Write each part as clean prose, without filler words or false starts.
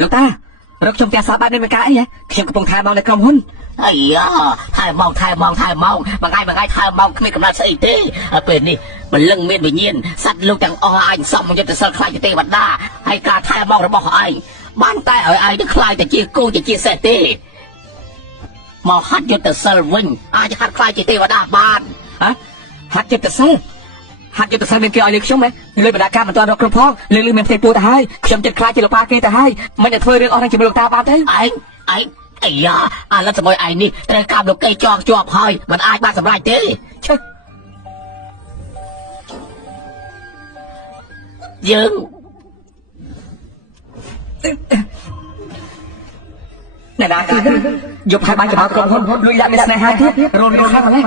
លោកតារកខ្ញុំផ្ទះសោះបែបនេះមិនកើតអីហ៎ខ្ញុំកំពុងថែមកនៅក្រុមហ៊ុនអីយ៉ាថែមកមួយថ្ងៃថែមកគ្មានកំណត់ស្អីទេពេលនេះម្លឹងមានវិញ្ញាណសត្វលោកទាំងអស់ឯងសំយុទ្ធសិលខ្លាចទេវតាហើយការថែមករបស់ឯងបានតែឲ្យឯងទៅខ្លាចតែជាគូជាសេះទេមកហាត់យុទ្ធសិលវិញអាចហាត់ខ្លាចជាទេវតាបានហាត់យុទ្ធសិលមានគេឲ្យលើខ្ញុំហ៎លើបណ្ដាការមិនទាន់រកគ្រប់ផងលើមានផ្ទៃពួរទៅហើយខ្ញុំចិត្តខ្លាចជាលោកប៉ាគេទៅហើយមិនទៅធ្វើរឿងអស់នឹងជាមួយលោកតាបានទេឯងអាយ៉ាអាឡិតសម័យឯងនេះត្រូវកាប់លោកគេជាប់ហើយមិនអាចបានសម្រេចទេឈឹយើងណែណាយកហើយបានច្បាប់ក្រុមហ៊ុនលួចដាក់មានស្នេហាទៀតរលខាងម្លេះ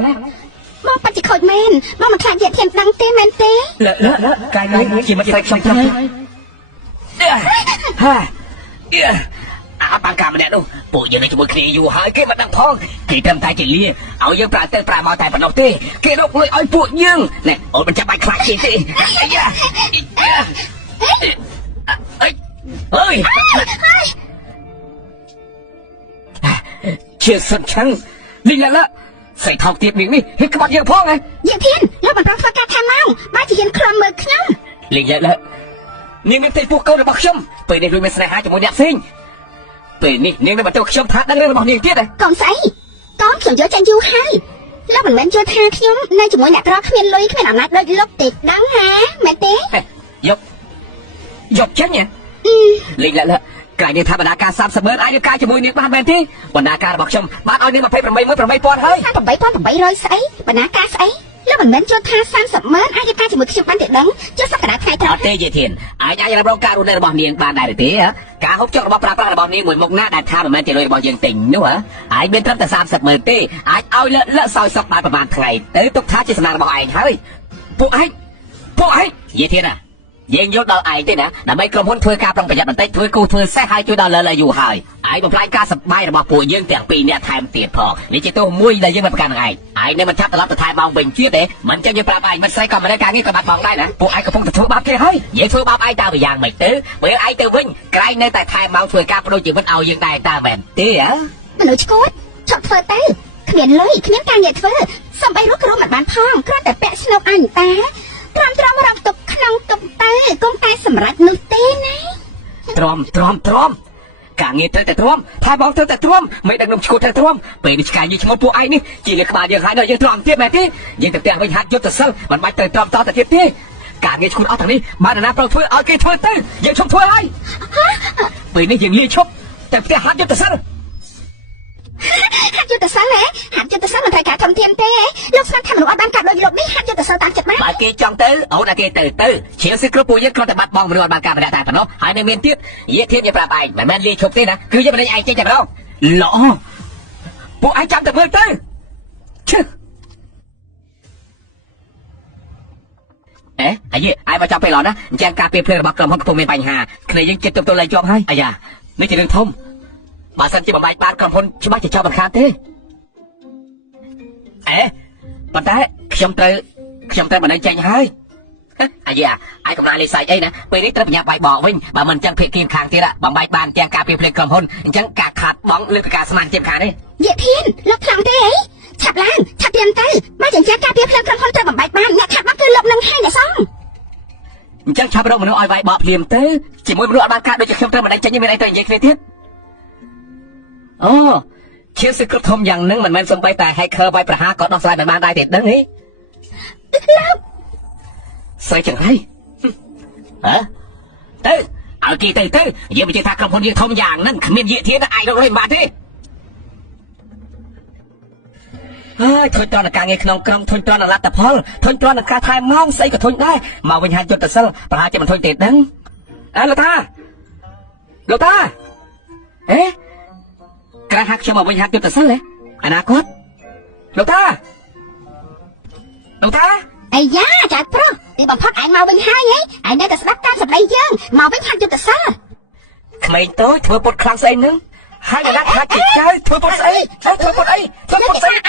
មកបាច់ជាខូចមែនមកមិនខ្លាចយកធានដឹងទេមែនទេលើកាយនេះជាមិនស្រីខ្ញុំទេហាអាបាំងកាម្នាក់នោះពួកយើងនៅជាមួយគ្នាយូរហើយគេមិនដឹងផងគេត្រឹមតែជាលាឲ្យយើងប្រើទៅប្រើមកតែប៉ុណ្ណោះទេគេរកលុយឲ្យពួកយើងណែអូនមិនចាំបាច់ខ្លាចទេអាយ៉ាអើយជាសិនឆឹងនេះឡាស្រីថោកទៀតនាងនេះហិក្បត់យើងផងហ៎យាយធានលោកមិនប្រឹងធ្វើការថែមមកបើជាហ៊ានខ្លំមើលខ្ញុំលេងឡានាងមានទេពួកកូនរបស់ខ្ញុំពេលនេះលួចមានស្នេហាជាមួយអ្នកផ្សេងពេលនេះនាងនៅបន្ទោខ្ញុំថាដឹងរឿងរបស់នាងទៀតកូនស្អីកូនខ្ញុំយកចាញ់យូរហើយលោកមិនមែនយល់ថាខ្ញុំនៅជាមួយអ្នកក្រគ្មានលុយគ្មានអំណាចដូចលោកទេដឹងហាមែនទេយកចាញ់លេងឡាក្រៃនេះថាបណ្ដាការ30ម៉ឺនអាចយកការជាមួយនាងបានមែនទេបណ្ដាការរបស់ខ្ញុំបានឲ្យនាង28,000ហើយ8,800ស្អីបណ្ដាការស្អីលោកមិនមែនយល់ថា30ម៉ឺនអាចយកការជាមួយខ្ញុំបានទេដឹងចុះសក្តាថ្ងៃត្រង់អត់ទេយាយធានអាចរំលងការរស់នៅរបស់នាងបានដែរទេការហូបចុករបស់ប្រើប្រាស់របស់នាងមួយមុខណាដែលថាមិនមែនជាលុយរបស់យើងទិញនោះអាចមានត្រឹមតែ30ម៉ឺនទេអាចឲ្យលើកសោយសក់បានប្រហែលថ្ងៃទៅទុកថាជាសំណាងរបស់ឯងហើយពួកឯងយាយធានយើងយល់ដល់ឯងទេណាដើម្បីក្រុមហ៊ុនធ្វើការប្រុងប្រយ័ត្នបន្តិចធ្វើគូធ្វើសេះហើយជួយដល់លើយូរហើយឯងបំផ្លាញការសប្បាយរបស់ពួកយើងទាំងពីរនាក់ថែមទៀតផងនេះជាទោសមួយដែលយើងមិនប្រកាន់នឹងឯងនៅមិនឆាប់ត្រឡប់ទៅថែមកវិញទៀតទេមិនចឹងយើងប្រាប់ឯងមិនស្រីក៏មិនដឹងការងារក៏បាត់បង់ដែរណាពួកឯងកំពុងតែធ្វើបាបគេហើយយើងធ្វើបាបឯងតើវាយ៉ាងម៉េចទៅបើឯងទៅវិញក្រែងនៅតែថែមកធ្វើការបដូរជីវិតឲ្យយើងដែរតើមែនទេមនុស្សឈួតឈប់ធ្វើទៅគ្មានលុយគ្មានការងារធ្វើសំបីរស់ក៏រស់មិនបានផងគ្រាន់តែពាក់ស្នូកអញតាទ្រាំរំទុកក្នុងទុកទៅកុំតែសម្រេចនោះទេណាទ្រាំការងារត្រូវតែទ្រាំថែបងត្រូវតែទ្រាំមិនដឹងនំឈួតត្រូវទ្រាំពេលនេះឆ្កែយើងឈ្មោះពួកឯងនេះជាលើក្បាលយើងហើយដល់យើងទ្រាំទៀតមែនទេយើងទៅផ្ទះវិញហាត់យុទ្ធសិលមិនបាច់ទៅទ្រាំតទៅទៀតទេការងារឈ្មោះអស់ទាំងនេះបានណាប្រឹងធ្វើឲ្យគេធ្វើទៅយើងឈប់ធ្វើហើយពេលនេះយើងលាឈប់ទៅផ្ទះហាត់យុទ្ធសិលហាត់យុទ្ធសិលហាត់យុទ្ធសិលមិនត្រូវការធំធានទេលោកស្មានថាមនុស្សអត់បានកាត់ដូចលោកនេះហាត់យុទ្ធសិលតាមចិត្តបានបើគេចង់ទៅអូនតែគេទៅជ្រាវស៊ីគ្រប់ពួកយើងគ្រាន់តែបាត់បង់មនុស្សអត់បានកាត់ម្នាក់តែប៉ុណ្ណោះហើយនៅមានទៀតយាធានយើងប្រាប់ឯងមិនមែនលាឈប់ទេណាគឺយើងមិនឯងចេញតែម្ដងល្អពួកឯងចាំតែមើលទៅឈឹអាយឯងមកចាំពេលឡណាអញ្ចឹងការពេលភ្លើងរបស់ក្រុមហ៊ុនកំពុងមានបញ្ហាគ្នាយើងចិត្តទៅឡើងជាប់ហើយអាយ៉ានេះជារឿងធំបើសិនជាបំបាយបានក្រុមហ៊ុនច្បាស់ជាចាប់បង្ខាតទេប៉ុន្តែខ្ញុំត្រូវបណ្ដឹងចេញហើយអាយ៉ាឯងកំឡាលេសាយអីណាពេលនេះត្រូវបញ្ញាបាយបកវិញបើមិនអញ្ចឹងភាគីខាងទៀតបំបាយបានទាំងការពេលភ្លេចក្រុមហ៊ុនអញ្ចឹងការខាត់បងលើពីការស្មានទៀតខាងនេះយាយធានលោកខ្លាំងទេអីឆាប់ឡើងឆាប់ទៀមទៅមកអញ្ចឹងការពេលភ្លេចក្រុមហ៊ុនត្រូវបំបាយបានអ្នកខាត់មកគឺលោកនឹងហើយអ្នកសងអញ្ចឹងឆាប់រកមនុស្សឲ្យវាយបកភ្លាមទៅជាមួយមនុស្សអត់បានការដូចជាខ្ញុំត្រូវបណ្ដឹងចេញមានអីទៅនិយាយគ្នាទៀតអូជាសិក្រិតធំយ៉ាងនឹងមិនមែនសំបីតែ hacker វាយប្រហារក៏ដោះស្រាយមិនបានដែរទេដឹងទេលោកស្រីចង្រៃទៅឲ្យគេទៅយើងមិនជឿថាក្រុមហ៊ុនយើងធំយ៉ាងហ្នឹងគ្មានយាធានអាចរកលុយមិនបានទេហើយធុញទ្រាន់នឹងការងារក្នុងក្រុមធុញទ្រាន់នឹងលទ្ធផលធុញទ្រាន់នឹងការថែម៉ោងស្អីក៏ធុញដែរមកវិញហាត់យុទ្ធសិលប្រហែលជាមិនធុញទេដឹងលោកតាក្រែហាក់ខ្ញុំមកវិញហាត់យុទ្ធសិលអនាគតលោកតាអាយ៉ាចាប្រុសទីបំផុតឯងមកវិញហើយឯងនៅតែស្ដាប់តាមសម្ដីយើងមកវិញហាត់យុទ្ធសិលក្មេងតូចធ្វើពុតខ្លាំងស្អីនឹងហើយអ្នកហាត់ជាចៅធ្វើពុតស្អីធ្វើពុតស្អី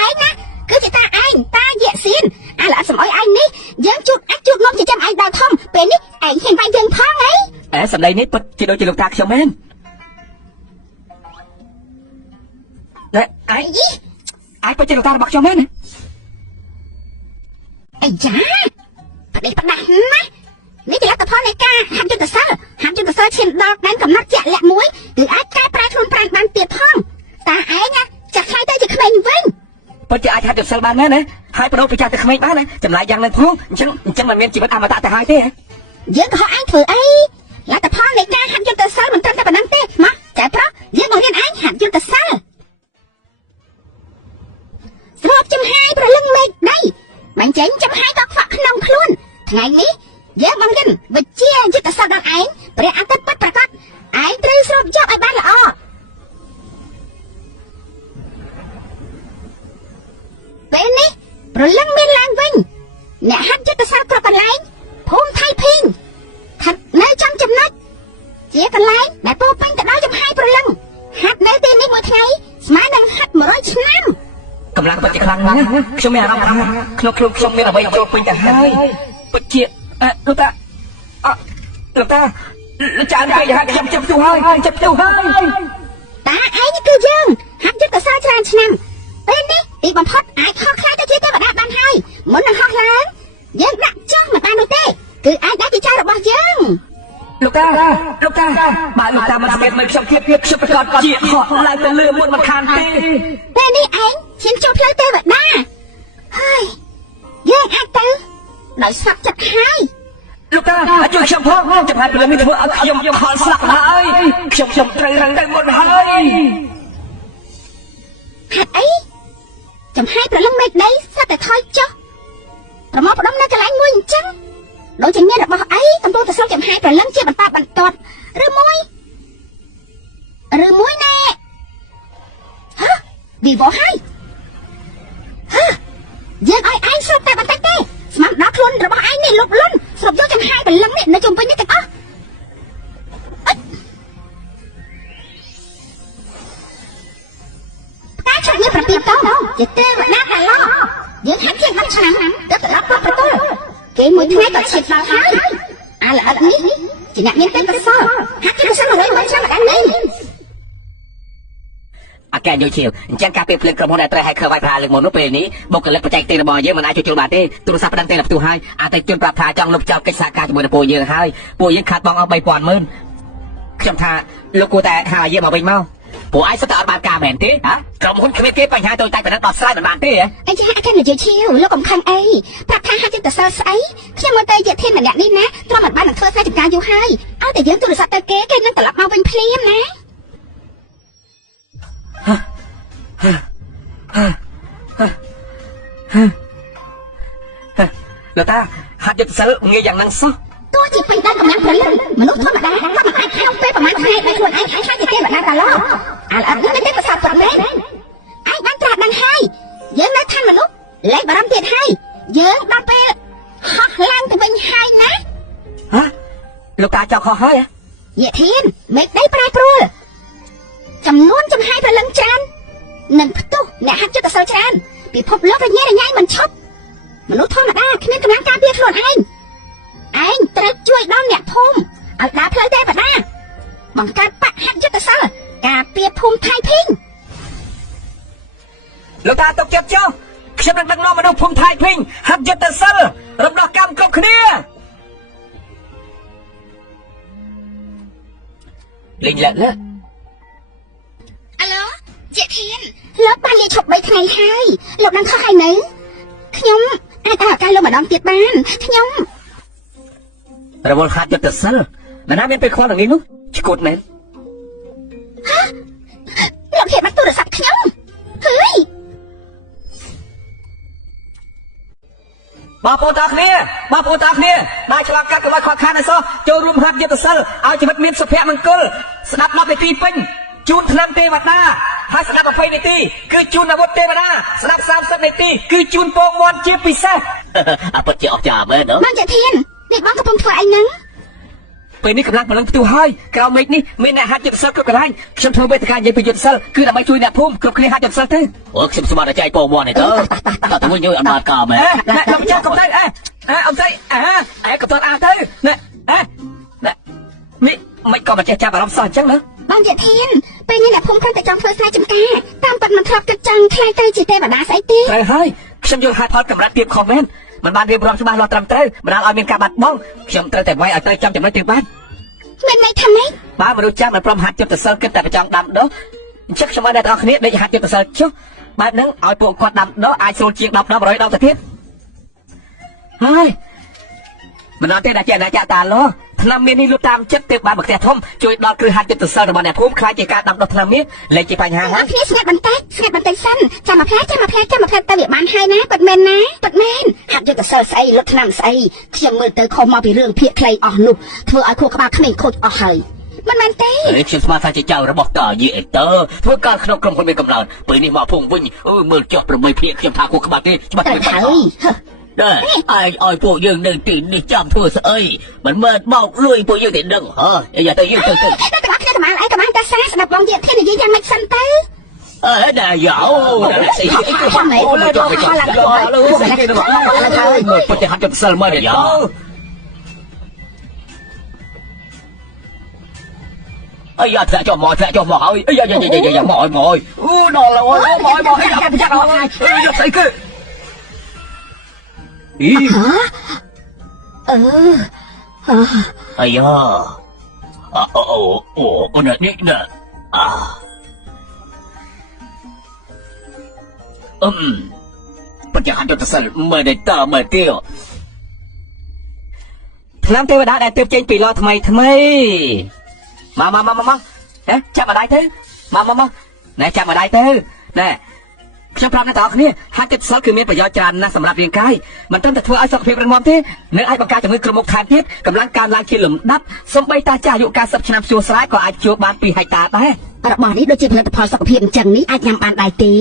ឯងណាគឺជាតាឯងតាយៈសៀនអាល្អសំអុយឯងនេះយើងជួបងំចិញ្ចឹមឯងដល់ធំពេលនេះឯងហ៊ានវាយយើងផងសម្ដីនេះពិតជាដូចជាលោកតាខ្ញុំមែន ណែឯងអាចពិតជាលោកតារបស់ខ្ញុំមែនណា អាយ៉ាប្រទេសប្រដាស់ណានេះជាលទ្ធផលនៃការហាត់យុទ្ធសាស្ត្រឈានដល់ដែនកំណត់ជាក់លាក់មួយគឺអាចកែប្រែខ្លួនប្រាណបានទៀតផងតាឯងចាស់ខ្លាយទៅជាក្មេងវិញ ពិតជាអាចហាត់យុទ្ធសិលបានមែនណាហើយបដូរពីចាស់ទៅក្មេងបានណាចម្លើយយ៉ាងនឹងផងអញ្ចឹងមិនមានជីវិតអមតៈទៅហើយទេ យើងក៏ហៅឯងធ្វើអីលទ្ធផលនៃការហាត់យុទ្ធសាស្ត្រមិនត្រឹមតែប៉ុណ្ណឹងទេមកចៅប្រុសយើងបង្រៀនឯងហាត់យុទ្ធសាស្ត្រស្របចំហាយប្រលឹងមេឃដីបញ្ចេញចំហាយក៏ខ្វាក់ក្នុងខ្លួនថ្ងៃនេះយើងបង្រៀនវិជ្ជាយុទ្ធសាស្ត្រដល់ឯងព្រះអាទិត្យពិតប្រាកដឯងត្រូវស្រូបយកឲ្យបានល្អពេលនេះប្រលឹងមានឡើងវិញអ្នកហាត់យុទ្ធសាស្ត្រគ្រប់កន្លែងភូមិថៃភីងស្ថិតនៅចំចំណុចជាកន្លែងដែលពោពេញទៅដោយចំហាយប្រលឹងហាត់នៅទីនេះមួយថ្ងៃស្មើនឹងហាត់100ឆ្នាំ កម្លាំងពិតជាខ្លាំងណាស់ខ្ញុំមានអារម្មណ៍ថាខ្ញុំមានអ្វីចូលពេញទៅហើយពិតជាលោកតាលោកតាចាំពេកហាត់ខ្ញុំចាប់ទូហើយតាឯងគឺយើងហាត់យុទ្ធសាស្ត្រច្រើនឆ្នាំពេលនេះទីបំផុតអាចហោះខ្លាចទៅជាទេវតាបានហើយមុននឹងហោះឡើងយើងដាក់ចុះមិនបាននោះទេគឺអាចដាក់ជាចៅរបស់យើងលោកតាបើលោកតាមិនស្គាល់មិនខ្ញុំទៀតខ្ញុំប្រកាសជាហោះឡើងទៅលើមុនមិនខានទេពេលនេះឯងឈានចូលផ្លូវទេវតាហើយយើងអាចទៅដោយស្វាប់ចិត្តហើយលោកតាជួយខ្ញុំផងចំហាយព្រលឹងនេះធ្វើឲ្យខ្ញុំខលស្លាប់ហើយខ្ញុំត្រូវរឹងទៅមុនហើយហេតុអីចំហាយព្រលឹងមេឃដីស្រាប់តែថយចុះប្រមោផ្ដុំនៅកន្លែងមួយអញ្ចឹងដូចជាមានរបស់អីកំពុងតែស្រុកចំហាយព្រលឹងជាបន្តបន្ទាប់ឬមួយណែហ៎ឌីវ៉ូហើយយើងឲ្យឯងស្រុកតែបន្តិចទេស្មានដល់ខ្លួនរបស់ឯងនេះលុបលន់ស្រុកយកចំហាយព្រលឹងនេះនៅជុំវិញនេះទាំងអស់តែឆ្លងនេះ7តោជាទេវតាកាឡោយើងហាត់ជាង10ឆ្នាំទៅត្រឡប់ទៅប្រទល់គេមួយថ្ងៃក៏ឈៀតដល់ហើយអាល្អិតនេះជាអ្នកមានទេពកោសល្យហាត់ជាប្រសិនអ្វីឆ្នាំម្ដងនេះអាកែយកឈៀវអញ្ចឹងការពេលភ្លើងក្រុមហ៊ុនដែលត្រូវឲ្យខើវាយប្រាលើកមុននោះពេលនេះបុគ្គលិកបច្ចេកទេសរបស់យើងមិនអាចជួយបានទេទូរស័ព្ទប្តឹងទេដល់ផ្ទុះហើយអតិថិជនប្រាប់ថាចង់លុបចោលកិច្ចសហការជាមួយនឹងពួកយើងហើយពួកយើងខាត់បងអស់ 3000 ខ្ញុំថាលោកគួរតែហៅយើងមកវិញមកពួកឯងសិតតែអត់បានការមែនទេហ៎ក្រុមហ៊ុនគ្មានគេបញ្ហាតូចតាចប៉ុណ្ណឹងដោះស្រាយមិនបានទេអីចាអត់និយាយឈៀវលោកកំខឹងអីប្រាប់ថាហាក់ចិត្តទៅសើស្អីខ្ញុំមើលទៅជាធានម្នាក់នេះណាទ្រាំមិនបាននឹងធ្វើស្រែចម្ការយូរហើយឲ្យតែយើងទូរស័ព្ទទៅគេនឹងត្រឡប់មកវិញភ្លាមណាលោកតាហាត់យុទ្ធសិលងាយយ៉ាងហ្នឹងសោះទោះជាពេញដល់កម្លាំងព្រលឹងមនុស្សធម្មតាក៏មិនអាចហៅពេលប្រមាណថ្ងៃដោយខ្លួនឯងខ្លាចជាទេវតាកាឡោអាល្អិតនេះមិនទេប្រសាទប៉ុណ្ណេះឯងបានត្រាស់ដឹងហើយយើងនៅឋានមនុស្សលែងបារម្ភទៀតហើយយើងដល់ពេលហោះឡើងទៅវិញហើយណាហ៎លោកតាចង់ហោះហើយយេធានមេឃដីប្រែប្រួលចំនួនចំហាយព្រលឹងច្រើននឹងផ្ទុះអ្នកហាត់ចិត្តអសរច្រើនពិភពលោករញ៉េរញ៉ៃមិនឈប់មនុស្សធម្មតាគ្មានកម្លាំងការពារខ្លួនឯងត្រូវជួយដល់អ្នកភូមិឲ្យដើរផ្លូវទេវតាបង្កើតបកហាត់យុទ្ធសាស្ត្រការពារភូមិថៃភីងលោកតាទុកចិត្តចុះខ្ញុំនឹងដឹកនាំមនុស្សភូមិថៃភីងហាត់យុទ្ធសាស្ត្ររំដោះកម្មគ្រប់គ្នាលេងលើអាឡូជាធានលោកបានលាឈប់3ថ្ងៃហើយលោកនឹងខុសហើយនៅខ្ញុំអាចឲ្យឱកាសលោកម្ដងទៀតបានខ្ញុំរវល់ហាត់យុទ្ធសិលមិនណាមានពេលខ្វល់នឹងនេះនោះឈួតមែនលោកហេតុបាត់ទូរស័ព្ទខ្ញុំហើយបងប្អូនតាគ្នាបានឆ្លងកាត់កុំឲ្យខ្វះខាតអីសោះចូលរួមហាត់យុទ្ធសិលឲ្យជីវិតមានសុភមង្គលស្ដាប់10នាទីពេញជូនថ្នាំទេវតាហើយស្ដាប់20នាទីគឺជូនអាវុធទេវតាស្ដាប់30នាទីគឺជូនពងមាន់ជាពិសេសអពិតជាអស្ចារ្យមែនបងចាធាននេះបងកំពុងធ្វើអីហ្នឹងពេលនេះកម្លាំងប្រលឹងផ្ទុះហើយក្រៅមេឃនេះមានអ្នកហាត់យុទ្ធសិលគ្រប់កន្លែងខ្ញុំធ្វើវេទិកានិយាយពីយុទ្ធសិលគឺដើម្បីជួយអ្នកភូមិគ្រប់គ្នាហាត់យុទ្ធសិលទៅអូខ្ញុំស្មានតែចែកពងមាន់នេះទៅតែមួយយកអត់បានកមែនខ្ញុំចាំកុំទៅអត់ស្អីកុំទៅទៅណែមិនក៏មិនចេះចាប់អារម្មណ៍សោះអញ្ចឹងណាបងជាធាន ពេលនេះអ្នកភូមិគ្រាន់តែចង់ធ្វើស្រែចម្ការតាមពិតមិនធ្លាប់គិតចង់ខ្លាចទៅជាទេវតាស្អីទេ ត្រូវហើយខ្ញុំយល់ហេតុផលកម្រិតភាពខមមិនបានរៀបរាប់ច្បាស់លាស់ត្រឹមត្រូវមិនឲ្យមានការបាត់បង់ខ្ញុំត្រូវតែវាយឲ្យត្រូវចំចំណុចទីបាន មានន័យថាម៉េច បើមនុស្សចាស់មិនព្រមហាត់ចិត្តទៅសិលគិតតែប្រចង់ដាំដុះអញ្ចឹងខ្ញុំឲ្យអ្នកទាំងអស់គ្នាដេកហាត់ចិត្តទៅសិលចុះបែបហ្នឹងឲ្យពួកគាត់ដាំដុះអាចស្រួលជាង10 100 ដងទៅទៀតហើយមិនអត់ទេដាក់ជាអ្នកចាក់តាឡោថ្នាំមាននេះលុបតាមចិត្តទៅបានមកផ្ទះធំជួយដល់គ្រឹះហាត់ចិត្តទៅសិលរបស់អ្នកភូមិខ្លាចជាការដាំដុះថ្នាំនេះលែងជាបញ្ហាហើ អ យ រគ្នាស្ងាត់បន្តិចសិនចាំមកផ្លែទៅវាបានហើយណាពិតមែនណាពិតមែនហាត់យកទៅសិលស្អីលុតឆ្នាំស្អីខ្ញុំមើលទៅខុសមកពីរឿងភាកខ្លីអស់នោះធ្វើឲ្យខួរក្បាលក្មេងខូចអស់ហើយមិនមែនទេ ខ្ញុំស្មានថាជាចៅរបស់តាយីអេទ័រធ្វើការក្នុងក្រុមហ៊ុនមានកម្លាំងពេលនេះមកភូមិវិញមើលចុះ8ភាគខ្ញុំថាគួរក្បាត់ទេច្បាស់ ទៅ មិន ហើយ ដែរឲ្យពួកយើងនៅទីនេះចាំធ្វើស្អីមិនមើលបោកលួយពួកយើងតែដឹងហ៎យ៉ាទៅយើងទៅ តែបងគ្នាតាមអីក៏បានតែសាស្ដាប់បងនិយាយធាននិយាយយ៉ាងម៉េចសិនទៅ ដែរយ៉ាអូស្អី ចាំម៉េច អូលើទៅចាំលើគេទៅហើយមើលពុតទៅហាត់ចិត្តសិលមើលយ៉ាអាយ៉ាធ្លាក់ចុះមកហើយអាយ៉ាមកអូដល់ហើយមកអាយ៉ាចាក់អស់ហើយយកស្អីគេអី អាយ៉ាអូនេះណាបញ្ជាហាត់ទៅសិលមើលតែតមើលទៀតឆ្នាំទេវតាដែលទើបចេញពីឡថ្មីមកចាប់ម្ដាយទៅមកណែចាប់ម្ដាយទៅណែខ្ញុំប្រាប់អ្នកទាំងអស់គ្នាហាត់ចិត្តសិលគឺមានប្រយោជន៍ច្រើនណាស់សម្រាប់រាងកាយមិនត្រឹមតែធ្វើឲ្យសុខភាពរឹងមាំទេនៅអាចបង្ការជំងឺគ្រុនមុខថែមទៀតកម្លាំងកើនឡើងជាលំដាប់សូម្បីតាចាស់អាយុ90ឆ្នាំជួស្រែក៏អាចជួបបាន2ហិកតាដែរ របស់នេះដូចជាផលិតផលសុខភាពអញ្ចឹងនេះអាចញ៉ាំបានដែរទេ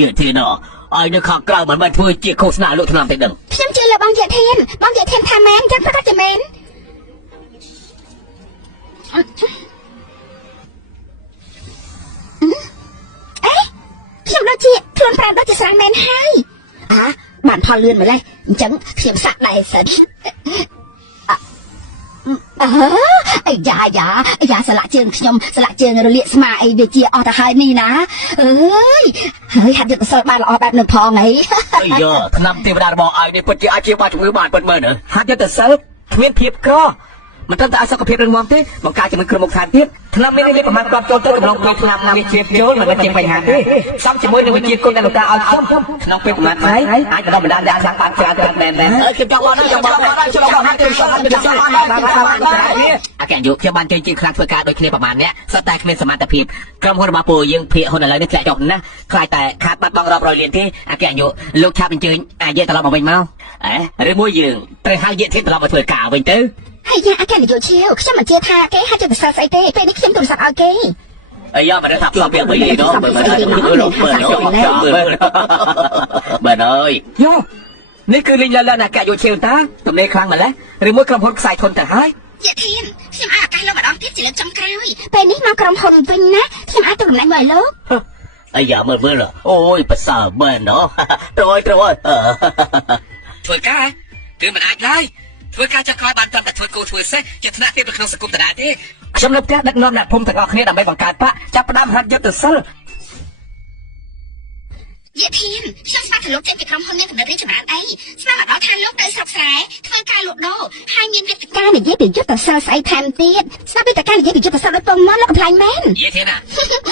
យេធីណឲ្យនៅខាងក្រៅមិនមែនធ្វើជាឃោសនាលក់ថ្នាំទេដឹង ខ្ញុំជឿលើបងយេធានថាមែនចឹងប្រកាសជាមែនខ្ញុំដូចជាខ្លួនប្រាំដូចជាស្រាំមែនហើយបានផលលឿនម្លេះអញ្ចឹងខ្ញុំសាក់ដែរសិនអាយ៉ាស្លាក់ជើងខ្ញុំស្លាក់ជើងរលាកស្មាអីវាជាអស់ទៅហើយនេះណាអើយហើយហាត់យកទៅសិលបានល្អបែបនឹងផងអី អាយ៉ាថ្នាំទេវតារបស់ឲ្យនេះពិតជាអាចជាបាត់ជំងឺបានពិតមើលណាហាត់យកទៅសិលគ្មានភាពក្រមិនត្រឹមតែឲ្យសុខភាពរឹងមាំទេបង្ការជំងឺគ្រុនមុខថែមទៀតថ្នាំនេះប្រមាណគាត់ចូលទៅកំឡុងពេលថ្នាំវាជាចូលមិនមែនជាបញ្ហាទេផ្សំជាមួយនឹងវិជាគុណដែលលោកតាឲ្យខ្ញុំក្នុងពេលប្រមាណថ្ងៃអាចបណ្ដុះបណ្ដាលយ៉ាងបានច្រើនទៅមែនខ្ញុំចង់បានខ្ញុំអាកែយុខ្ញុំបានជិះជាខ្លាំងធ្វើការដូចគ្នាប្រមាណនេះសុទ្ធតែគ្មានសមត្ថភាពក្រុមហ៊ុនរបស់ពួកយើងភាគហ៊ុនឥឡូវនេះធ្លាក់ចុះណាស់ខ្លាចតែខាតបាត់បង់រាប់រយលានទេអាកែយុលោកឆាប់អញ្ជើញអាយេត្រឡប់មកវិញមកឬមួយយើងត្រូវហៅយេធានត្រឡប់មកធ្វើការវិញទៅ ហើយយ៉ាអកែនយោឈៀវខ្ញុំមិនជឿថាគេហាត់ចិត្តប្រសើរស្អីទេពេលនេះខ្ញុំទូរស័ព្ទឲ្យគេ អាយ៉ាមិនថាផ្សំពីអ្វីទេដល់មើលអើយយោនេះគឺលេងឡើងអាកាសយោឈៀវតាទំនេរខ្លាំងម្ល៉េះឬមួយក្រុមហ៊ុនខ្សែធនទៅហើយ យេធានខ្ញុំឲ្យឱកាសលោកម្ដងទៀតជាលើកចុងក្រោយពេលនេះមកក្រុមហ៊ុនវិញណាខ្ញុំអាចទៅតំណែងមកឲ្យលោក អាយ៉ាមើលអូយប្រសើរមែនណោះត្រូវធ្វើការគឺមិនអាចឡើយធ្វើការចុះក្រោយបានតែធ្វើគោធ្វើសេះជាថ្នាក់ទៀតនៅក្នុងសង្គមតាទេខ្ញុំនៅផ្ទះដឹកនាំអ្នកភូមិទាំងអស់គ្នាដើម្បីបង្កើតបកចាប់ផ្ដើមហាត់យុទ្ធសិល យេធានខ្ញុំស្មានថាលោកចេញពីក្រុមហ៊ុនមានកម្រិតរីកចម្រើនអីស្មានមកដល់ថាលោកទៅស្រុកស្រែធ្វើការលក់ដូរហើយមានវិធីការនិយាយពីយុទ្ធសាស្ត្រស្អីថែមទៀតស្មានពីតែការនិយាយពីយុទ្ធសាស្ត្រដូចពងមកលោកកំ pl ាញ់មែន យេធានណាយើង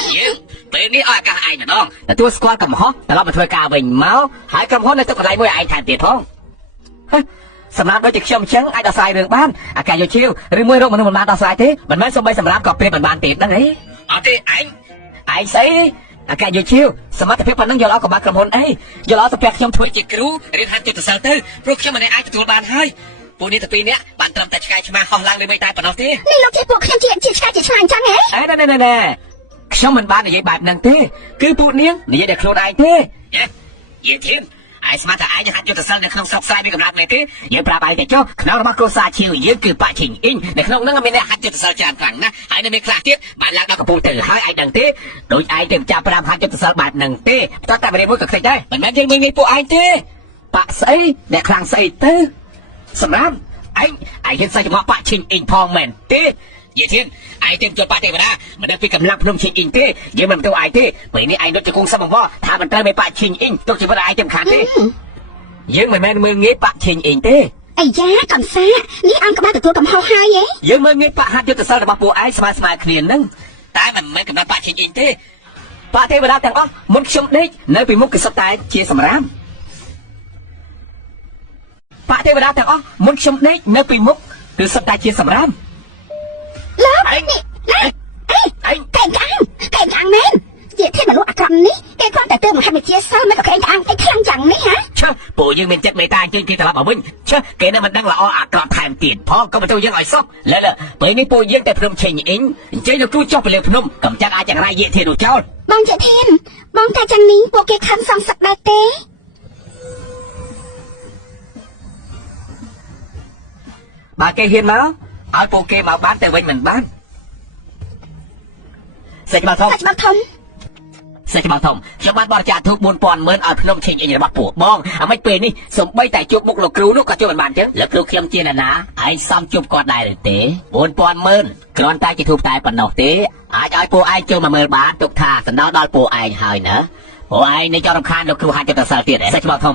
ពេលនេះឲ្យឱកាសឯងម្ដងទទួលស្គាល់កំហុសត្រឡប់មកធ្វើការវិញមកហើយក្រុមហ៊ុននៅទឹកកន្លែងមួយឯងថែមទៀតផងសម្រាប់ដូចជាខ្ញុំអញ្ចឹងអាចដោះស្រាយរឿងបានអាកាសយោឈៀវឬមួយរកមនុស្សមិនបានដោះស្រាយទេមិនមែនសូម្បីសម្រាប់ក៏ព្រៀបមិនបានទេដឹងអីអត់ទេឯងស្អីអាកាសយោឈៀវសមត្ថភាពប៉ុណ្ណឹងយកអត់ក៏បានក្រុមហ៊ុនអីយកអត់ទៅផ្ទះខ្ញុំធ្វើជាគ្រូរៀនហាត់ចិត្តសិលទៅព្រោះខ្ញុំមិនអាចទទួលបានហើយពួកនេះតែពីរនាក់បានត្រឹមតែឆ្កែឆ្មាហោះឡើងលើមេតែប៉ុណ្ណោះទេ នេះលោកជាពួកខ្ញុំជាឆ្កែជាឆ្មាអញ្ចឹងហ៎ ណែខ្ញុំមិនបាននិយាយបែបហ្នឹងទេគឺពួកនាងនិយាយតែខ្លួនឯងទេយេធានឯស្មានថាឯងហាត់យុទ្ធសាស្ត្រនៅក្នុងស្រុកស្រែមានកម្រិតមែនទេយើងប្រាប់ឯងតែចុះក្នុងរបស់គ្រួសារឈៀវយើងគឺបាក់ឈិញអ៊ីងនៅក្នុងហ្នឹងមានអ្នកហាត់យុទ្ធសាស្ត្រច្រើនខ្លាំងណាស់ហើយនៅមានខ្លះទៀតបានឡើងដល់កំពូលទៅហើយឯងដឹងទេដូចឯងទៅចាប់ប្រាប់ហាត់យុទ្ធសាស្ត្របែបហ្នឹងទេតើតែបរិយាមួយក៏ខ្ទេចដែរមិនមែនយើងមើលងាយពួកឯងទេបាក់ស្អីអ្នកខ្លាំងស្អីទៅសម្រាប់ឯងហ៊ានសាច់ចង្អក់បាក់ឈិញអ៊ីងផងមែនទេ យាយធានឯងទៅចូលប៉ាទេវតាមិនដឹងពីកម្លាំងភ្នំឈិញអ៊ីងទេយើងមិនទៅឯងទេពេលនេះឯងរត់ជង្គង់សឹមបង្វល់ថាមិនត្រូវមេប៉ាឈិញអ៊ីងទុកជីវិតឯងចំខានទេយើងមិនមែនមើលងាយប៉ាឈិញអ៊ីងទេអាយ៉ាកំសានេះអង្គក្បាលទទួលកំហុសហើយហ៎យើងមើលងាយប៉ាហាត់យុទ្ធសាស្ត្ររបស់ពួកឯងស្មើគ្នានឹងតែមិនមែនកំណត់ប៉ាឈិញអ៊ីងទេប៉ាទេវតាទាំងអស់មុនខ្ញុំដេកនៅពីមុខគឺសុទ្ធតែជាសម្រាមប៉ាទេវតាទាំងអស់មុនខ្ញុំដេកនៅពីមុខគឺសុទ្ធតែជាសម្រាមលោកនេះឯងកែកាំងមែនជាធានមនុស្សអាក្រក់នេះគេគ្រាន់តែទើបមហាវិទ្យាសិលមិនក៏កែកាំងអីខ្លាំងយ៉ាងនេះហ៎ឆើពួកយើងមានចិត្តមេត្តាជើងគេត្រឡប់មកវិញឆើគេនៅមិនដឹងល្អអាក្រក់ថែមទៀតផងក៏បន្ទូយើងឲ្យសោះលើពេលនេះពួកយើងតែព្រមឆេញអ៊ីងអញ្ជើញលោកគ្រូចុះទៅលើភ្នំកំចាត់អាចចង្រៃយាធាននោះចោលបងជាធានបងថាយ៉ាងនេះពួកគេខំសងសឹកដែរទេបើគេហ៊ានមកឲ្យពួកគេមកបានតែវិញមិនបានសេចក្ដីធំខ្ញុំបានបរិច្ចាគធូប 4000 ម៉ឺនឲ្យភ្នំឈិញអ៊ីងរបស់ពួកបងអាមិនពេលនេះសំបីតែជួបមុខលោកគ្រូនោះក៏ជួបមិនបានចឹងលោកគ្រូខ្ញុំជាណាឯងសំជួបគាត់ដែរឬទេ 4000 ម៉ឺនគ្រាន់តែជាធូបតែប៉ុណ្ណោះទេអាចឲ្យពួកឯងចូលមកមើលបានទុកថាសណ្ដោដល់ពួកឯងហើយណាពួកឯងនៅចោលរំខានលោកគ្រូហាច់ចិត្តទៅសិលទៀតសេចក្ដីធំ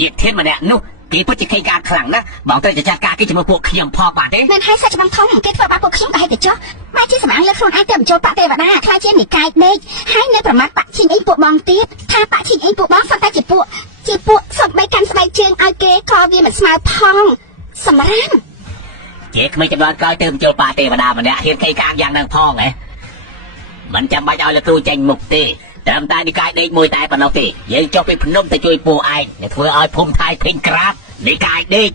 យាយធានម្នាក់នោះគេពិតជាខេការខ្លាំងណាស់បងត្រូវចាត់ការគេជាមួយពួកខ្ញុំផងបានទេមិនហើយសាច់ច្បាំងធំគេធ្វើបាបពួកខ្ញុំក៏ហេតុតែចុះបែរជាសម្អាងលើខ្លួនឯងទៅបញ្ចូលប៉ាទេវតាខ្លាចជានិកាយដេកហើយនៅប្រមាថប៉ាឈិញអីពួកបងទៀតថាប៉ាឈិញអីពួកបងសត្វតែជាពួកសំបីកាន់ស្បែកជើងឲ្យគេក៏វាមិនស្មើផងសម្រាមជាក្មេងចំនួនក្រោយទៅបញ្ចូលប៉ាទេវតាម្នាក់ហ៊ានខេការយ៉ាងហ្នឹងផងហ៎មិនចាំបាច់ឲ្យលោកគ្រូចេញមុខទេត្រឹមតែនិកាយដេកមួយតែប៉ុណ្ណោះទេយើងចុះពីភ្នំទៅជួយពួកឯងនឹងធ្វើឲ្យភូមិថៃភេញក្រាបនិកាយដេក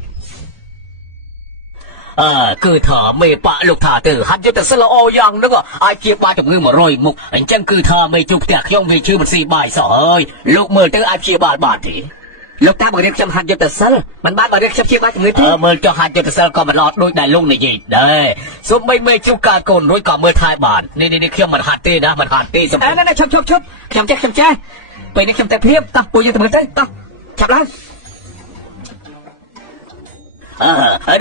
គឺថាមេប៉ាលោកថាទៅហាត់យុទ្ធសិលល្អយ៉ាងហ្នឹងអាចជាបាជំងឺ100មុខអញ្ចឹងគឺថាមេជួបផ្ទះខ្ញុំវាឈឺមិនស៊ីបាយសោះហើយលោកមើលទៅអាចជាបាលបានទេលោកតាបង្រៀនខ្ញុំហាត់យុទ្ធសិលមិនបានបង្រៀនខ្ញុំជាបាជំងឺទេមើលចុះហាត់យុទ្ធសិលក៏មិនល្អដូចដែលលោកនិយាយដែរសូម្បីមេជួបការកូនរួយក៏មើលថែបាននេះខ្ញុំមិនហាត់ទេណាមិនហាត់ទេសំណាឈប់ខ្ញុំចេះពេលនេះខ្ញុំតែព្រៀបតោះពួកយើងទៅមើលទៅតោះចាប់ឡើង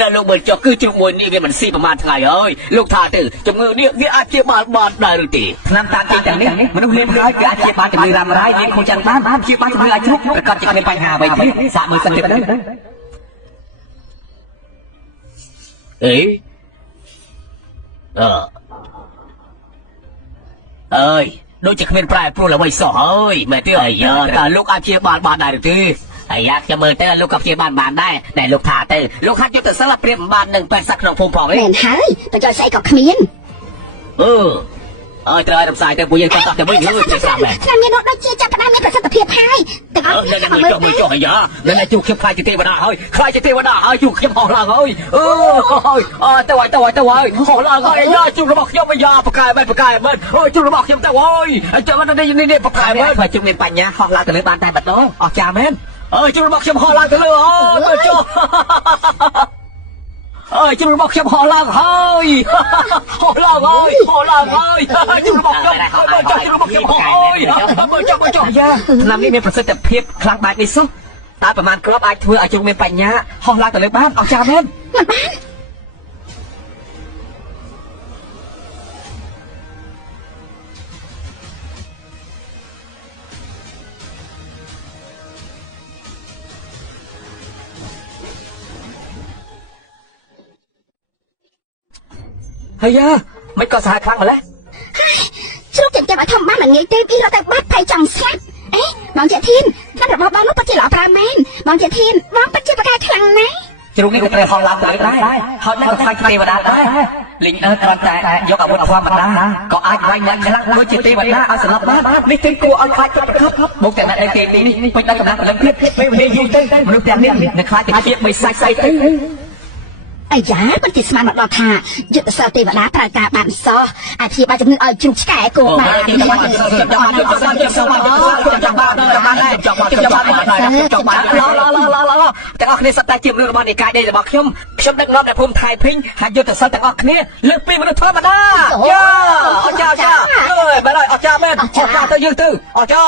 ដល់លោកមើលចុះគឺជ្រុកមួយនេះវាមិនស៊ីប្រមាណថ្ងៃហើយលោកថាទៅជំងឺនេះវាអាចជាបានដែរឬទេឆ្នាំតាំងទីទាំងនេះមនុស្សលេងហើយគឺអាចជាបានជំងឺរ៉ាំរ៉ៃវាខូចចាំបានជាបានជំងឺអាចជ្រុកប្រកាសជាមានបញ្ហាអ្វីទៀតសាកមើលសិនទៀតទៅអើយដូចជាគ្មានប្រែប្រួលអ្វីសោះហើយមែនទេអាយ៉ាតើលោកអាចជាបានដែរឬទេអាយ៉ាខ្ញុំមើលទៅលោកក៏ព្យាបាលបានដែរតែលោកថាទៅលោកហាត់យុទ្ធសិលប្រៀបមិនបាននឹង80ក្នុងភូមិផងទេមែនហើយតែចុះស្អីក៏គ្មានអើយត្រូវឲ្យរំសាយទៅពួកយើងតោះទៅវិញលើជាស្រាប់ដែរឆ្នាំនេះនោះដូចជាចាប់ផ្ដើមមានប្រសិទ្ធភាពហើយទាំងអស់នៅមើលចុះអាយ៉ានៅជួបខ្ញុំខ្លាចជាទេវតាហើយជួបខ្ញុំហោះឡើងហើយទៅហើយហោះឡើងហើយអាយ៉ាជួបរបស់ខ្ញុំអាយ៉ាប្រកែមែនជួបរបស់ខ្ញុំទៅហើយចាំនេះប្រកែមែនបើជួបមានបញ្ញាហោះឡើងទៅលើបានតែម្ដងអស់ចាមែនជួបរបស់ខ្ញុំហោះឡើងទៅលើមើលចុះជួបរបស់ខ្ញុំហោះឡើងហើយជួបរបស់ខ្ញុំមើលចុះយ៉ាឆ្នាំនេះមានប្រសិទ្ធភាពខ្លាំងបែបនេះសោះតើប្រមាណគ្រាប់អាចធ្វើឲ្យជុំមានបញ្ញាហោះឡើងទៅលើបានអស់ចាមែនហើយយ៉ាមិនក៏សាហាវខ្លាំងម្ល៉េះជ្រុកចិញ្ចឹមឲ្យធំបានមិនងាយទេពីរត់តែបាត់ភ័យចង់ស្លាប់បងជាធានតែរបស់បងនោះពិតជាល្អប្រាមែនបងជាធានបងពិតជាប្រកែខ្លាំងណាស់ជ្រុកនេះក៏ត្រូវហោះឡើងទៅដែរហើយនឹងក៏ខ្លាចទេវតាដែរលីងគ្រាន់តែយកអាវុធធម្មតាក៏អាចវាយអ្នកខ្លាំងដូចជាទេវតាឲ្យស្លាប់បាននេះទិញគួរឲ្យខ្លាចចិត្តប្រកបមកតែអ្នកឯទីនេះពេញដល់កម្លាំងពលិភាពពេលវេលាយូរទៅមនុស្សទាំងនេះនឹងខ្លាចទៅជាបីសាច់ទៅអាយ៉ាមិនជាស្មានមកដល់ថាយុទ្ធសាស្ត្រទេវតាត្រូវការបានសោះអាព្យាបាលជំងឺឲ្យជ្រុកឆ្កែគោបានទាំងអស់គ្នាសត្វតែជាមនុស្សរបស់និកាយដេករបស់ខ្ញុំដឹកនាំអ្នកភូមិថៃភីងហើយយុទ្ធសាស្ត្រទាំងអស់គ្នាលើកពីមនុស្សធម្មតាយ៉ាអរចាមែនហើយអរចាមែនអរចាទៅយើងទៅអរចា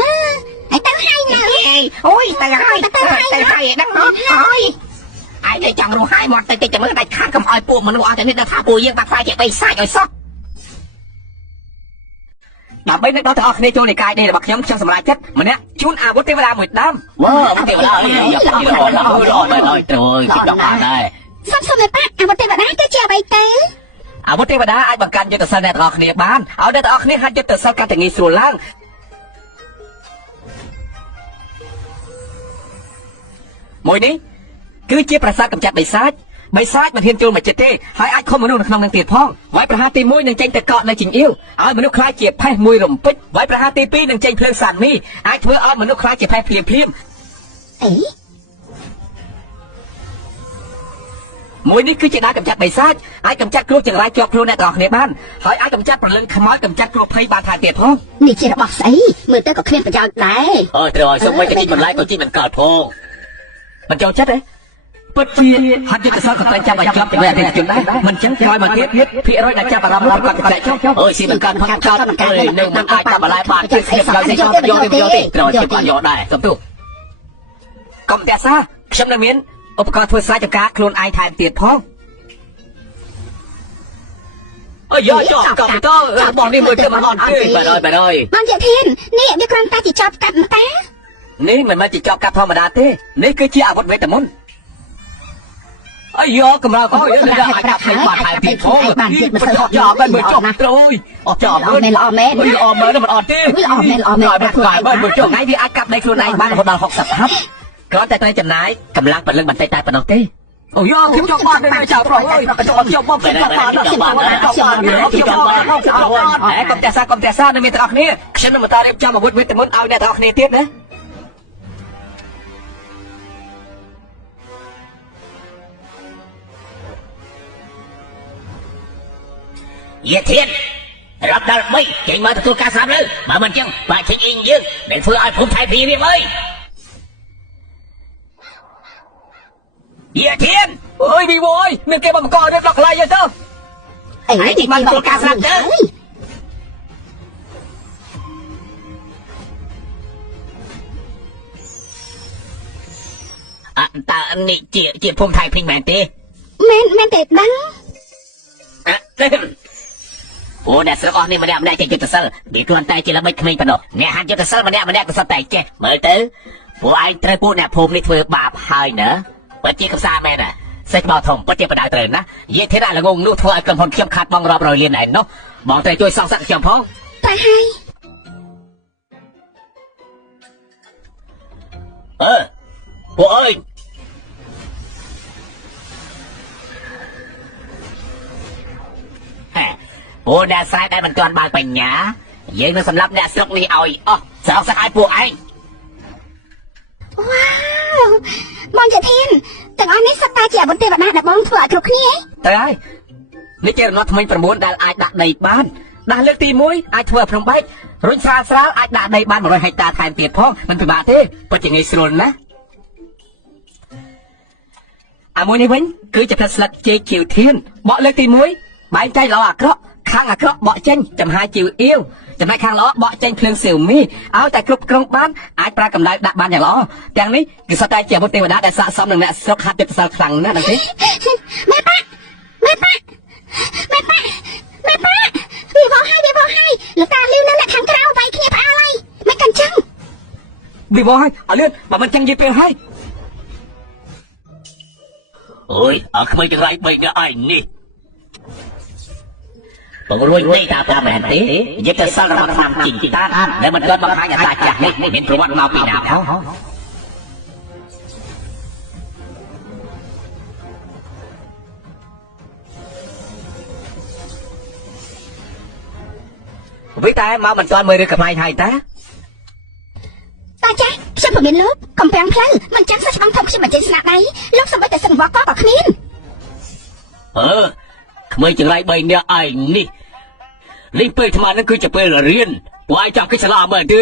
ហើយទៅហើយណាអូយទៅហើយដឹងអត់ហើយ ai đây chẳng rồi hai mọt tay tay chẳng mới tay khác cầm oi buộc mà nó ở trên đây thả bùi yên bạc phai chạy bay sai rồi sót đạp bên đó thọ này cho này cài đây là bạc nhóm trong sầm lại chất mà nè chun à bút tiêu la 1 đám wow bút tiêu la rồi trời xin đọc đây xong xong rồi bác à một tay vào đá cái treo bay té អាវុធទេវតាអាចបង្កើតយុទ្ធសាស្ត្រអ្នកទាំងអស់គ្នាបានឲ្យអ្នកទាំងអស់គ្នាហាត់យុទ្ធសាស្ត្រកាន់តែងាយស្រួលឡើងមួយនេះគឺជាប្រាសាទកម្ចាត់បិសាចមិនហ៊ានចូលមកចិត្តទេហើយអាចខំមនុស្សនៅក្នុងនឹងទៀតផងវាយប្រហារទី1នឹងចេញទៅកក់នៅជិញអ៊ីវឲ្យមនុស្សខ្លាចជាផេះមួយរំពេចវាយប្រហារទី2នឹងចេញភ្លើងសាន់មីអាចធ្វើឲ្យមនុស្សខ្លាចជាផេះភ្លាមអីមួយនេះគឺជាការកម្ចាត់បិសាចអាចកម្ចាត់គ្រោះចង្រៃជាប់ខ្លួនអ្នកទាំងអស់គ្នាបានហើយអាចកម្ចាត់ព្រលឹងខ្មោចកម្ចាត់គ្រោះភ័យបានថែមទៀតផងនេះជារបស់ស្អីមើលទៅក៏គ្មានប្រយោជន៍ដែរអើត្រូវឲ្យសុំមិនជីបន្លែក៏ជីមិនកើតផងមិនចូលចិត្តទេពិតជាហាត់យុទ្ធសាស្ត្រក៏ត្រូវចាប់ឲ្យជាប់ជាមួយអតិថិជនដែរមិនចឹងក្រោយមកទៀតភាគរយដែលចាប់អារម្មណ៍ប្រកបកចែកចុះអើយស៊ីមិនកើតផងកើតអើយនៅមិនអាចចាប់បន្លែបានជួយស្គាល់ឲ្យយកទេត្រូវជាបានយកដែរសំទោសកុំតាសាខ្ញុំនៅមានឧបករណ៍ធ្វើស្រែចម្ការខ្លួនឯងថែមទៀតផងអើយយកកុំតើបងនេះមើលទៅមិនអត់ទេបាទហើយបងជាធាននេះវាគ្រាន់តែជាចប់កាត់តានេះមិនមែនជាចប់កាត់ធម្មតាទេនេះគឺជាអាវុធវេទមន្តអើយយកកម្លាំងក៏យកដាក់អាចផ្លេចបាត់ហើយទៀតផងបានទៀតមិនស្អប់យកបានមើលចប់ត្រួយអត់ចប់មែនល្អមែនល្អមែនមិនអត់ទេល្អមែនបាទបានមើលចប់ថ្ងៃវាអាចកាប់ដីខ្លួនឯងបានរហូតដល់60ហាប់គ្រាន់តែត្រូវចំណាយកម្លាំងពលឹងបន្តិចតែប៉ុណ្ណោះទេអូយកខ្ញុំចង់បាននៅចៅប្រុសអើយខ្ញុំមកពីបាត់បានខ្ញុំមកបានកុំតែសានៅមានទាំងអស់គ្នាខ្ញុំនឹងបន្តរៀបចំអាវុធវេទមន្តឲ្យអ្នកទាំងអស់គ្នាទៀតណាយាធានរាប់ដល់3ចេញមកទទួលការស្រាប់លើបើមិនចឹងបាក់ចេញអ៊ីងយើងនឹងធ្វើឲ្យភូមិថៃភីរៀបអើយយាធានអើយវីវអើយមានគេបង្ករៀបដល់កន្លែងទៅអីចេញមកទទួលការស្រាប់ទៅអត់តើនេះជាភូមិថៃភីមែនទេមែនទេដឹងអូអ្នកស្រុកអស់នេះម្នាក់ចេះយុទ្ធសិលវាគ្រាន់តែជាល្បិចក្មេងប៉ុណ្ណោះអ្នកហាត់យុទ្ធសិលម្នាក់ក៏សុទ្ធតែចេះមើលទៅពួកឯងត្រូវពួកអ្នកភូមិនេះធ្វើបាបហើយណាពិតជាកំសាមែនណាសេចក្ដីធំពិតជាបដៅត្រូវណានិយាយថាល្ងងនោះធ្វើឲ្យក្រុមហ៊ុនខ្ញុំខាត់បងរាប់រយលានឯណោះបងត្រូវជួយសងសឹកខ្ញុំផងតែហើយពួកអើយពួកអ្នកស្រែដែលមិនទាន់បើកបញ្ញាយើងនឹងសម្រាប់អ្នកស្រុកនេះឲ្យអស់ស្រោកសឹកឲ្យពួកឯងវ៉ាវបងជាធានទាំងអស់នេះសុទ្ធតែជាអាវុធទេវតាដែលបងធ្វើឲ្យគ្រប់គ្នាទៅហើយនេះជារណោះថ្មី9ដែលអាចដាក់ដីបានដាក់លើកទី1អាចធ្វើឲ្យភ្នំបែករុញស្រាលអាចដាក់ដីបាន100ហិកតាថែមទៀតផងមិនពិបាកទេពិតជាងាយស្រួលណាស់អាមួយនេះវិញគឺជាផ្លែស្លឹកចេកជាវធានបកលើកទី1បែងចែកល្អអាក្រក់ខាងអាក្រក់បកចេញចំហាយជីវអៀវចំណែកខាងល្អបកចេញភ្លើងសៀវមីឲ្យតែគ្រប់គ្រងបានអាចប្រើកម្ដៅដាក់បានយ៉ាងល្អទាំងនេះគឺសុទ្ធតែជាអាវុធទេវតាដែលស័ក្តិសមនឹងអ្នកស្រុកហាត់យុទ្ធសាស្ត្រខ្លាំងណាស់ហ្នឹងទេម៉ែប៉ាវាបងហើយលោកតាលឿននៅអ្នកខាងក្រៅវាយគ្នាផ្អើលហើយមិនកាន់ចឹងវាបងហើយឲ្យលឿនបើមិនចឹងនិយាយពេលហើយអូយអើក្មេងចង្រៃ3នាក់ឯងនេះបងរួយទេតាប្រាប់មែនទេយុទ្ធសាស្ត្ររបស់ឆ្នាំជីងតាដែលមិនទាន់បង្ហាញអតាចាស់នេះមានប្រវត្តិមកពីណាផងវិតែមកមិនទាន់មើលរឿងកំ pl ហើយតាចាខ្ញុំពមៀនលោកកំពាំងផ្លូវមិនចាំសិស្សបងធំខ្ញុំមិនចេញស្នាក់ដៃលោកសម្បត្តិតែសង្វកក៏គ្មានក្មេងចង្រៃ3នាក់ឯងនេះលេងពេលថ្មនឹងគឺជាពេលរៀនពួកឯងចាប់គេឆ្លោះមើលទៅ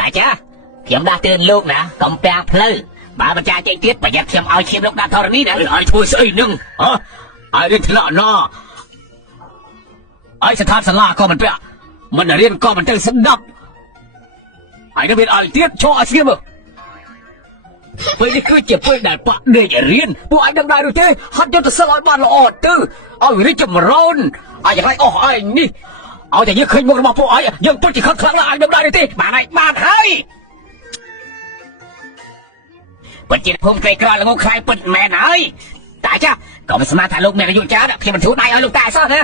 តាចាខ្ញុំដាស់តឿនលោកណាកំពាំងផ្លូវបើមិនចាចេញទៀតប្រយ័ត្នខ្ញុំឲ្យឈាមលោកដាក់ធរណីណាឲ្យធ្វើស្អីនឹងឲ្យរៀនថ្នាក់ណឲ្យស្ថានសាលាក៏មិនពាក់មិនរៀនក៏មិនទៅស្ដាប់ហើយនៅមានអល់ទៀតឈរឲ្យស្ងៀម ពេលនេះគឺជាពេលដែលបាក់ដេករៀនពួកឯងដឹងដែរឬទេហាត់យុទ្ធសាស្ត្រឲ្យបានល្អទៅឲ្យរីកចម្រើនឲ្យយ៉ាងไรអស់ឯងនេះឲ្យតែយើងឃើញមុខរបស់ពួកឯងយើងពិតជាខឹងខ្លាំងណាស់ឯងដឹងដែរឬទេបានហើយបានហើយពិតជាភូមិក្រីក្រល្ងងខ្លាយពិតមែនហើយតែចាក៏មិនស្មានថាលោកមានអាយុច្រើនខ្ញុំមិនធូរដៃឲ្យលោកតាសោះណា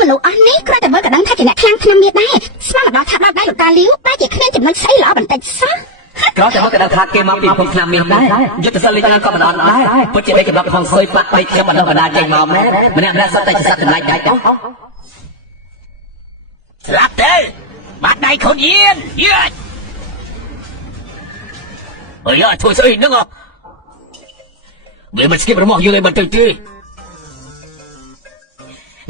មនុស្សអស់នេះគ្រាន់តែមើលក៏ដឹងថាជាអ្នកខ្លាំងឆ្នាំទៀតដែរស្មានមកដល់ថាដល់ដៃលោកតាលាវតែជាគ្មានចំណុចស្អីល្អបន្តិចសោះក្រោយតែមកក៏ដឹងថាគេមកពីភូមិឆ្នាំមានដែរយុទ្ធសាស្ត្រលេខក៏មិនអត់ដែរពិតជាលេខកំណត់ផងស៊ុយបាក់បីខ្ញុំបណ្ដុះបណ្ដាលចេញមកមែនម្នាក់សត្វតែជាសត្វចម្លែកដែរចុះស្លាប់ទៅបាត់ដៃខ្លួនយៀនយឺតអើយធ្វើស្អីហ្នឹងវាមិនស្គីបរបស់យើងឯងមិនទៅទេ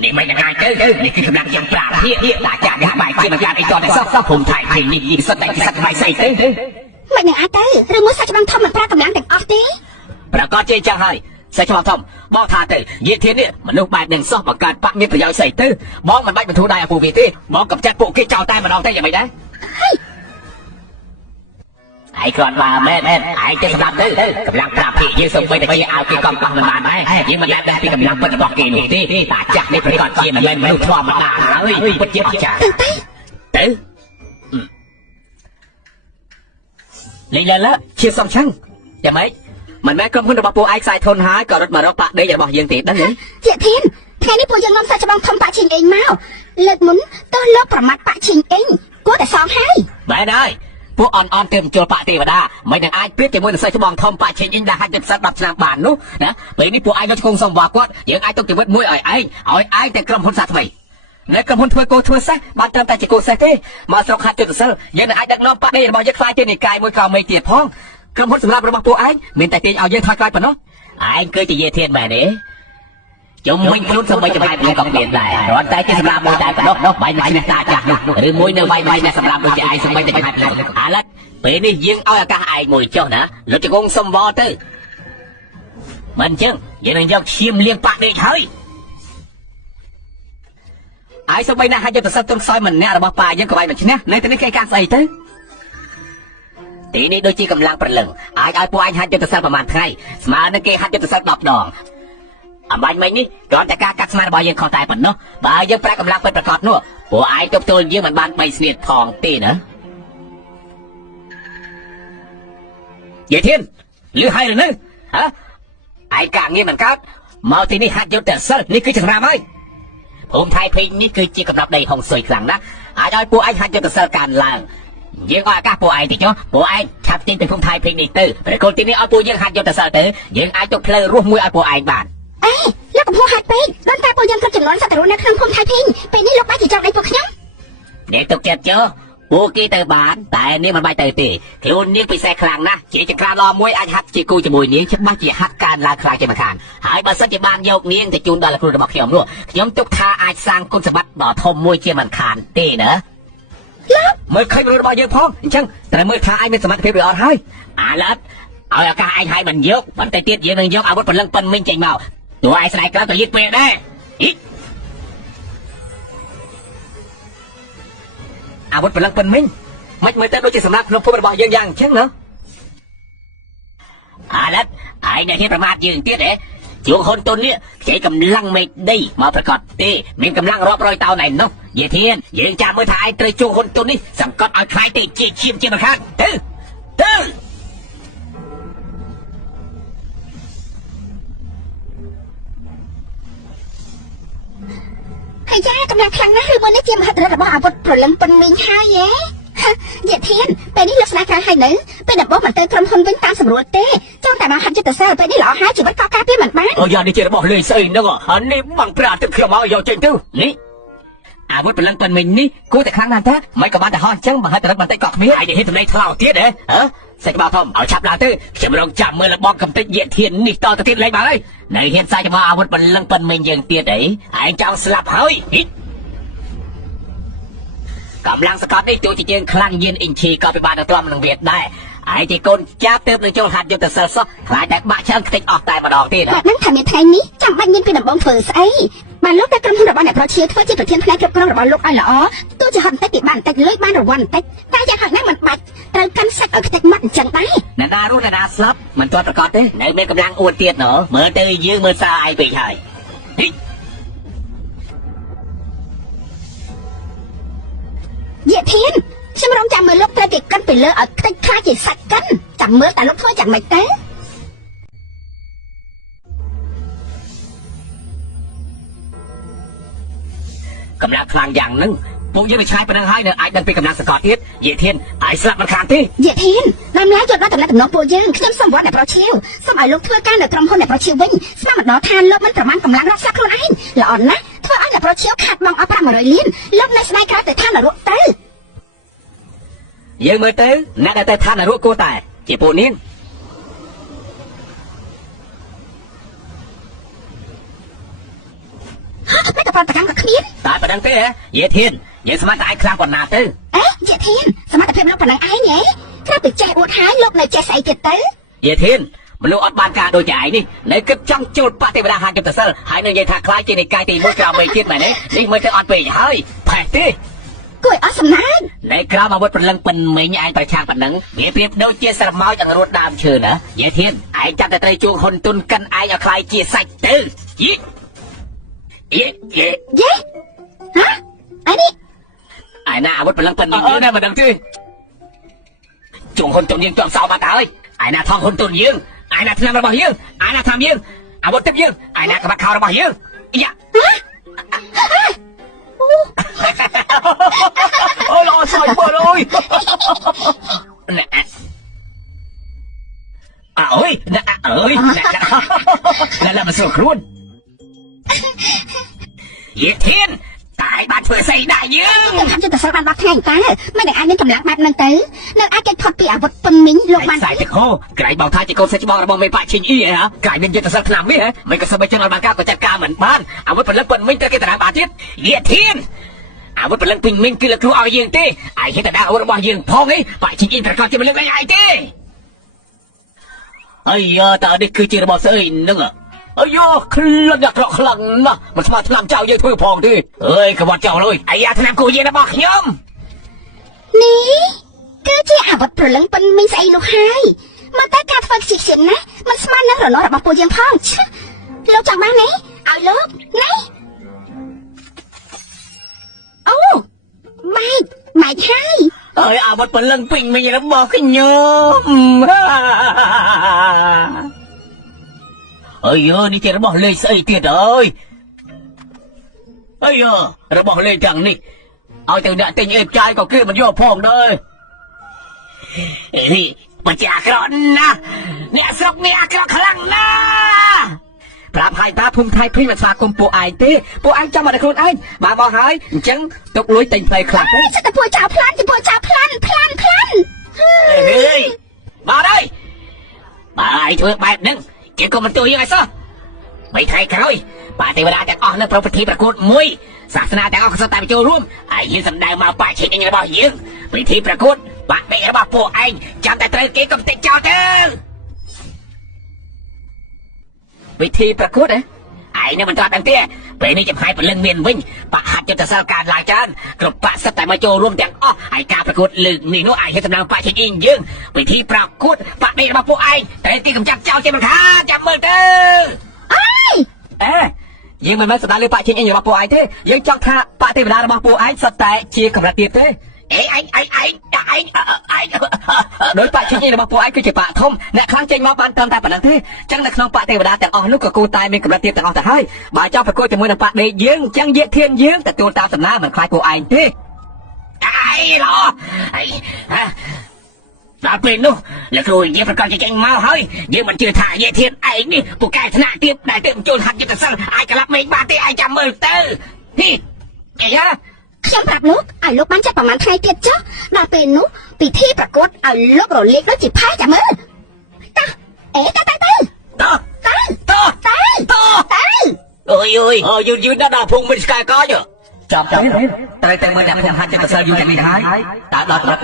នេះមិនយ៉ាងណាទៅនេះគឺកម្លាំងយើងប្រាភាតាចាយ៉ាបាយជាមិនយ៉ាងអីតតែសោះភូមិថៃភ័យនេះសត្វតែសត្វបាយស្អីទៅមិនយ៉ាងអាចទៅឬមួយសាច់ច្បាំងធំមិនប្រាកម្លាំងទាំងអស់ទេប្រកាសជាចឹងហើយសាច់ច្បាំងធំបងថាទៅយាធាននេះមនុស្សបែបនឹងសោះបង្កើតបាក់មានប្រយោជន៍ស្អីទៅបងមិនបាច់បន្ធូរដៃឲ្យពួកវាទេបងកំចាត់ពួកគេចោលតែម្ដងទៅយ៉ាងម៉េចដែរឯងគ្រាន់បើមែនឯងទៅសម្រាប់ទៅកម្លាំងប្រាភាយើងសូម្បីតែជាឲ្យគេកំបាំងមិនបានដែរយើងមិនដែលដឹងពីកម្លាំងពិតរបស់គេនោះទេតាចាស់នេះប្រកាសជាមិនមែនមនុស្សធម្មតាហើយពិតជាអស្ចារ្យទៅលេងឡើងជាសំឆឹងយ៉ាងម៉េចមិនមែនក្រុមហ៊ុនរបស់ពួកឯងខ្សែធនហើយក៏រត់មករកបាក់ដេករបស់យើងទេដឹងទេជាធានថ្ងៃនេះពួកយើងនាំសាច់ច្បាំងធំបាក់ឈិញអេងមកលើកមុនតោះលោកប្រមាត់បាក់ឈិញអេងគួរតែសងហើយមែនហើយពួកអន់ទើបចូលបាក់ទេវតាមិននឹងអាចព្រៀបជាមួយនឹងសាច់ច្បាំងធំបាក់ឈិញអេងដែលហាច់ទឹកសិត10ឆ្នាំបាននោះណាពេលនេះពួកឯងយកឆ្កងសំវាគាត់យើងអាចទុកជីវិតមួយឲ្យឯងតែក្រុមហ៊ុនសាថ្មីនៅក្រុមហ៊ុនធ្វើសេះបានត្រឹមតែជាគោសេះទេមកស្រុកហាត់ទឹកសិលយើងនឹងអាចដឹកនាំបាក់ដេករបស់យើងខ្លាយជានិកាយមួយក្រោមមេទៀតផងក្រុមហ៊ុនសម្រាប់របស់ពួកឯងមានតែទាញឲ្យយើងថយក្រោយប៉ុណ្ណោះឯងគឺជាយាធានមែនទេជុំវិញខ្លួនសម្បីចំហាយពលក៏មានដែរគ្រាន់តែជាសម្រាប់មួយតែប៉ុណ្ណោះបាយមិនឈ្នះតាចាស់នោះឬមួយនៅវាយអ្នកសម្រាប់ដូចជាឯងសម្បីតែចំហាយពលឥឡូវពេលនេះយើងឲ្យឱកាសឯងមួយចុះណាលោកជង្គង់សំវល់ទៅមិនអញ្ចឹងយើងនឹងយកឈាមលៀងបាក់ដេកហើយឯងសម្បីណាហាច់យកប្រសិទ្ធទុនខ្សោយម្នាក់របស់ប៉ាយើងក៏បាយមិនឈ្នះនៅទីនេះគេកាសស្អីទៅទីនេះដូចជាកម្លាំងប្រលឹងអាចឲ្យពួកឯងហាត់យុទ្ធសាស្ត្រប្រហែលថ្ងៃស្មើនឹងគេហាត់យុទ្ធសាស្ត្រ10ដងអំបញ្ញមិញនេះគ្រាន់តែការកាត់ស្មារតីរបស់យើងខុសតែប៉ុណ្ណោះបើយើងប្រើកម្លាំងពិតប្រាកដនោះពួកឯងទប់ទល់យើងមិនបាន3ស្នៀតផងទេណាយាយធានលឺហើយឬនៅហ៎ឯងការងារមិនកើតមកទីនេះហាត់យុទ្ធសាស្ត្រនេះគឺចង្រាមហើយភូមិថៃភេងនេះគឺជាកំណប់ដីហុងស៊ុយខ្លាំងណាស់អាចឲ្យពួកឯងហាត់យុទ្ធសាស្ត្រកើនឡើងយើងឲ្យឱកាសពួកឯងទៅចុះពួកឯងឆាប់ទីទៅភូមិថៃភេងនេះទៅប្រគល់ទីនេះឲ្យពួកយើងហាត់យុទ្ធសាស្ត្រទៅយើងអាចទុកផ្លូវរស់មួយឲ្យពួកឯងបានលោកកំពុងហាត់ពេកដល់តែពួកយើងគ្រប់ចំនួនសត្វរស់នៅក្នុងភូមិថៃភេងពេលនេះលោកបាច់ជាចង់ដៃពួកខ្ញុំអ្នកទុកចិត្តចុះពួកគេទៅបានតែនាងមិនបាច់ទៅទេខ្លួននាងពិសេសខ្លាំងណាស់ជាចង្ក្រានល្អមួយអាចហាត់ជាគូជាមួយនាងច្បាស់ជាហាត់កើនឡើងខ្លាំងជាមិនខានហើយបើសិនជាបានយកនាងទៅជូនដល់គ្រូរបស់ខ្ញុំនោះខ្ញុំទុកថាអាចសាងគុណសម្បត្តិដ៏ធំមួយជាមិនខានទេណាមើលឃើញរបស់យើងផងអញ្ចឹងតែមើលថាឯងមានសមត្ថភាពឬអត់ហើយឥឡូវឲ្យឱកាសឯងហើយមិនយកបន្តិចទៀតយើងនឹងយកអាវុធព្រលឹងប៉ិនមិញចេញមកតួឯងស្រែកក្រៅទៅយឺតពេកដែរអាវុធព្រលឹងប៉ិនមិញមិនមើលទៅដូចជាសម្រាប់ក្នុងភូមិរបស់យើងយ៉ាងអញ្ចឹងណាឥឡូវឯងអ្នកហ៊ានប្រមាថយើងទៀតហ៎ជួងហ៊ុនតុននេះខ្ចីកម្លាំងមេដីមកប្រកាសទេមានកម្លាំងរាប់រយតោនឯនោះយាធានយើងចាំមើលថាឯងត្រូវជួងហ៊ុនតុននេះសង្កត់ឲ្យខ្លាយទៅជាឈាមជាមិនខានទៅហើយចាកម្លាំងខ្លាំងណាស់ឬមួយនេះជាមហិទ្ធិរបស់អាវុធព្រលឹងប៉ុនមីងហើយយាធានពេលនេះលោកស្នេហ៍ក្រៅហើយនៅពេលដំបូងមិនទៅក្រុមហ៊ុនវិញតាមស្រួលទេចង់តែមកហាត់យុទ្ធសាស្ត្រពេលនេះល្អហើយជីវិតក៏ការពារមិនបានអូយ៉ានេះជារបស់លេងស្អីហ្នឹងអានេះបាំងប្រាទឹកខ្ញុំមកយកចេញទៅនេះអាវុធព្រលឹងប៉ុនមីងនេះគួរតែខ្លាំងណាស់តាមិនក៏បានតែហោះអញ្ចឹងមហិទ្ធិបន្តិចក៏គ្មានឯងហ៊ានទំនេរថ្លោទៀតហ៎សេចក្ដីធំឲ្យឆាប់ឡើងទៅខ្ញុំរងចាំមើលរបស់កំតិចយាធាននេះតទៅទៀតលេងបានហើយនៅហ៊ានសាយមកអាវុធព្រលឹងប៉ុនមីងយើងទៀតអីឯងចង់ស្លាប់ហើយកម្លាំងសកត់នេះចូលជាយើងខ្លាំងយានអ៊ីនឈីក៏ពិបាកទៅទ្រាំនឹងវាដែរ ai chỉ con cháp tiếp được cho hạt cho từ sơ sót lại đại bạ chân thịt ọt tại mà đỏ tiền បាត់នឹងថាមានថ្ងៃនេះចាំបាច់មានពីដំបងធ្វើស្អីបានលោកតែក្រុមហ៊ុនរបស់អ្នកប្រជាធ្វើជាប្រធានផ្នែកគ្រប់គ្រងរបស់លោកឲ្យល្អទោះជាហត់បន្តិចពីបានបន្តិចលុយបានរង្វាន់បន្តិចតែយ៉ាងហោចណាស់មិនបាច់ត្រូវកាន់សាច់ឲ្យខ្ទេចម៉ាត់អញ្ចឹងដែរ អ្នកណារស់អ្នកណាស្លាប់មិនទាន់ប្រកាសទេនៅមានកម្លាំងអួតទៀតណ៎មើលទៅយើងមើលសារអីពេកហើយ យេធានខ្ញុំរងចាំមើលលោកត្រូវគេកិនពីលើឲ្យខ្ទេចខ្លាចជាសាច់កិនចាំមើលតែលោកធ្វើយ៉ាងម៉េចទៅ កម្លាំងខ្លាំងយ៉ាងហ្នឹងពួកយើងទៅឆ្ងាយប៉ុណ្ណឹងហើយនៅអាចដឹងពីកម្លាំងសកលទៀតយេធានអាចស្លាប់មិនខានទេ យេធានដល់ឡាយយកដល់តំណែងតំណងពួកយើងខ្ញុំសូមវត្តអ្នកប្រជាសូមឲ្យលោកធ្វើការនៅក្រុមហ៊ុនអ្នកប្រជាវិញស្មានម្ដងថាលោកមិនប្រមាណកម្លាំងរកសាខ្លួនឯងល្អណាស់ធ្វើឲ្យអ្នកប្រជាខាត់បងអស់500លានលោកនៅស្ដាយក្រោយទៅឋាននរកទៅ យើងមើលទៅអ្នកដែលទៅឋាននរកគួរតែជាពួកនាង ไม่แต่ปอนตะกรรมกับเคลียน តែប៉ុណ្ណឹងទេហ៎យេធានយើងស្មានតែឯងខ្លាំងប៉ុណ្ណាទៅ เอ๊ะเจเทียนสมรรถภาพលោកប៉ុណ្ណឹងឯងហ៎ក្រៅពីចេះអួតហើយលោកនៅចេះស្អីទៀតទៅ យេធានមនុស្សអត់បានការដូចជាឯងនេះនៅគិតចង់ចូលបដិវត្តហាយុទ្ធសិលហើយនឹងនិយាយថាខ្លាចជានិកាយទី1ក្រោម3ទៀតមែនទេនេះមើលទៅអត់ពេកហើយផេះទេ គួរឲ្យអស់សំណាង នៅក្រោមអាវុធព្រលឹងពិនមិញឯងប្រឆាំងប៉ុណ្ណឹងវាប្រៀបដូចជាស្រមោចអង្រួតដើមឈើណាយេធានឯងចាប់តែត្រូវជួងហ៊ុនទុនកិនឯងឲ្យខ្លាយជាសាច់ទៅយេយេយេ យេហ៎អីនេះ ឯណាអាវុធព្រលឹងពិនមិញណាមិនដឹងទេជួងហ៊ុនទុនយើងចង់សោមកហើយឯណាថងហ៊ុនទុនយើងឯណាឆ្នាំរបស់យើងឯណាថាយើងអាវុធទឹកយើងឯណាក្បាត់ខោរបស់យើងយ៉ា អូឡសយបងអើយណែអើយណែអើយណែឡាមកសួរខ្លួនយេធានតែបានធ្វើស្អីដែរយើង ខ្ញុំថាយុទ្ធសាស្ត្របានបាត់ថ្ងៃតើមិនដែលអាចមានកម្លាំងបែបហ្នឹងទៅនៅអាចគេផុតពីអាវុធពិនមិញលោកបាន ខ្សែទឹកហូក្រៃបងថាជាកូនសិស្សច្បងរបស់មេប៉ាឈិញអ៊ីហ៎ក្រៃមានយុទ្ធសាស្ត្រឆ្នាំនេះហ៎មិនក៏សបិជនអត់បានការក៏ចាត់ការមិនបានអាវុធពលឹងពិនមិញត្រូវគេតារាបានទៀតយេធាន អាវុធពលឹងពេញមិញគឺលោកគ្រូឲ្យយើងទេឯងហេតុតែដាក់អាវុធរបស់យើងផងឯងបាច់ជីងប្រកាសជាមិនលើកលែងឯងទេអាយ៉ាតើនេះគឺជារបស់ស្អីហ្នឹងអាយ៉ាខ្លាំងណាស់ក្រក់ខ្លាំងណាស់មិនស្មើឆ្នាំចៅយើងធ្វើផងទេអើយក្បត់ចោលអើយអាយ៉ាឆ្នាំគូយើងរបស់ខ្ញុំ នេះគឺជាអាវុធប្រលឹងពិនមិញស្អីនោះហើយមកតែការធ្វើខ្ជិះៗណាមិនស្មើនឹងរណោះរបស់ពួកយើងផងឈឹលោកចង់បាននេះឲ្យលោកនេះអូម៉ែហើយ អើយអាវុធពលឹងពេញមិញរបស់ខ្ញុំអើយនេះជារបស់លេខស្អីទៀតអើយអើយរបស់លេខទាំងនេះឲ្យទៅអ្នកទិញអេបចាយក៏គេមិនយកផងដែរនេះមិនជាអាក្រក់ណាស់អ្នកស្រុកនេះអាក្រក់ខ្លាំងណាស់ប្រាប់ហើយតាភូមិថៃព្រីមិនស្វាគមន៍ពួកឯងទេពួកឯងចាំមកដល់ខ្លួនឯងបានមកហើយអញ្ចឹងទុកលួយទិញផ្លែខ្លះទេ ចិត្តតែពួកចៅផ្លាន់ជាពួកចៅផ្លាន់ហេយមកហើយបាយធ្វើបែបហ្នឹងគេក៏មិនទួយយើងឲ្យសោះបីថ្ងៃក្រោយបាទទេវតាទាំងអស់នៅប្រពៃពិធីប្រកួតមួយសាសនាទាំងអស់ក៏សុទ្ធតែចូលរួមហើយយើងសម្ដៅមកបាច់ឈិញរបស់យើងពិធីប្រកួតបាក់ដេករបស់ពួកឯងចាំតែត្រូវគេក៏បន្តិចចោលទៅពិធីប្រកួតហ៎ឯងនៅមិនទាន់ដឹងទេពេលនេះចំហាយពលឹងមានវិញបាក់ហាត់យុទ្ធសាស្ត្រការឡើងច្រើនគ្រប់បាក់សិតតែមកចូលរួមទាំងអស់ហើយការប្រកួតលើកនេះនោះឯងហេតុសម្ដៅបាក់ឈិញយើងពិធីប្រកួតបាក់ដេករបស់ពួកឯងត្រូវគេកំចាត់ចោលជាមិនខានចាំមើលទៅ អេយើងមិនមែនសម្ដៅលើបាក់ឈិញរបស់ពួកឯងទេយើងចង់ថាបាក់ទេវតារបស់ពួកឯងសុទ្ធតែជាកម្រិតទៀតទេអេឯងដោយបាក់ឈិញរបស់ពួកឯងគឺជាបាក់ធំអ្នកខ្លាំងចេញមកបានត្រឹមតែប៉ុណ្ណឹងទេចឹងនៅក្នុងបាក់ទេវតាទាំងអស់នោះក៏គួរតែមានកម្រិតទៀតទាំងអស់ទៅហើយបើចង់ប្រកួតជាមួយនឹងបាក់ដេកយើងចឹងយេធានយើងទទួលតាមសំណើមិនខ្លាចពួកឯងទេដល់ពេលនោះលោកគ្រូយើងប្រកាសចេញមកហើយយើងមិនជឿថាយេធានឯងនេះពូកែថ្នាក់ទៀតដែលទៅបញ្ចូលហាត់យុទ្ធសាស្ត្រអាចក្លាប់មេឃបានទេឯងចាំមើលទៅនេះអីយ៉ា ខ្ញុំប្រាប់លោកឲ្យលោកបានចាប់ប្រហែលថ្ងៃទៀតចុះដល់ពេលនោះពិធីប្រកួតឲ្យលោករលាកដូចជាផែចាំមើលតើអេតើអូយយូរដល់ភូមិមិនស្កាយកោចចាប់ត្រូវតែមើលអ្នកភូមិហាត់យុទ្ធសាស្ត្រយូរតែនេះហើយតើដល់ត្រឹម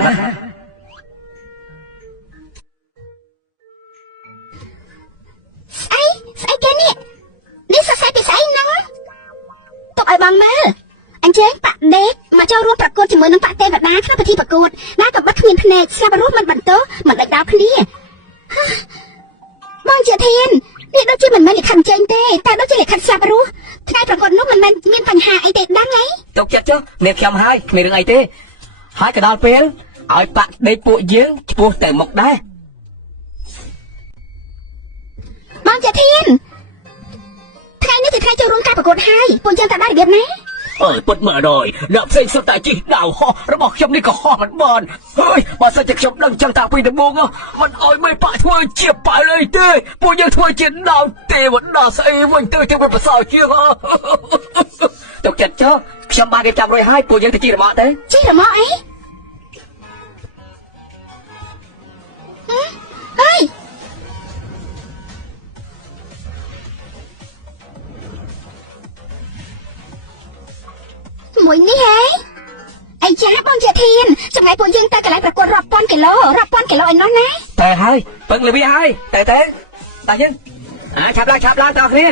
ស្អីគេនេះសរសៃពីស្អីហ្នឹងទុកឲ្យបងមើលអញ្ចឹងប៉ាដេកមកចូលរួមប្រកួតជាមួយនឹងប៉ាទេវតាក្នុងពិធីប្រកួតណាក៏បាត់គ្មានភ្នែកស្លាប់រស់មិនបន្តមិនដេចដោលគ្នាបងជាធាននេះដូចជាមិនមែនលិខិតចេញទេតែដូចជាលិខិតស្លាប់រស់ថ្ងៃប្រកួតនោះមិនមែនមានបញ្ហាអីទេដឹងអី ទុកចិត្តចុះនាងខ្ញុំហើយគ្មានរឿងអីទេហើយក៏ដល់ពេលឲ្យប៉ាក់ដេកពួកយើងឈ្មោះទៅមុខដែរ បងជាធានថ្ងៃនេះគឺថ្ងៃចូលរួមការប្រកួតហើយពួកយើងតែបានរបៀបណា អើយពុតមើលអើយអ្នកផ្សេងសុទ្ធតែជិះដៅហោះរបស់ខ្ញុំនេះក៏ហោះមិនបានហើយបើសិនជាខ្ញុំដឹងចឹងតាពីដំបូងមិនអោយមិនប៉ាក់ធ្វើជាប៉ៅអីទេពួកយើងធ្វើជាដៅទេវតាស្អីវិញទៅជាប្រសើរជាងទុកចិត្តចុះខ្ញុំបានរៀបចំរួចហើយពួកយើងទៅជិះរមាក់ទៅ ជិះរមាក់អីហើយ មួយនេះហ៎អាយ៉ាបងជាធានចម្ងាយពួកយើងទៅកន្លែងប្រកួតរាប់ពាន់គីឡូឯនោះណា តែហើយពឹងលវិហើយតែតាយើងឆាប់ឡើងតោះគ្នា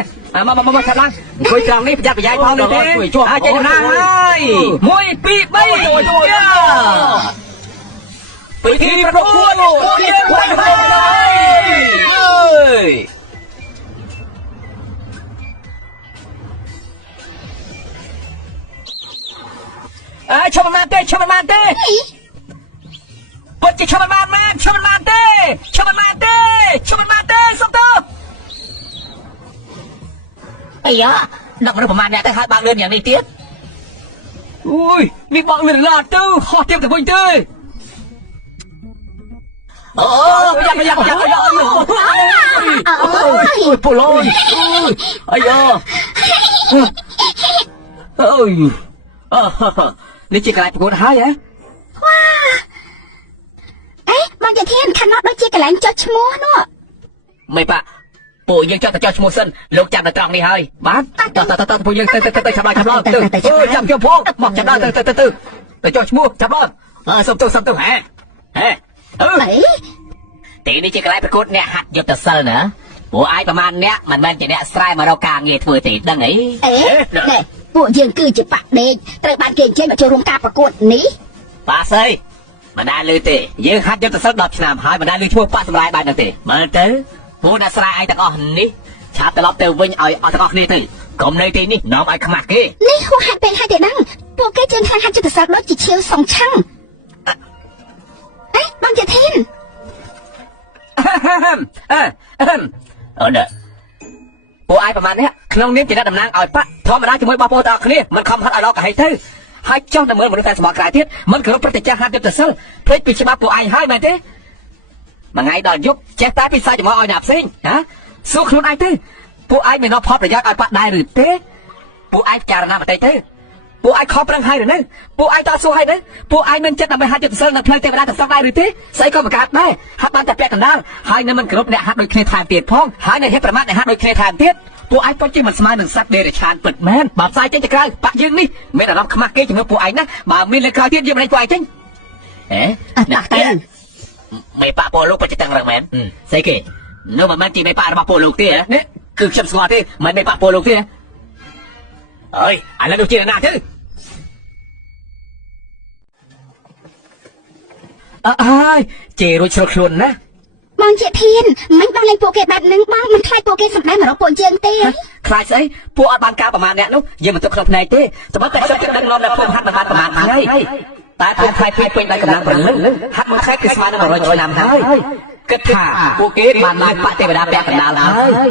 មកឆាប់ឡើងអង្គុយត្រង់នេះប្រយ័ត្នប្រយែងផងទេចេញដំណើរហើយ1 2 3ពិធីប្រកួតពួកយើងបានហើយអើយឈប់មិនបានទេពុតជាឈប់មិនបានទេសុំទៅអាយ៉ាដឹកមនុស្សប្រមាណអ្នកទៅហើយបើកលឿនយ៉ាងនេះទៀតអូយនេះបើកលឿនឡាទៅហោះទៀតទៅវិញទេអូប្រយ័ត្នអូយពូឡូយអាយ៉ាអូយនេះជាកន្លែងប្រកួតហើយហ៎ អេបងជាធានខាងនោះដូចជាកន្លែងចុះឈ្មោះនោះ មិនប៉ពួកយើងចុះទៅចុះឈ្មោះសិនលោកចាំនៅត្រង់នេះហើយបាទតើពួកយើងទៅឆាប់ឡើងចាំខ្ញុំផងមកចាំឡើងទៅចុះឈ្មោះចាំឡើងសុំទៅហេទីនេះជាកន្លែងប្រកួតអ្នកហាត់យុទ្ធសិលណាពួកអាយប្រហែលអ្នកមិនមែនជាអ្នកស្រែមករកការងារធ្វើទេដឹងអី នេះពួកយើងគឺជាប៉ាដេកត្រូវបានគេអញ្ជើញមកចូលរួមការប្រកួតនេះ ប៉ាស្អីមិនដែលឮទេយើងហាត់យុទ្ធសិល10ឆ្នាំហើយមិនដែលឮឈ្មោះប៉ាសម្លាយបែបនោះទេមើលទៅពួកអ្នកស្រែឯងទាំងអស់នេះឆាប់ត្រឡប់ទៅវិញឲ្យអស់ទាំងអស់គ្នាទៅកុំនៅទីនេះនាំឲ្យខ្មាស់គេ នេះហួហាត់ពេកហើយទេដឹងពួកគេជើងខ្លាំងហាត់យុទ្ធសាស្ត្រដូចជាឈៀវសងឆឹងអេបងជាធាន អូនពួកឯងប្រហែលនេះក្នុងនាមជាអ្នកតំណាងឲ្យប៉ធម្មតាជាមួយបងប្អូនទាំងអស់គ្នាមិនខំហាត់ឲ្យដល់កាហេទៅហើយចោះតែមើលមនុស្សតែសមក្រៅទៀតមិនគោរពព្រឹត្តិចាស់ហាត់យុទ្ធសិលភ្លេចពីច្បាប់ពួកឯងហើយមែនទេមួយថ្ងៃដល់យប់ចេះតែពិសាចមកឲ្យអ្នកផ្សេងសួរខ្លួនឯងទៅពួកឯងមានផលប្រយោជន៍ឲ្យប៉ដែរឬទេពួកឯងពិចារណាបន្តិចទៅពួកឯងខំប្រឹងហើយឬនៅពួកឯងតស៊ូហើយនៅពួកឯងមានចិត្តដើម្បីហាត់យុទ្ធសិលនៅផ្លូវទេវតាទៅសោះដែរឬទេស្អីក៏មិនកើតដែរហាត់បានតែពាក់កណ្ដាលហើយនៅមិនគោរពអ្នកហាត់ដូចគ្នាថែមទៀតផងហើយនៅហេតុប្រមាថអ្នកហាត់ដូចគ្នាថែមទៀតពួកឯងពិតជាមិនស្មើនឹងសត្វដេរឆានពិតមែនបើផ្សាយចេញទៅក្រៅបាក់យើងនេះមានអារម្មណ៍ខ្មាស់គេជាមួយពួកឯងណាបើមានលើក្រៅទៀតយើងមិនឯងពួកឯងចេញអ្នកតែមេប៉ាពលលោកពិតជាតឹងរឹងមែនស្អីគេនៅមិនមែនជាមេប៉ារបស់ពលលោកទេនេះគឺខ្ញុំស្គាល់ទេមិនមេប៉ាពលលោកទេអើយឥឡូវដូចជាណាទៅអើយជេរួចជ្រុលខ្លួនណា បងជាធានមិនបងលេងពួកគេបែបហ្នឹងបងមិនខ្លាចពួកគេសម្ដែងមករកពួកយើងទេខ្លាចស្អីពួកអត់បានការប្រមាណអ្នកនោះយើងមិនទុកក្នុងភ្នែកទេតែបើតែខ្ញុំគិតដឹងនាំដល់ភូមិហាត់មិនបានប្រមាណថ្ងៃតែភូមិខេត្តពេញដោយកម្លាំងប្រលឹងហាត់មួយខេត្តគឺស្មើនឹង100ឆ្នាំហើយគិតថាពួកគេបានឡើងបកទេវតាពាក់កណ្ដាលហើយ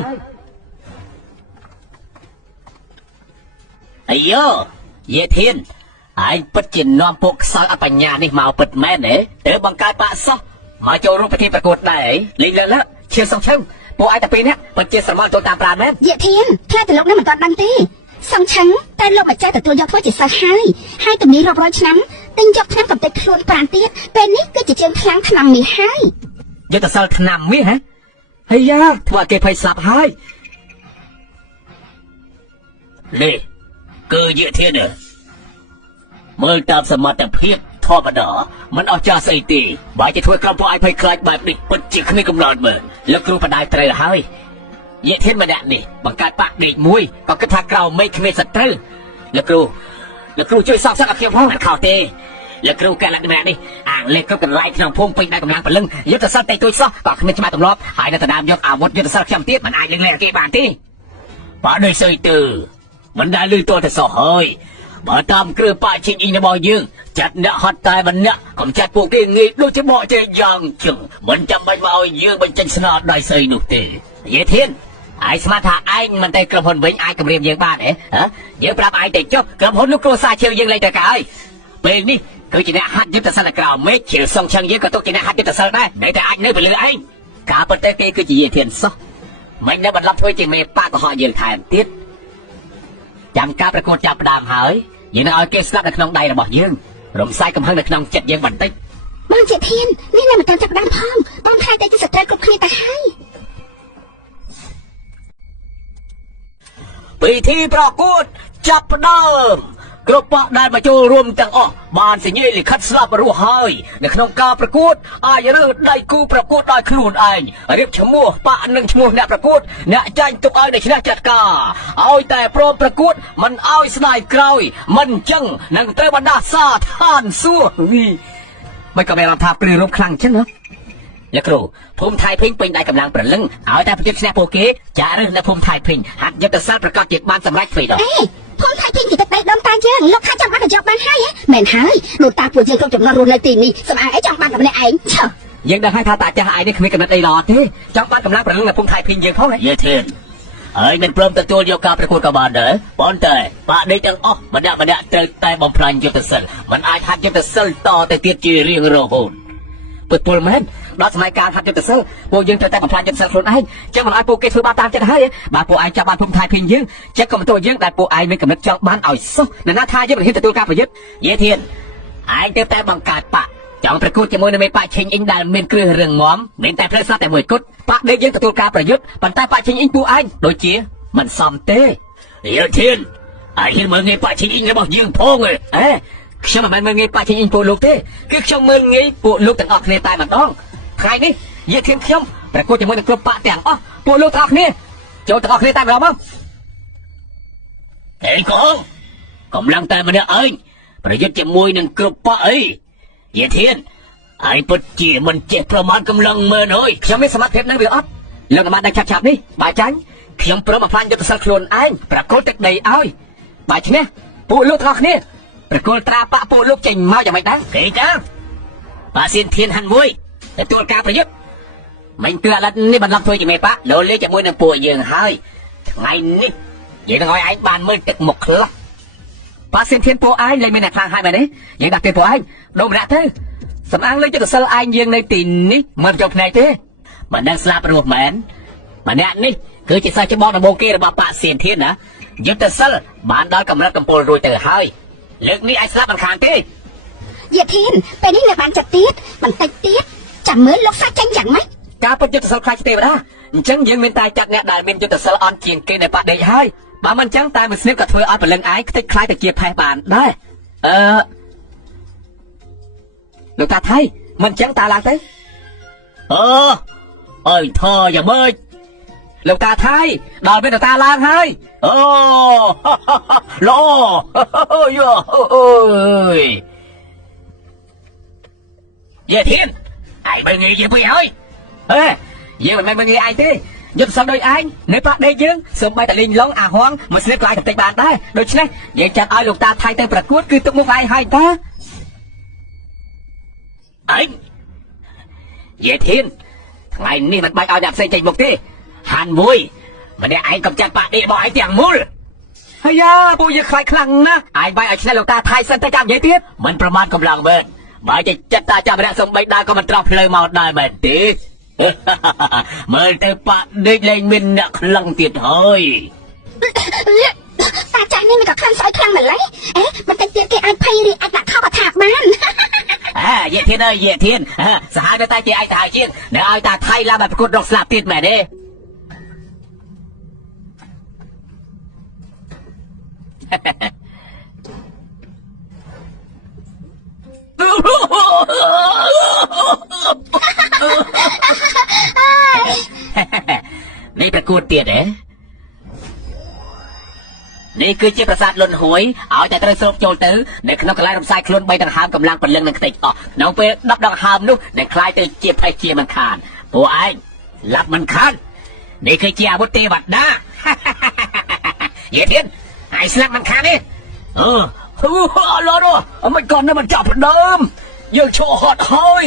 អាយ៉ូយេធានឯងពិតជានាំពួកខ្សោយអបញ្ញានេះមកពិតមែនទេទៅបង្កើតបាក់សោះមកចូលរួមពិធីប្រកួតដែរលេងលើឈៀវសងឈឹងពួកឯងតែពីរនាក់ពិតជាស្រមោលចូលតាមប្រាណមែនយេធានខ្លាចតែលោកនេះមិនទាន់ដឹងទេសងឆឹងតែលោកម្ចាស់ទទួលយកធ្វើជាសិស្សហើយទំនីរាប់រយឆ្នាំទិញយកឆ្នាំកំទេចខ្លួនប្រាណទៀតពេលនេះគឺជាជើងខ្លាំងឆ្នាំមាសហើយយកទៅសិលឆ្នាំមាសហ៎ហើយយ៉ាធ្វើឲ្យគេភ័យស្លាប់ហើយនេះគឺយេធានមើលតាមសមត្ថភាពធម្មតាមិនអស់ចាស់ស្អីទេបើជាធ្វើក្រុមពួកឯងភ័យខ្លាចបែបនេះពិតជាគ្មានកំណត់មើលលោកគ្រូបដាយត្រូវហើយ เยเทียนมาเนี่ยนี่บังการปากเด็กมวยก็กระทากเราไม่ขมิสัตร์แล้วครูช่วยสอบสักกับเพียงพ้องข่าวเตแล้วครูแกหลักแม่นี่อ่างเล็กก็กันไล่ที่น้องพงไปได้กำลังปลึงยุทธศาสตร์แต่ตัวซ้อปากขมิจะมาตำรอบหายในตะดามยกอาวุธยุทธศาสตร์จำเตี้ยมันอ่านเล็กๆกี่บาทที่ป่าโดยเสยตือมันได้ลือตัวแต่สอเฮ้ยมาตามเครือป่าชิงอิงในบ่อยืงจัดเนื้อฮอตตายมันเนี่ยผมจัดพวกที่งี้ดูจะบ่อจะยังจึงมันจำไปมาเอายืงมันจันสนาได้เสยนุเตเยเทียนไอ้สมาธาไอ้มันแต่กระพนวิ่งไอ้กระเรียมยังบ้านฮะเดี๋ยวปรับไอ้แต่จบกระพนลูกโกซาเชียวยังไรแต่กายเป็นนี่คือจีน่าฮัดยุทธศาสตร์กล่าวไม่เขียวทรงช่างยืงก็ต้องจีน่าฮัดยุทธศาสตร์ได้แต่ไอ้เนื้อไปเลยไอ้กาปนแต่เกคือจีเยเทียนซะไม่ได้บรรลับถ้วยจีเมป้าก็ห่อยืนถ่ายติดจำการประกวดจับดามหายยืนเอาเกสลับในขนมใดระบอกยืงรมไส้กำพังในขนมเจ็ดยืงบันติบางเจ็ดเทียนนี่แหละมันการจับดำพองต้องทายแต่จะสตรีกรุบคลีแต่ให้ปีที่ประกวดจับเดิมกรุ๊ปปะได้มาโจรวมจังอ้อบานสิยี่ลิคัดสลับรู้ให้ในขนมการประกวดอายเลิศได้กูประกวดได้ครูนไอเรียบชมัวปะหนึ่งชมัวเนี่ยประกวดเนี่ยใจตุกไอในชนะจัดกาเอาแต่พร้อมประกวดมันเอาสไนเกรย์มันจังนังเตบรรดาซาท่านสู้วีไม่ก็ไม่รับทาปรือรูปคลังใช่ไหมและครูภูมิไทยพิงเป็นได้กำลังประลึงเอาแต่ประยุทธ์แนบโอเคจะเรื่องในภูมิไทยพิงหัดยุทธศาสตร์ประกอบจิตบ้านสำรักฟรีดอกภูมิไทยพิงที่จะเตะดมตาเยอะลูกค้าจังบ้านกับจอกบ้านให้แม่นให้ลูกตาปวดเจียงก็จบนรุนในตีนี้สมางไอ้จังบ้านกับในไอ้เช่ยังได้ให้ทาตาจะหายนี่คือมีกำลังได้หลอดที่จังบ้านกำลังประลึงในภูมิไทยพิงยังเขาไงเยเทนไอ้เป็นเพิ่มตัวเดียวกับประกวดกับบานเด้อบอลเตะปะได้จังอ๋อมันเนี่ยเตะแต่บอมพลันยุทธศาสตร์มันอาจหัดยุทธศาสตร์ต่อแต่เตี้ยจีเรียงโรโหนเปิดตัวมันដល់សម័យកាលហាត់យុទ្ធសិលពួកយើងត្រូវតែបំផ្លាញយុទ្ធសិលខ្លួនឯងចឹងមិនឲ្យពួកគេធ្វើបាបតាមចិត្តហើយបាទពួកឯងចាប់បានភូមិថៃភីងយើងចឹងក៏មិនទោសយើងដែលពួកឯងមានកំណត់ចង់បានឲ្យសោះនរណាថាយើងមិនហ៊ានទទួលការប្រយុទ្ធយេធានឯងទៅតែបង្កើតបកចង់ប្រកួតជាមួយនឹងមេបកឆេងអ៊ីងដែលមានគ្រឹះរឹងមាំមានតែផ្លេសតែមួយគត់បកដេកយើងទទួលការប្រយុទ្ធប៉ុន្តែបកឆេងអ៊ីងពួកឯងដូចជាមិនសមទេយេធានឯងហ៊ានមើលងាយបកឆេងអ៊ីងរបស់យើងផងខ្ញុំមិនមែនមើលងាយបកឆេងអ៊ីងពួកលោកទេគឺខ្ញុំមើលងាយពួកលោកទាំងអស់គ្នាតែម្ដងថ្ងៃនេះយាធានខ្ញុំប្រកួតជាមួយនឹងគ្រប់បកទាំងអស់ពួកលោកទាំងអស់គ្នាចូលទាំងអស់គ្នាតែម្ដងមកហេកងកំឡុងតែម្នាក់ឯងប្រយុទ្ធជាមួយនឹងគ្រប់បកអីយាធានឯងពិតជាមិនចេះប្រមាណកម្លាំងមើលអើយខ្ញុំមានសមត្ថភាពនឹងវាអត់លោកអាមាត់ដាច់ឆាប់នេះបើចាញ់ខ្ញុំព្រមបំផ្លាញយុទ្ធសាស្ត្រខ្លួនឯងប្រកួតទឹកដីឲ្យបើឈ្នះពួកលោកទាំងអស់គ្នាប្រកួតត្រាបកពួកលោកចេញមកយ៉ាងម៉េចដែរគេចាប៉ាសៀនធានហាន់មួយទទួលការប្រយុទ្ធមិនគឺឥឡូវនេះបន្លំធ្វើជាមេបកលោលេជាមួយនឹងពួកយើងហើយថ្ងៃនេះយើងនឹងឲ្យឯងបានមើលទឹកមុខខ្លះប៉ាសៀនធានពួកឯងលែងមានអ្នកខ្លាំងហើយមែនទេយើងដាក់ពេលពួកឯងដូរម្នាក់ទៅសំអាងលើយុទ្ធសិលឯងយើងនៅទីនេះមិនចូលភ្នែកទេមិនដឹងស្លាប់រស់មែនម្នាក់នេះគឺជាសាច់ច្បងដំបូងគេរបស់ប៉ាសៀនធានណាយុទ្ធសិលបានដល់កម្រិតកំពូលរួចទៅហើយលើកនេះឯងស្លាប់មិនខានទេយាធានពេលនេះនៅបានចាប់ទៀតបន្តិចទៀតចាំមើលលោកសាច់ចាញ់យ៉ាងម៉េចការពិតយុទ្ធសិលខ្លាចទេវតាអញ្ចឹងយើងមានតែចាត់អ្នកដែលមានយុទ្ធសិលអន់ជាងគេនៅបដិហើយបើមិនអញ្ចឹងតែមួយស្និតក៏ធ្វើឲ្យព្រលឹងឯងខ្ទេចខ្លាយទៅជាផេះបានដែរលោកតាថៃមិនអញ្ចឹងតាឡើងទៅអើយថយ៉ាងម៉េចលោកតាថៃដល់ពេលតាឡើងហើយឡូយោអើយយាធានឯងមើលងាយយើងពេកហើយយើងមិនមែនមើលងាយឯងទេយុទ្ធសាស្ត្រដូចឯងនៅប៉ះដេកយើងសូម្បីតែលេងឡុងអាហងមកស្នេហ៍ខ្លាយបន្តិចបានដែរដូច្នេះយើងចាត់ឲ្យលោកតាថៃទៅប្រកួតគឺទុកមុខឯងហើយតាឯងយាធានថ្ងៃនេះមិនបាច់ឲ្យអ្នកផ្សេងចេញមុខទេហាន់មួយម្នាក់ឯងកំចាត់ប៉ះដេករបស់ឯងទាំងមូលហើយពួកយើងខ្លាចខ្លាំងណាស់ឯងបាយឲ្យឆ្លេះលោកតាថៃសិនទៅចាំនិយាយទៀតមិនប្រមាថកម្លាំងមែនបើចេះចិត្តតាចាំម្នាក់សំបីដើរក៏មិនត្រោះផ្លូវមកដែរមែនទេមើលទៅប៉ាដេកលែងមានអ្នកខ្លាំងទៀតហើយតាចាស់នេះមិនក៏ខ្លាំងស្អុយខ្លាំងម្ល៉េះបន្តិចទៀតគេអាចភ័យរីអាចដាក់ខោកថាបានយាធានអើយយាធានសាហាវនៅតែជាឯងទៅហើយជាងនៅឲ្យតាថៃឡើងមកប្រកួតរកស្លាប់ទៀតមែនទេនេះប្រ គួតទៀតហ៎នេះគឺជាប្រាសាទលុនហួយឲ្យតែត្រូវស្រូបចូលទៅនៅក្នុងកន្លែងរំសាយខ្លួន3ដង្ហើមកម្លាំងពលឹងនឹងខ្ទេចអស់ក្នុងពេល10ដង្ហើមនោះនឹងคล้ายទៅជាផេះជាមិនខានពួកឯងឡាប់មិនខាននេះគឺជាអាវុធទេវតាយេធៀនឯងស្លាប់មិនខានទេអឡរអមិនក៏នៅមិនចាប់ផ្ដើមយើងឈោហត់ហើយ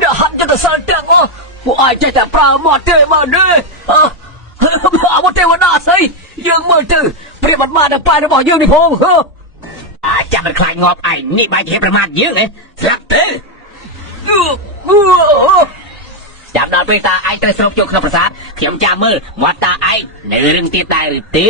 អ្នកហាត់ចិត្តសល់ទាំងអស់ពួកឯងចេះតែប្រើមាត់ទេបើនេះអាវុធទេវតាស្អីយើងមើលទៅព្រាបបាត់បានតែប៉ែរបស់យើងនេះផងអាចចាប់មិនខ្លាចងាប់ឯងនេះបែរជាប្រមាថយើងហ៎ស្លាប់ទេចាំដល់ពេលតាឯងត្រូវស្រូបចូលក្នុងប្រាសាទខ្ញុំចាំមើលមាត់តាឯងនៅរឿងទៀតដែរឬទេ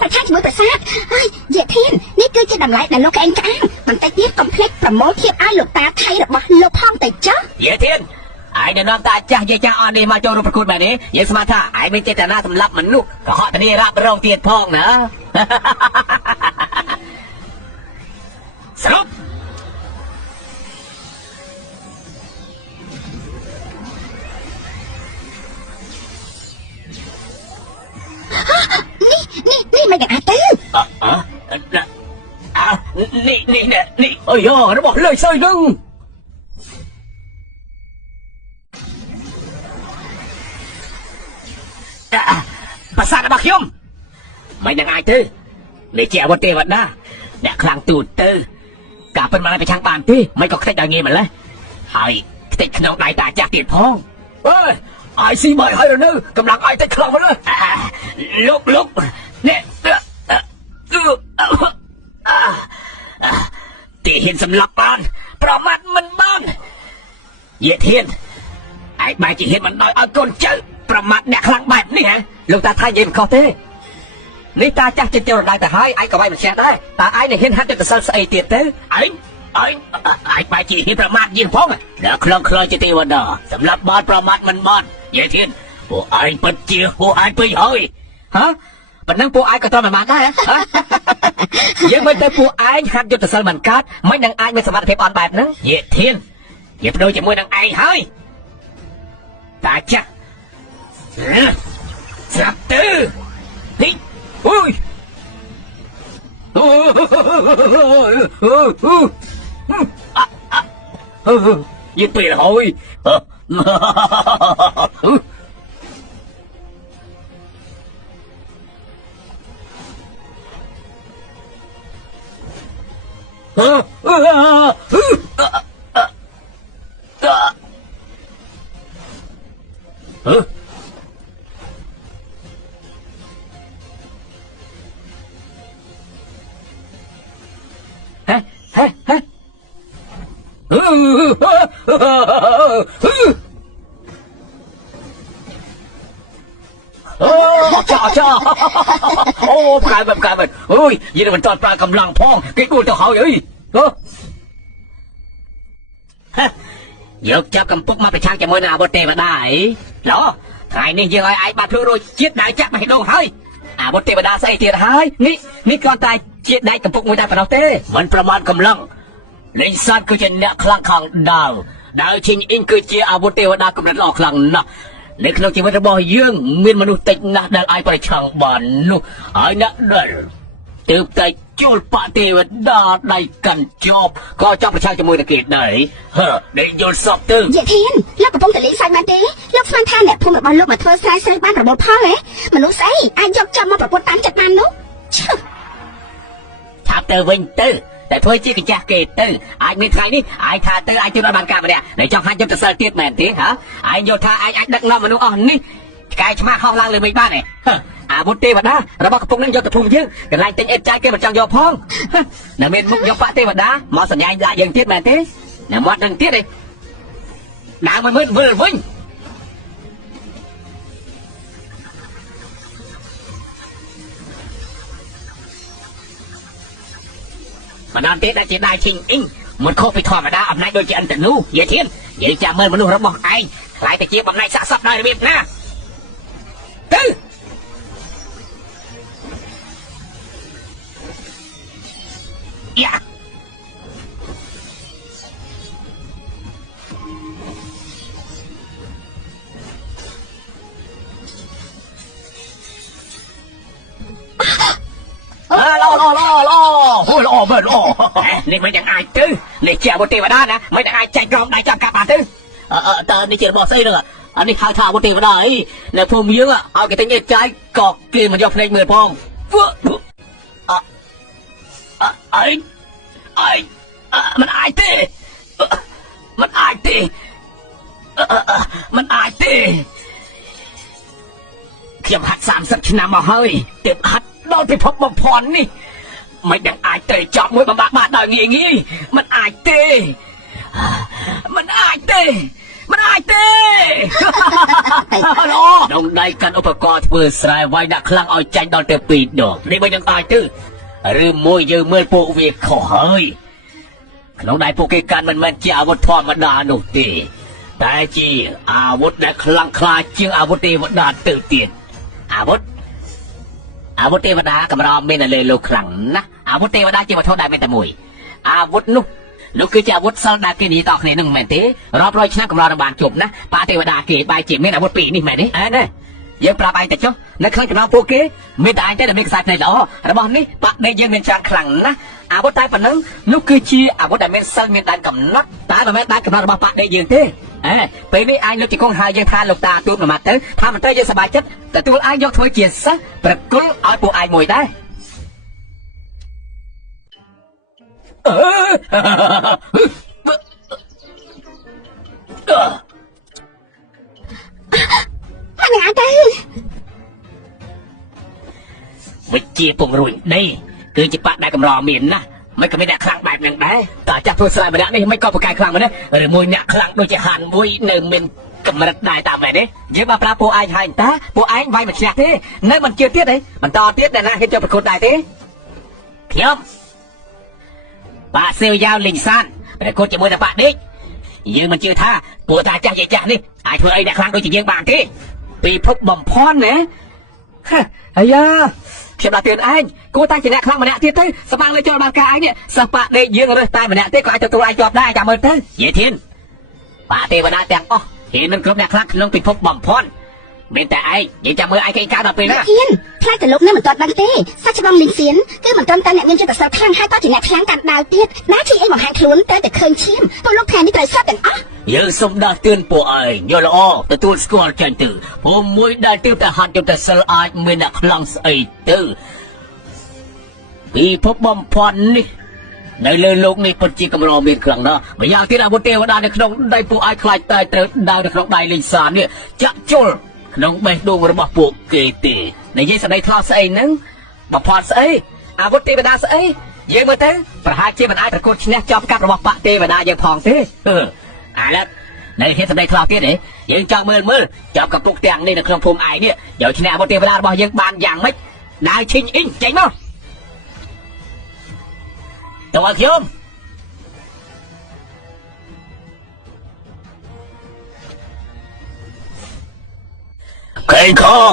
ប្រឆាំងជាមួយប្រាសាទហើយយេធាននេះគឺជាតម្លៃដែលលោកឯងក្អាងបន្តិចទៀតកុំភ្លេចប្រមូលធៀបឲ្យលោកតាថៃរបស់លោកផងទៅចុះយេធានឯងនាំតាចាស់យាយចាស់អស់នេះមកចូលរួមប្រកួតបែបនេះយើងស្មានថាឯងមានចេតនាសម្លាប់មនុស្សកុហកធានារ៉ាប់រងទៀតផងណាសរុបនេះមិនយ៉ាងទៅនេះអើយរបស់លើសើនឹងប្រាសាទរបស់ខ្ញុំមិនយ៉ាងអាចទេនេះជាអាវុធទេវតាអ្នកខ្លាំងទូទៅការពិតមិនអាចប្រឆាំងបានទេមិនក៏ខ្ទេចដល់ងាយម្លេះហើយខ្ទេចក្នុងដៃតាចាស់ទៀតផងអើយអាយស៊ីបើហើយនៅកម្លាំងអាយតិចខ្លាំងម្លេះលោកនេះទីហ៊ានសម្លាប់បានប្រមាថមិនបានយេធានឯងបែរជាហ៊ានមិនដោយឲ្យកូនចៅប្រមាថអ្នកខ្លាំងបែបនេះហ៎លោកតាថៃនិយាយមិនខុសទេនេះតាចាស់ចិត្តរដៅទៅហើយឯងក៏វាយមិនឆ្លាតដែរតើឯងនឹងហ៊ានហាត់ចិត្តទៅសិលស្អីទៀតទៅឯងបែរជាហ៊ានប្រមាថយើងផងដល់ខ្លងខ្លយជាទេវតាសម្រាប់បាត់ប្រមាថមិនបាត់យេធានពួកឯងពិតជាពួកឯងពេញហើយហ៎ប៉ុណ្ណឹងពួកឯងក៏ត្រូវមិនបានដែរយើងមិនទៅពួកឯងហាត់យុទ្ធសិលមិនកើតមិននឹងអាចមានសមត្ថភាពអន់បែបហ្នឹងយេធានយើងបដូរជាមួយនឹងឯងហើយតាចាស់ស្រាប់ទៅនេះអូយយេពេលហើយចាអូប្រកែមិនអូយយីនឹងមិនតន់ប្រើកម្លាំងផងគេគួរទៅហើយអីយកចាប់កំពុកមកប្រឆាំងជាមួយនឹងអាវុធទេវតាអីឡោថ្ងៃនេះយើងឲ្យឯងបាត់ធ្វើរួចជាតិដៃចាក់បេះដូងហើយអាវុធទេវតាស្អីទៀតហើយនេះគ្រាន់តែជាដៃកំពុកមួយតែប៉ុណ្ណោះទេមិនប្រមាថកម្លាំងលេងសត្វគឺជាអ្នកខ្លាំងខាងដាវឈិញអ៊ីងគឺជាអាវុធទេវតាកម្រិតល្អខ្លាំងណាស់នៅក្នុងជីវិតរបស់យើងមានមនុស្សតិចណាស់ដែលអាចប្រឆាំងបាននោះហើយអ្នកដែលទើបតែជួលបទេវតាដៃកាន់ជាប់ក៏ចាប់ប្រឆាំងជាមួយនឹងគេដែរដែលយល់សពទៅយេធានលោកកំពុងតែលេងសើចមែនទេលោកស្មានថាអ្នកភូមិរបស់លោកមកធ្វើស្រែស្រូវបានប្រមូលផលហ៎មនុស្សស្អីអាចយកចំមកប្រពុតតាមចិត្តបាននោះឆាប់ទៅវិញទៅតែធ្វើជាកញ្ចាស់គេទៅអាចមានថ្ងៃនេះអាចថាទៅអាចជួយបានការម្នាក់ដែលចង់ហាត់យុទ្ធសិលទៀតមែនទេហ៎ឯងយល់ថាឯងអាចដឹកនាំមនុស្សអស់នេះឆ្កែឆ្មាហោះឡើងលើមេឃបានទេអាវុធទេវតារបស់កំពុងនឹងយកទៅភូមិយើងកន្លែងទិញអិតចាយគេមិនចង់យកផងនៅមានមុខយកបាក់ទេវតាមកសញ្ញាដាក់យើងទៀតមែនទេនៅមាត់នឹងទៀតទេដើរមកមើលវិលវិញម្ដងទៀតដែលជាដៃឈិញអ៊ីងមិនខុសពីធម្មតាអំណាចដូចជាអន្តនូយេធាននិយាយចាំមើលមនុស្សរបស់ឯងខ្លាយទៅជាបំណាច់សាកសពដោយរបៀបណាទៅយ៉ា មែនអូនេះមិនយ៉ាងអាចទៅនេះជាអាវុធទេវតាណាមិនអាចចែកក្រោមដៃចាប់កាប់បានទៅតើនេះជារបស់ស្អីហ្នឹងអានេះហៅថាអាវុធទេវតាអីនៅភូមិយើងឲ្យគេទិញចាយក៏គេមិនយកភ្នែកមើលផងអីมันអាចទេมันអាចទេมันអាចទេខ្ញុំហាត់30ឆ្នាំមកហើយទើបហាត់ដល់ពិភពបំផន់នេះមិនដឹងអាចទៅចប់មួយបំបាក់បាត់ដោយងាយងាយมันអាចទេมันអាចទេมันអាចទេអូដងដៃកាន់ឧបករណ៍ធ្វើស្រែវាយដាក់ខ្លាំងឲ្យចាញ់ដល់ទៅ2ដងនេះមិនដឹងអាចទេឬមួយយើងមើលពួកវាខុសហើយក្នុងដៃពួកគេកាន់មិនមែនជាអាវុធធម្មតានោះទេតែជាអាវុធដែលខ្លាំងក្លាជាងអាវុធទេវតាទៅទៀតអាវុធទេវតាកម្រមាននៅលើលោកខ្លាំងណាស់អាវុធទេវតាជាវត្ថុដែលមានតែមួយអាវុធនោះគឺជាអាវុធសិលដែលគេនិយាយតគ្នានឹងមែនទេរាប់រយឆ្នាំកម្រនឹងបានជប់ណាបាទេវតាគេបែរជាមានអាវុធពីរនេះមែនទេណាយើងប្រាប់ឯងទៅចុះនៅក្នុងចំណោមពួកគេមានតែឯងទេដែលមានខ្សែភ្នែកល្អរបស់នេះបាក់ដេកយើងមានច្រើនខ្លាំងណាស់អាវុធតែប៉ុណ្ណឹងនោះគឺជាអាវុធដែលមានសិលមានដែនកំណត់តែមិនមែនដែនកំណត់របស់បាក់ដេកយើងទេពេលនេះឯងលោកជង្គង់ហៅយើងថាលោកតាទូតមួយម៉ាត់ទៅថាមិនទៅយើងសប្បាយចិត្តទទួលឯងយកធ្វើជាសិស្សប្រគល់ឲ្យពួកឯងមួយដែរមិនអាចទេវិជាពងរួញនេះគឺជាបាក់ដែលកម្រមានណាមិនក៏មានអ្នកខ្លាំងបែបហ្នឹងដែរតើចាស់ធ្វើស្រែម្នាក់នេះមិនក៏ប្រកែកខ្លាំងមែនទេឬមួយអ្នកខ្លាំងដូចជាហានមួយនៅមានកម្រិតដែរតាមមែនទេយើងមកប្រាប់ពួកឯងហើយតាពួកឯងវាយមិនឆ្នះទេនៅមិនជឿទៀតទេបន្តទៀតតែណាគេចូលប្រកួតដែរទេខ្ញុំបាក់សេវយ៉ាវលីងសានប្រកួតជាមួយតែបាក់ដេកយើងមិនជឿថាពួកតាចាស់យាយចាស់នេះអាចធ្វើអីអ្នកខ្លាំងដូចជាយើងបានទេពីភពបំផន់ណាអាយ៉ាខ្ញុំដាក់ទៀតឯងគួរតែជាអ្នកខ្លាំងម្នាក់ទៀតទៅស្បាំងលើចូលបានការឯងនេះសិស្សបាក់ដេកយើងរើសតែម្នាក់ទេក៏អាចទទួលឯងជាប់ដែរចាំមើលទៅយាយធានបាក់ទេវតាទាំងអស់គេនឹងគ្រប់អ្នកខ្លាំងក្នុងពិភពបំផន់មានតែឯងនិយាយចាំមើលឯងគេកើតដល់ពេលណាធានខ្លាចតែលោកនេះមិនទាន់ដឹងទេសាច់ច្បងលីងសៀនគឺមិនត្រឹមតែអ្នកមានចិត្តសរខ្លាំងហើយក៏ជាអ្នកខ្លាំងកាន់ដាវទៀតណាជាអីបង្ហាញខ្លួនត្រូវតែឃើញឈាមពួកលោកថែនេះត្រូវសត់ទាំងអស់យើងសូមដាស់តឿនពួកឯងយល់ល្អទទួលស្គាល់ចាញ់ទៅព្រោះមួយដែលទើបតែហាត់យុទ្ធសិលអាចមានអ្នកខ្លាំងស្អីទៅពិភពបំផន់នេះនៅលើโลกនេះពិតជាកម្រមានខ្លាំងណាស់ម្យ៉ាងទៀតអាវុធទេវតានៅក្នុងដៃពួកឯងខ្លាចតែត្រូវដាវនៅក្នុងដៃលេងសាននេះចាក់ជុលក្នុងបេះដូងរបស់ពួកគេទេនិយាយស្ដីថ្លោស្អីហ្នឹងបំផន់ស្អីអាវុធទេវតាស្អីយើងមើលទៅប្រហែលជាមិនអាចប្រកួតឈ្នះជាប់កាប់របស់បាក់ទេវតាយើងផងទេអាឡិតនៅហេតុស្ដីថ្លោទៀតទេយើងចង់មើលចាប់កំពុកទាំងនេះនៅក្នុងភូមិឯងនេះយកឈ្នះអាវុធទេវតារបស់យើងបានយ៉ាងម៉េចដើរឈិញអ៊ីងចេញមកទៅឲ្យខ្ញុំខេងខង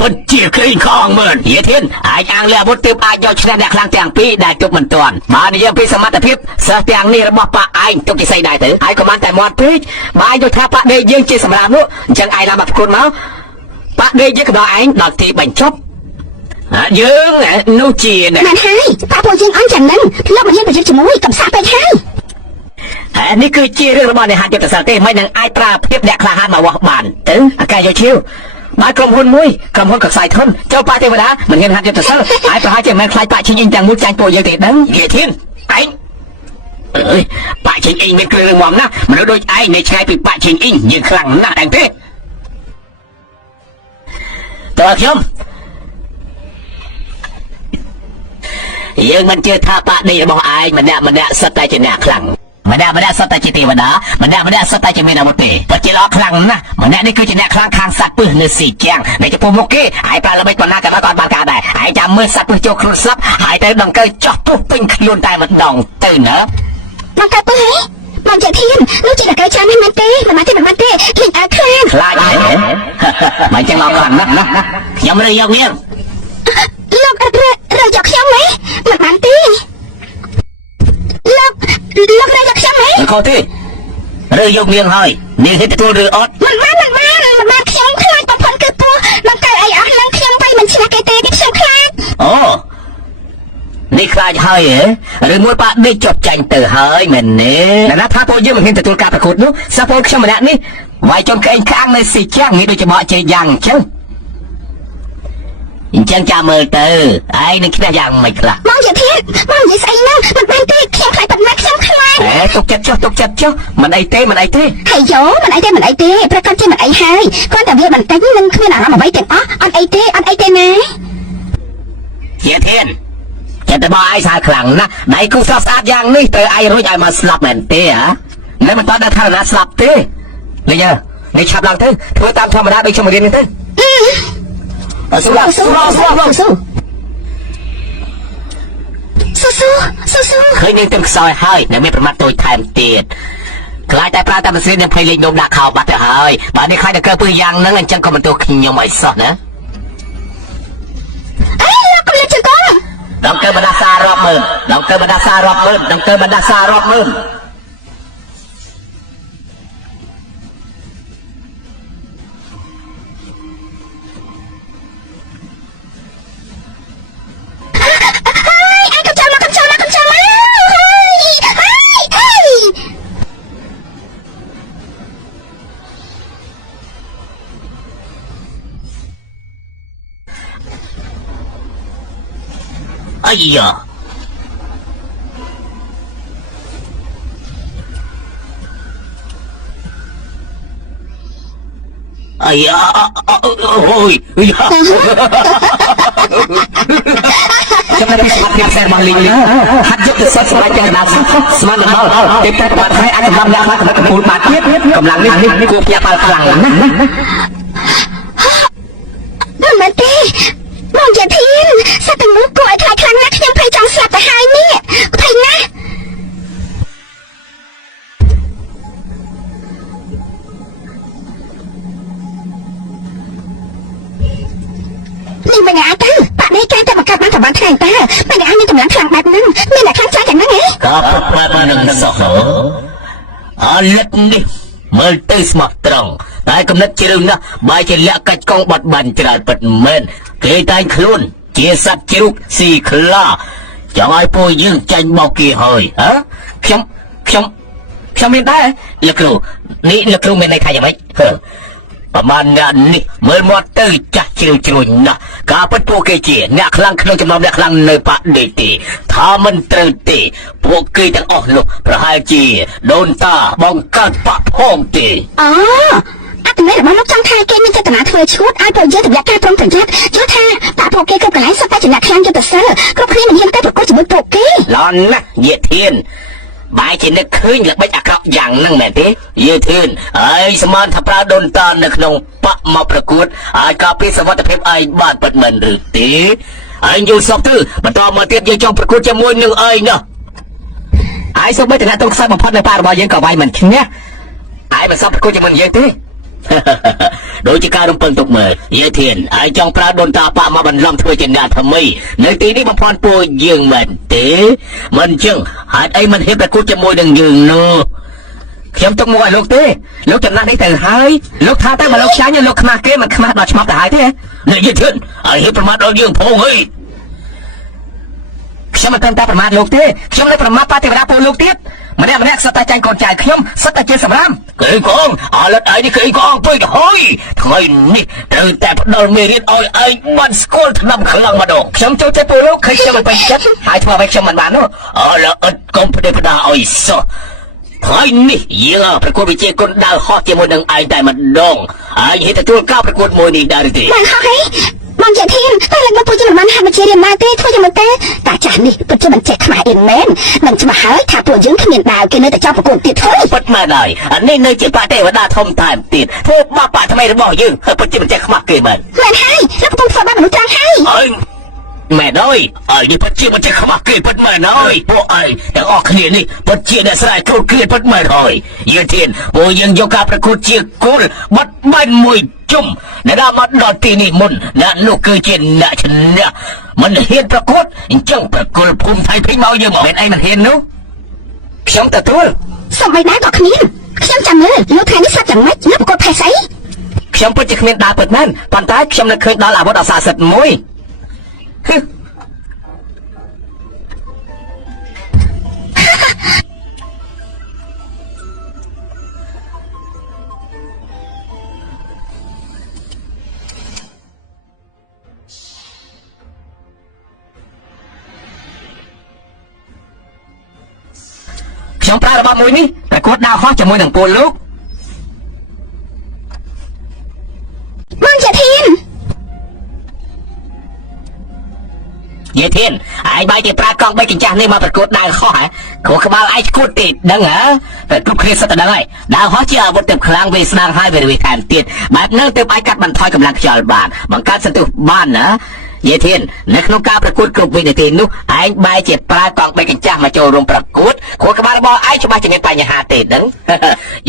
ពិតជាខេងខងមែនយាធានអាចអាងលើអាវុធទើបអាចយកឈ្នះអ្នកខ្លាំងទាំងពីរដែលជប់មិនទាន់បើនិយាយពីសមត្ថភាពសិស្សទាំងនេះរបស់ប៉ាឯងទុកជាស្អីដែរទៅឯងក៏បានតែមាត់ពេកបើឯងយល់ថាប៉ាដេកយើងជាសម្រាប់នោះអញ្ចឹងឯងឡើងមកប្រកួតមកប៉ាដេកយើងក៏ដល់ឯងដល់ទីបញ្ចប់យើងនោះជាណាស់ហើយប៉ាពួកយើងអន់ចាំនឹងធ្លាប់មកហ៊ានប្រយុទ្ធជាមួយកំសាកពេកហើយនេះគឺជារឿងរបស់អ្នកហាត់យុទ្ធសាស្ត្រទេមិននឹងអាចប្រើភាពអ្នកក្លាហានមកវាស់បានទៅអាកាយយកឈៀវបើក្រុមហ៊ុនកខ្សែធនចូលប៉ាទេវតាមិនហ៊ានហាត់យុទ្ធសាស្ត្រឯងប្រហែលជាមិនខ្លាចប៉ាឈិញអ៊ីងទាំងមួយចាញ់ពួកយើងទេដឹងនិយាយធានឯងអើយប៉ាឈិញអ៊ីងមានគ្រឿងរឹងមាំណាស់មនុស្សដូចឯងនៅឆ្ងាយពីប៉ាឈិញអ៊ីងយើងខ្លាំងណាស់ដឹងទេតើខ្ញុំយើងមិនជឿថាបាក់ដេករបស់ឯងម្នាក់សុទ្ធតែជាអ្នកខ្លាំងម្នាក់សុទ្ធតែជាទេវតាម្នាក់សុទ្ធតែជាមានអាវុធទេពិតជាល្អខ្លាំងណាស់ម្នាក់នេះគឺជាអ្នកខ្លាំងខាងសត្វពឹសនៅស៊ីជាងនៅចំពោះមុខគេឯងប្រើល្បិចប៉ុណ្ណាក៏បានការដែរឯងចាំមើលសត្វពឹសចូលខ្លួនស្លាប់ហើយទៅដង្កូវចោះពុះពេញខ្លួនតែម្ដងទៅណាដង្កូវពឹសហ៎បងជាធាននោះជាដង្កូវចាំមិនទេមិនទេលេងឲ្យខ្លាំងហ៎មិនចឹងមកខ្លាំងណាស់ខ្ញុំរើយកនាងលោករើយកខ្ញុំហ៎មិនបានទេលោករើយកខ្ញុំហ៎ខុសទេរើយកនាងហើយនាងហេតុទទួលឬអត់មិនបានខ្ញុំខ្លាចប្រពន្ធគឺពោះដង្កូវអីអស់នឹងខ្ញុំវាយមិនឆ្នះគេទេខ្ញុំខ្លាចអូ នេះខ្លាចហើយហ៎ឬមួយប៉ាដេកចុះចាញ់ទៅហើយមែនទេណាថាពួកយើងមិនហ៊ានទទួលការប្រកួតនោះសាពលខ្ញុំម្នាក់នេះវាយចំក្អេងក្អាំងនៅស៊ីចាំងនេះដូចជាបកជ័យយ៉ាងអញ្ចឹងចាំមើលទៅឯងនឹងឈ្នះយ៉ាងម៉េចខ្លះមកនិយាយទៀតមកនិយាយស្អីហ្នឹងមិនបានទេខ្ញុំខ្លាចបាត់ណាស់ខ្ញុំខ្លាចទុកចិត្តចុះមិនអីទេហើយយោមិនអីទេប្រកាសជាមិនអីហើយគ្រាន់តែវាបន្តិចនឹងគ្មានអារម្មណ៍អ្វីទាំងអស់អត់អីទេណាជាធានចិត្តតែបងឯងសាខ្លាំងណាស់ដៃគូស្រស់ស្អាតយ៉ាងនេះទៅឯងរួចឲ្យមកស្លាប់មែនទេហ៎នៅមិនតដល់ថាណាស្លាប់ទេនេះឆាប់ឡើងទៅធ្វើតាមធម្មតាដូចខ្ញុំរៀននេះទៅស៊ូឃើញនឹងទៅខ្សោយហើយនៅមានប្រមាថតូចថែមទៀតខ្លាចតែប្រើតែម៉ាស៊ីននឹងភ័យលេងនោមដាក់ខោបាត់ទៅហើយបើនេះខ្លាចតែកើពើយ៉ាងហ្នឹងអញ្ចឹងក៏មិនទោសខ្ញុំឲ្យសោះណាអេកុំលេចជើងកូនដងកើបណ្ដាសារាប់ម៉ឺនដងកើបណ្ដាសារាប់ម៉ឺន哎呀！哎呀！ចាំតែពីស្មាត់ភាពផ្សេងរបស់លីងហាត់យកទៅសិតស្បែកទាំងដល់ស្មានដល់ទេតែបាត់ហើយអាចសម្រាប់អ្នកមកកំពូលបាត់ទៀតកម្លាំងនេះគួរផ្ញើបាល់ខ្លាំងណាស់មិនមែនទេមកជាធានសត្វទាំងនោះគួរឲ្យខ្លាចខ្លាំងណាស់ខ្ញុំភ័យចង់ស្លាប់ទៅហើយនេះភ័យណាស់នេះមិនអាចទៅបាក់នេះគេតែបង្កើតបានប្រហែលថ្ងៃតើមិនអាចមានកម្លាំងខ្លាំងបែបហ្នឹងមានអ្នកខ្លាំងខ្លាំងយ៉ាងហ្នឹងហ៎ក៏ប្រហែលនឹងសោះអលិតនេះមើលទៅស្មោះត្រង់តែកំណត់ជ្រៅណាស់បែរជាលាក់កាច់កងបាត់បាញ់ច្រើនពិតមែនគេតែងខ្លួនជាសត្វជ្រូកស៊ីខ្លាចង់ឲ្យពួកយើងចាញ់បោកគេហើយខ្ញុំមានដែរលោកគ្រូនេះលោកគ្រូមានន័យថាយ៉ាងម៉េចប្រមាណអ្នកនេះមើលមាត់ទៅចាស់ជ្រៅជ្រួញណាស់ការពិតពួកគេជាអ្នកខ្លាំងក្នុងចំណោមអ្នកខ្លាំងនៅបដិទេថាមិនត្រូវទេពួកគេទាំងអស់នោះប្រហែលជាដូនតាបង្កើតបាក់ផងទេអូអត្តន័យរបស់លោកចង់ថាគេមានចេតនាធ្វើឈួតឲ្យពួកយើងទម្លាក់ការប្រុងប្រយ័ត្នយល់ថាតាពួកគេគ្រប់កន្លែងសុទ្ធតែជាអ្នកខ្លាំងយុទ្ធសាស្ត្រគ្រប់គ្នាមិនហ៊ានទៅប្រកួតជាមួយពួកគេឡនណាស់ញាធានបែរជានឹកឃើញល្បិចអាក្រក់យ៉ាងហ្នឹងមែនទេយាធានហើយស្មានថាប្រើដូនតានៅក្នុងបកមកប្រកួតហើយក៏ពីសវត្ថភាពឯងបានពិតមិនឬទេឯងយល់សពទៅបន្តមកទៀតយើងចង់ប្រកួតជាមួយនឹងឯងណាឯងសូម្បីតែអ្នកទងខ្សែបំផុតនៅប៉ារបស់យើងក៏វាយមិនឈ្នះឯងមិនសពប្រកួតជាមួយយើងទេដូចជាការរំពឹងទុកមើលយាធានឯងចង់ប្រើដូនតាប៉ាមកបន្លំធ្វើជាអ្នកថ្មីនៅទីនេះបំផន់ពួកយើងមែនទេមិនចឹងហេតុអីមិនហ៊ានប្រកួតជាមួយនឹងយើងនោះខ្ញុំទុកមកឲ្យលោកទេលោកចំណាស់នេះទៅហើយលោកថាតែមកលោកចាញ់លោកខ្មាស់គេមិនខ្មាស់ដល់ឆ្មាប់ទៅហើយទេនិយាយធឿនឲ្យហ៊ានប្រមាថដល់យើងផងអីខ្ញុំមិនតែប្រមាថលោកទេខ្ញុំនៅប្រមាថបាទេវតាពលលោកទៀតម្នាក់សុទ្ធតែចាញ់កូនចៅខ្ញុំសុទ្ធតែជាសម្រាមគេកងអលិតឯនេះគេកងពេកទៅហើយថ្ងៃនេះត្រូវតែផ្ដល់មេរៀនឲ្យឯងបានស្គាល់ថ្នាំខ្លាំងម្ដងខ្ញុំចូលចិត្តពលលោកឃើញខ្ញុំមិនពេញចិត្តហើយធ្វើឲ្យខ្ញុំមិនបាននោះអលិតកុំផ្ដេសផ្ដាឲ្យសោះថ្ងៃនេះយើងប្រកួតវិជាគុណដើរហោះជាមួយនឹងឯងតែម្ដងឯងហ៊ានទទួលការប្រកួតមួយនេះដែរទេបានហោះហីបងជាធានតែលើកមកពួកយើងមិនបានហាត់វិជារៀនណាទេធ្វើយ៉ាងម៉េចទេតាចាស់នេះពិតជាមិនចេះខ្មែរអីមែនមិនច្បាស់ហើយថាពួកយើងគ្មានដាវគេនៅតែចោលប្រកួតទៀតthôiពិតមែនហើយនេះនៅជាបាទេវតាធំតែទៀតធ្វើបាបថ្មីរបស់យើងពិតជាមិនចេះខ្មាស់គេមែនមែនហើយលោកកំពុងធ្វើបាបមនុស្សច្រើនហើយមែនហើយនេះពិតជាមិនចេះខ្មាស់គេពិតមែនហើយពួកឯងទាំងអស់គ្នានេះពិតជាអ្នកស្រែកគ្រូគ្រៀតពិតមែនហើយយាធានពួកយើងយកការប្រកួតជាគោលបាត់បាញ់មួយជុំអ្នកដល់មកដល់ទីនេះមុនអ្នកនោះគឺជាអ្នកឈ្នះមិនហ៊ានប្រកួតអញ្ចឹងប្រគល់ភូមិថៃភីមកយើងមិនអីមិនហ៊ាននោះខ្ញុំទទួលសំបីដែរក៏គ្មានខ្ញុំចាំមើលលោកខែនេះស្អាតយ៉ាងម៉េចនៅប្រកួតផេះស្អីខ្ញុំពិតជាគ្មានដាវពិតមែនប៉ុន្តែខ្ញុំនឹកឃើញដល់អាវុធអសរសិទ្ធិមួយ ខ្ញុំប្រើរបស់មួយនេះប្រកួតដៅហោះជាមួយនឹងពលលោកបងជាធានយេធានឯងបាយជាប្រើកង់3កញ្ចាស់នេះមកប្រកួតដៅហោះហ៎គ្រូក្បាលឯងឈួតទេដឹងហ៎តែគ្រប់គ្នាសិតតែដឹងហើយដៅហោះជាអាវុធទៅខ្លាំងវាស្ដាងហើយវាថែមទៀតបែបហ្នឹងទើបអាចកាត់បន្ថយកម្លាំងខ្យល់បានបង្កើតសន្ទុះបានណាយេធាននៅក្នុងការប្រកួតគ្រប់វិនាទីនោះឯងបែរជាប្រើកង់3កញ្ចាស់មកចូលរួមប្រកួតគ្រូក្បាលរបស់ឯងច្បាស់ជាមានបញ្ហាទេដឹង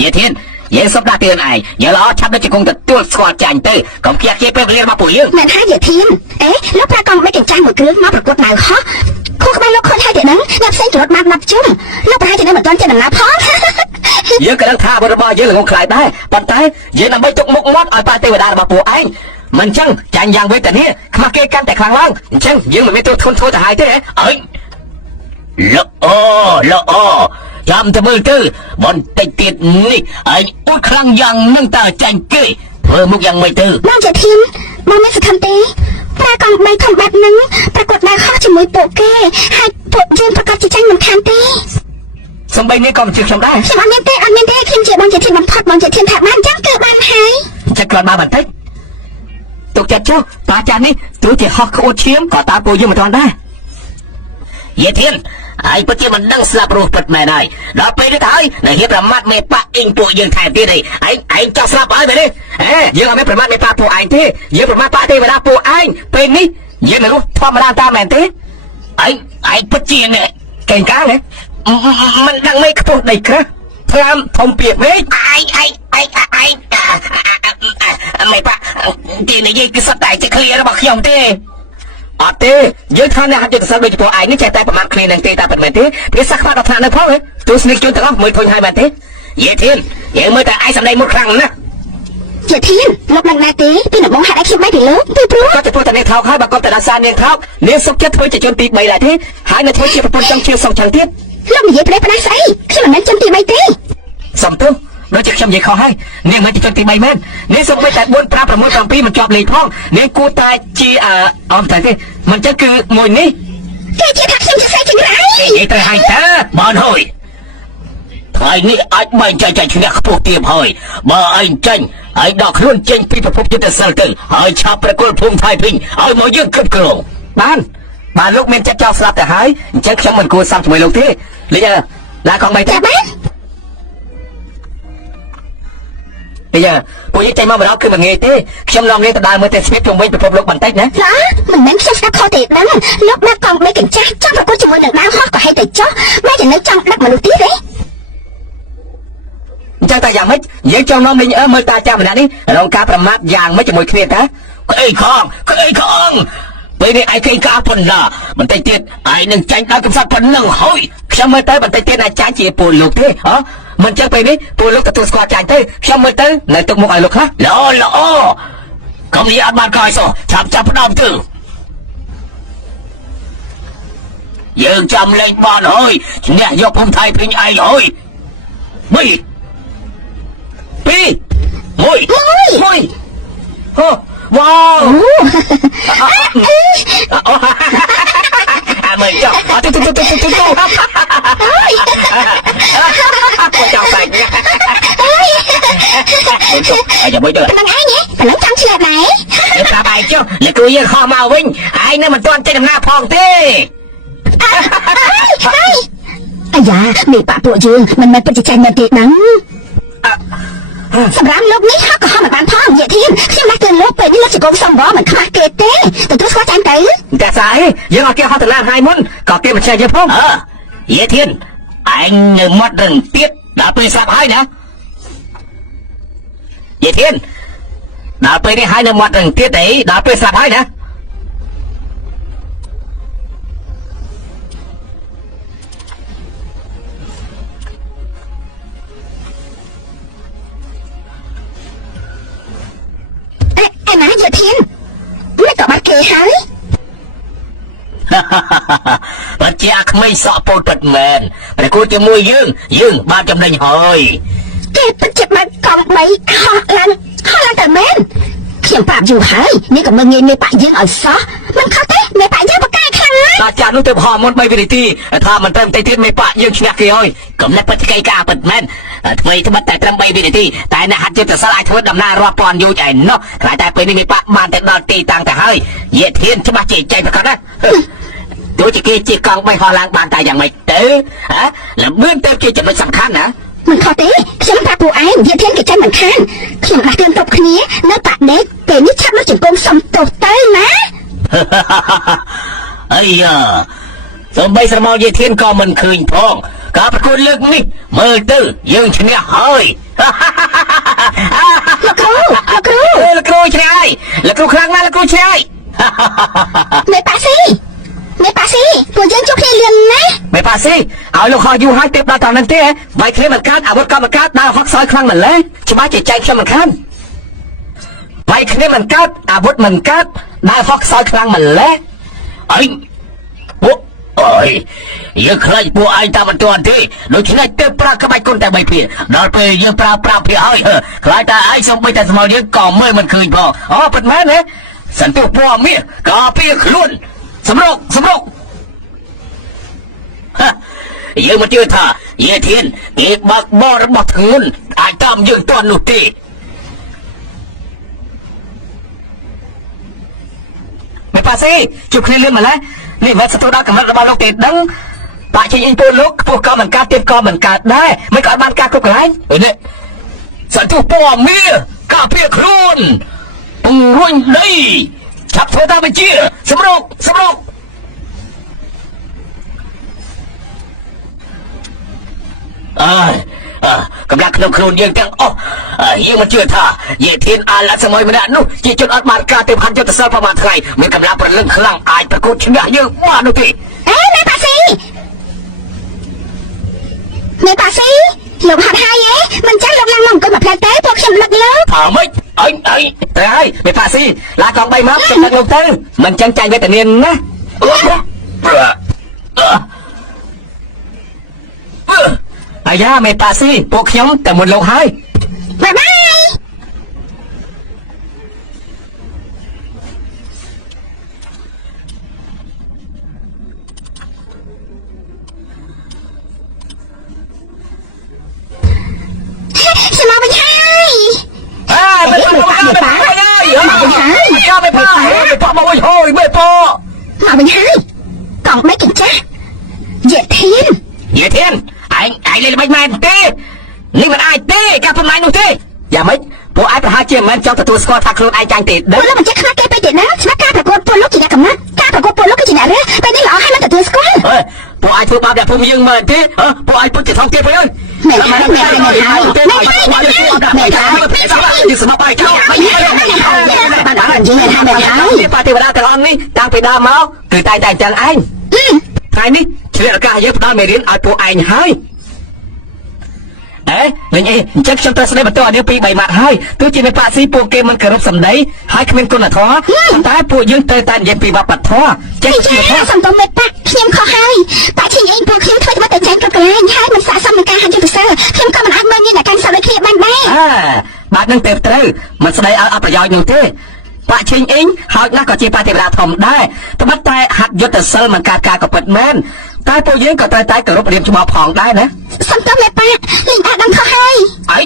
យេធានយើងសុំដាក់ទៀតឯងយើងល្អឆាប់ដូចជាគង់ទទួលស្គាល់ចាញ់ទៅកុំខ្ជិះខ្ជាយពេលវេលារបស់ពួកយើងមិនហើយយាធានលោកប្រើកង់3កញ្ចាស់មួយគ្រឿងមកប្រកួតដៅហោះគ្រូក្បាលលោកខុសហើយទេហ្នឹងអ្នកផ្សេងចរត់បាន10ជុំលោកប្រហែលជានៅមិនទាន់ចេញដំណើរផងយើងក៏ដឹងថាអ្វីរបស់យើងល្ងងខ្លាយដែរប៉ុន្តែយើងដើម្បីទុកមុខមាត់ឲ្យប៉ាទេវតារបស់ពួកឯងមិនចឹងចាញ់យ៉ាងវេទនាខ្មាស់គេកាន់តែខ្លាំងឡើងអញ្ចឹងយើងមិនមានទោសធ្ងន់ធ្ងរទៅហើយទេអើយល្អចាំទៅមើលទៅបន្តិចទៀតនេះឯងអួតខ្លាំងយ៉ាងនឹងតើចាញ់គេធ្វើមុខយ៉ាងម៉េចទៅបងជាធានបងមានសង្ឃឹមទេប្រើកង់3ធំបែបហ្នឹងប្រកួតដៅហោះជាមួយពួកគេហើយពួកយើងប្រកាសជាចាញ់មិនខានទេសំបីនេះក៏មិនជឿខ្ញុំដែរខ្ញុំអត់មានទេខ្ញុំជាបងជាធានបំផុតបងជាធានថាបានចឹងគឺបានហើយចិត្តគាត់មកបន្តិចទុកចិត្តចុះប៉ាចាស់នេះទោះជាហោះក្អួតឈាមក៏តាមពួកយើងមិនទាន់ដែរយេធានហើយពិតជាមិនដឹងស្លាប់រស់ពិតមែនហើយដល់ពេលនេះទៅហើយនៅហៀបប្រមាថមេប៉ាអ៊ីងពួកយើងថែមទៀតឯងចោះស្លាប់ហើយមែនទេយើងអត់មានប្រមាថមេប៉ាពួកឯងទេយើងប្រមាថប៉ាទេវតាពួកឯងពេលនេះយើងនៅរស់ធម្មតាតាមមែនទេឯងពិតជាកេងកាងមិនដឹងមេខ្ពស់ដីក្រាស់ថ្លាមធំពីពេកមេប៉ាគេនិយាយគឺសត្វតែជាឃ្លារបស់ខ្ញុំទេអត់ទេយើងថាអ្នកហាត់យុទ្ធសាស្ត្រដូចជាពួកឯងនេះចេះតែប្រមាថគ្នានឹងទេតែប៉ុន្មានទេភាសាខ្វះដល់ថ្នាក់នៅផងទស្សនិកជនទាំងអស់មើលឃើញហើយមែនទេយេធានយើងមើលតែឯងសម្ដែងមុតខ្លាំងណាស់ជាធានលោកដឹងណាទេពីដំបងហាត់ឲ្យខ្ញុំបែរពីលោកពីព្រោះគាត់ទៅតែនាងថោកហើយបើគាត់ទៅដល់សារនាងថោកនាងសុខចិត្តធ្វើជាជនទី3ដែរទេហើយនៅធ្វើជាប្រពន្ធចង់ជឿសុខចឹងទៀតលោកនិយាយប្រេះផ្ដាស់ស្អីខ្ញុំមិនមែនជនទី3ទេសំទោសដូចជាខ្ញុំនិយាយខុសហើយនាងមិនជាជនទី3មែននាងសុំបីតែ4 5 6 7មិនជាប់លេខផងនាងគួរតែជាអមតែទេមិនចឹងគឺមួយនេះគេជាថាខ្ញុំជាស្រីចង្រៃនិយាយទៅហើយតើបងហួយថ្ងៃនេះអាចបែងចែកឈ្នះខ្ពស់ទៀបហើយបើឯងចាញ់ហើយដកខ្លួនចេញពីប្រភពយុទ្ធសាស្ត្រទៅហើយឆាប់ប្រគល់ភូមិថៃភិញឲ្យមកយើងគ្រប់គ្រងបានលោកមានចិត្តចោលស្លាប់ទៅហើយអញ្ចឹងខ្ញុំមិនគួរសំជាមួយលោកទេលេចឡាកង់3ទៅពួកយើងចេញមកម្ដងគឺមិនងាយទេខ្ញុំនាំនាងទៅដើរមើលទេសភាពជុំវិញពិភពលោកបន្តិចណាមិនមែនខ្ញុំស្ដាប់ខុសទេដឹងលោកដឹកកង់3កញ្ចាស់ចង់ប្រកួតជាមួយនឹងដើរហោះក៏ហេតុតែចុះមិនចំណេញចង់ដឹកមនុស្សទៀតទេអញ្ចឹងតែយ៉ាងម៉េចយើងចង់នាំលេងមើលតាចាស់ម្នាក់នេះរងការប្រមាថយ៉ាងម៉េចជាមួយគ្នាតើក្អីខងពេលនេះឯងគេកោប៉ុណ្ណាបន្តិចទៀតឯងនឹងចាញ់ដល់កំសត់ប៉ុណ្ណឹងហើយខ្ញុំមើលទៅបន្តិចទៀតអាចចាញ់ជាពលលោកទេមិនចឹងពេលនេះពលលោកទទួលស្គាល់ចាញ់ទៅខ្ញុំមើលទៅនៅទុកមុខឲ្យលោកខ្លះល្អកុំនិយាយអត់បានក្រោយសោះចាប់ផ្ដើមទៅយើងចាំលេងបានហើយឈ្នះយកភូមិថៃពេញឯងហើយ2 1 1ហូវ៉ាវមើលចុះទៅចោលតែអាយមួយទៅហ្នឹងឯងប៉ណ្ណឹងចង់ឆ្លៀតដែរយកប្រាប់ឯងចុះលើគូយើងខំមកវិញឯងនៅមិនទាន់ចេញដំណើរផងទេអាយ៉ាមេប៉ាពួកយើងមិនមែនពិតជាចាញ់មែនទេដឹងសម្រាប់លោកនេះហកក៏ហមបានផងយេធានខ្ញុំណាស់គឺលោកពេលនេះលោកជាកូនសំបងមិនខ្វះគេទេទទួលស្គាល់ចាញ់ទៅតែស្អីយើងអត់គេហត់ទៅឡានហើយមុនក៏គេមិនចេះយើងផងយេធានឯងនៅមាត់រឹងទៀតដល់ពេលស្លាប់ហើយណាយេធានដល់ពេលនេះហើយនៅមាត់រឹងទៀតអីដល់ពេលស្លាប់ហើយណាណាយេធានមិនក៏បាត់គេហើយបាត់ជាអាក្មេងសក់ពោតពិតមែនប្រគួតជាមួយយើងបានចំណេញហើយគេពិតជាបាត់កង់3ហោះឡើងតែមែនខ្ញុំប្រាប់យូរហើយនេះក៏មិនងាយមេប៉ាយើងឲ្យសោះមិនខុសទេមេប៉ាយើងបកកាយខ្លាំង ដល់ចាស់នោះទៅហមមុន3វិនាទីថាមិនត្រឹមតែទៀតមេប៉ាយើងឈ្នះគេហើយកុំណែបតិកៃការពិតមែនថ្មីត្បិតតែត្រឹម3វិនាទីតែអ្នកហាត់ចិត្តសិលអាចធ្វើដំណើររាប់ពាន់យូរឯណោះខ្លាចតែពេលនេះមេប៉ាបានទៅដល់ទីតាំងទៅហើយយាធានច្បាស់ជាចៃប្រកាសណាទោះជាគេជាកង់3ហោះឡើងបានតែយ៉ាងម៉េចទៅហ៎ល្បឿនទៅជាចំណុចសំខាន់ណាមិនខុសទេខ្ញុំប្រាប់ពួកឯងយាធានគេចេញមិនខានខ្ញុំដាស់តឿនគ្រប់គ្នានៅប៉ាដេកពេលនេះឆាប់លើជង្គង់សំទោសទៅណាអាយ៉ាសំបីស្រមោលយាធានក៏មិនឃើញផងការប្រកួតលើកនេះមើលទៅយើងឈ្នះហើយលោកគ្រូលោកគ្រូឆ្នៃលោកគ្រូខ្លាំងណាស់លោកគ្រូឆ្នៃមេប៉ាស៊ីពួកយើងជួបគ្នាលឿនណាស់មេប៉ាស៊ីឲ្យលោកហោះយូរហើយទេដល់តនឹងទេវាយគ្នាមិនកើតអាវុធក៏មិនកើតដើរហុកសោយខ្លាំងម្ល៉េះច្បាស់ជាចែកខ្ញុំមិនខានវាយគ្នាមិនកើតអាវុធមិនកើតដើរហុកសោយខ្លាំងម្ល៉េះអីពួកអើយយើងខ្លាចពួកឯងតាមមិនទាន់ទេដូច្នេះទៅប្រើក្បាច់គុណតែ3ភាដល់ពេលយើងប្រើ5ភាហើយខ្លាចតែឯងសំបីតែស្មោលយើងក៏មើលមិនឃើញផងអូពិតមែនទេសន្ទុះពណ៌មាសក៏ពីខ្លួនសម្រុកយើងមិនជឿថាយាធានគេបើកបររបស់ធ្ងន់អាចតាមយើងទាន់នោះទេមេប៉ាស៊ីជួបគ្នាលឿនម្ល៉េះនេះវត្តសតុដល់កម្រិតរបស់លោកទេដឹងបាក់ជិញអ៊ីនពលលោកខ្ពស់ក៏មិនកើតទៀតក៏មិនកើតដែរមិនក៏បានការគ្រប់កន្លែងនេះសន្ទុះពណ៌មាសការពារខ្លួនពង្រួញដីឆាប់ធ្វើតាមបញ្ជាសម្រុកកម្លាំងក្នុងខ្លួនយើងទាំងអស់យើងមិនជឿថាយាធានអាឡ័តសម័យម្នាក់នោះជាជនអត់បានការទៅហាត់យុទ្ធសាស្ត្រប្រមាណថ្ងៃមានកម្លាំងប្រលឹងខ្លាំងអាចប្រកួតឈ្នះយើងបាននោះទេមេប៉ាស៊ីលោកហាត់ហើយមិនចឹងលោកឡើងមកអង្គុយមកផ្លែទេពួកខ្ញុំដឹកលោកថាម៉េចអីតែហើយមេប៉ាស៊ីឡាកង់3មកខ្ញុំដឹកលោកទៅមិនចឹងចាញ់វេទនាណាអាយ៉ាមេប៉ាស៊ីពួកខ្ញុំតែមុនលោកហើយបាយបាយខ្ញុំមកវិញហើយមេប៉ាមកវិញហើយកង់មិនកិនចាស់យាធានឯងលេងល្បិចមែនទេនេះមិនអាចទេការប៉ុន្មាននោះទេយ៉ាងម៉េចពួកឯងប្រហែលជាមិនចង់ទទួលស្គាល់ថាខ្លួនឯងចាញ់ទេដឹងលោកមិនចេះខ្លាចគេពេកទេណាស្មាត់ការប្រកួតពលលោកជាអ្នកកំណត់ការប្រកួតពលលោកគឺជាអ្នករើសពេលនេះល្អហើយមិនទទួលស្គាល់ពួកឯងធ្វើបាបអ្នកភូមិយើងមើលទេពួកឯងពុតជាថងទៀតវិញមែនហើយយើងស្មាត់បាយចូលប៉ាទេវតាទាំងអស់នេះតាំងពីដើមមកគឺតែចឹងឯងថ្ងៃនេះឆ្លៀតឱកាសយើងផ្ដល់មេរៀនឲ្យពួកឯងហើយវិញអញ្ចឹងខ្ញុំត្រូវស្ដីបន្ទោសឲ្យយើង2-3ម៉ាត់ហើយទោះជាមេប៉ាស៊ីពួកគេមិនគោរពសម្ដីហើយគ្មានគុណធម៌តែពួកយើងត្រូវតែនិយាយពីវប្បធម៌ចេះសំទោសមេប៉ាខ្ញុំខុសហើយតែឈិញអីពួកខ្ញុំធ្វើមកតែចាញ់គ្រប់កន្លែងហើយមិនស័ក្តិសមនឹងការហាត់យុទ្ធសាស្ត្រខ្ញុំក៏មិនអាចមើលមានអ្នកកាន់សោដូចគ្នាបានដែរបាទនឹងទៅត្រូវមិនស្ដីឲ្យអត់ប្រយោជន៍នោះទេបាក់ឈិញអ៊ីងហើយណាស់ក៏ជាបាទេវតាធំដែរត្បិតតែហាត់យុទ្ធសិលមិនកើតការក៏ពិតមែនតែពួកយើងក៏ត្រូវតែគោរពរៀបច្បាប់ផងដែរណាសំទោសមេប៉ាលេងអាចដឹងខុសហើយឯ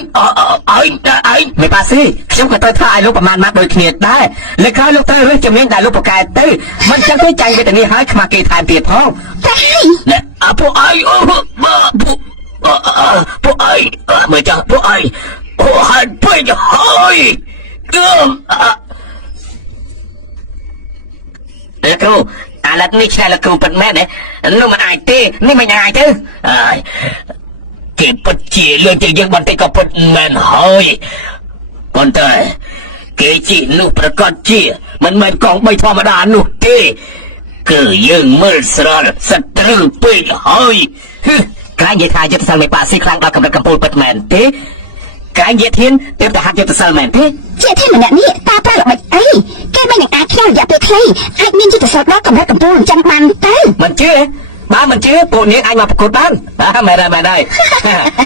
ងមេប៉ាស៊ីខ្ញុំក៏ត្រូវធ្វើឲ្យលោកប្រមាណម៉ាត់ដូចគ្នាដែរលើក្រោយលោកត្រូវរើសជំនាញដែលលោកប្រកែកទៅមិនចឹងទេចាញ់វេទនាឲ្យខ្មាស់គេថែមទៀតផងតែពួកឯងមើលចាស់ពួកឯងហាត់ពេកហើយគ្រូអាឡ័តនេះឆ្នៃលោកគ្រូពិតមែនទេនោះមិនអាចទេនេះមិនអាចទៅគេពិតជាលឿនជាងយើងបន្តិចក៏ពិតមែនហើយប៉ុន្តែគេជីនោះប្រកាសជាមិនមែនកង់3ធម្មតានោះទេគឺយើងមើលស្រាលសត្រូវពេកហើយក្រែងនិយាយថាយុទ្ធសាស្ត្រមេប៉ាស៊ីខ្លាំងដល់កម្រិតកំពូលពិតមែនទេក្រែងយាធានទើបតែហាត់យុទ្ធសាស្ត្រមែនទេជាធានម្នាក់នេះតើប្រើល្បិចអីគេមិននឹងអាចខ្លាំងរយៈពេលខ្លីអាចមានយុទ្ធសាស្ត្រដល់កម្រិតកំពូលអញ្ចឹងបានទៅមិនជឿបើមិនជឿពួកនាងអាចមកប្រកួតបានមែនហើយ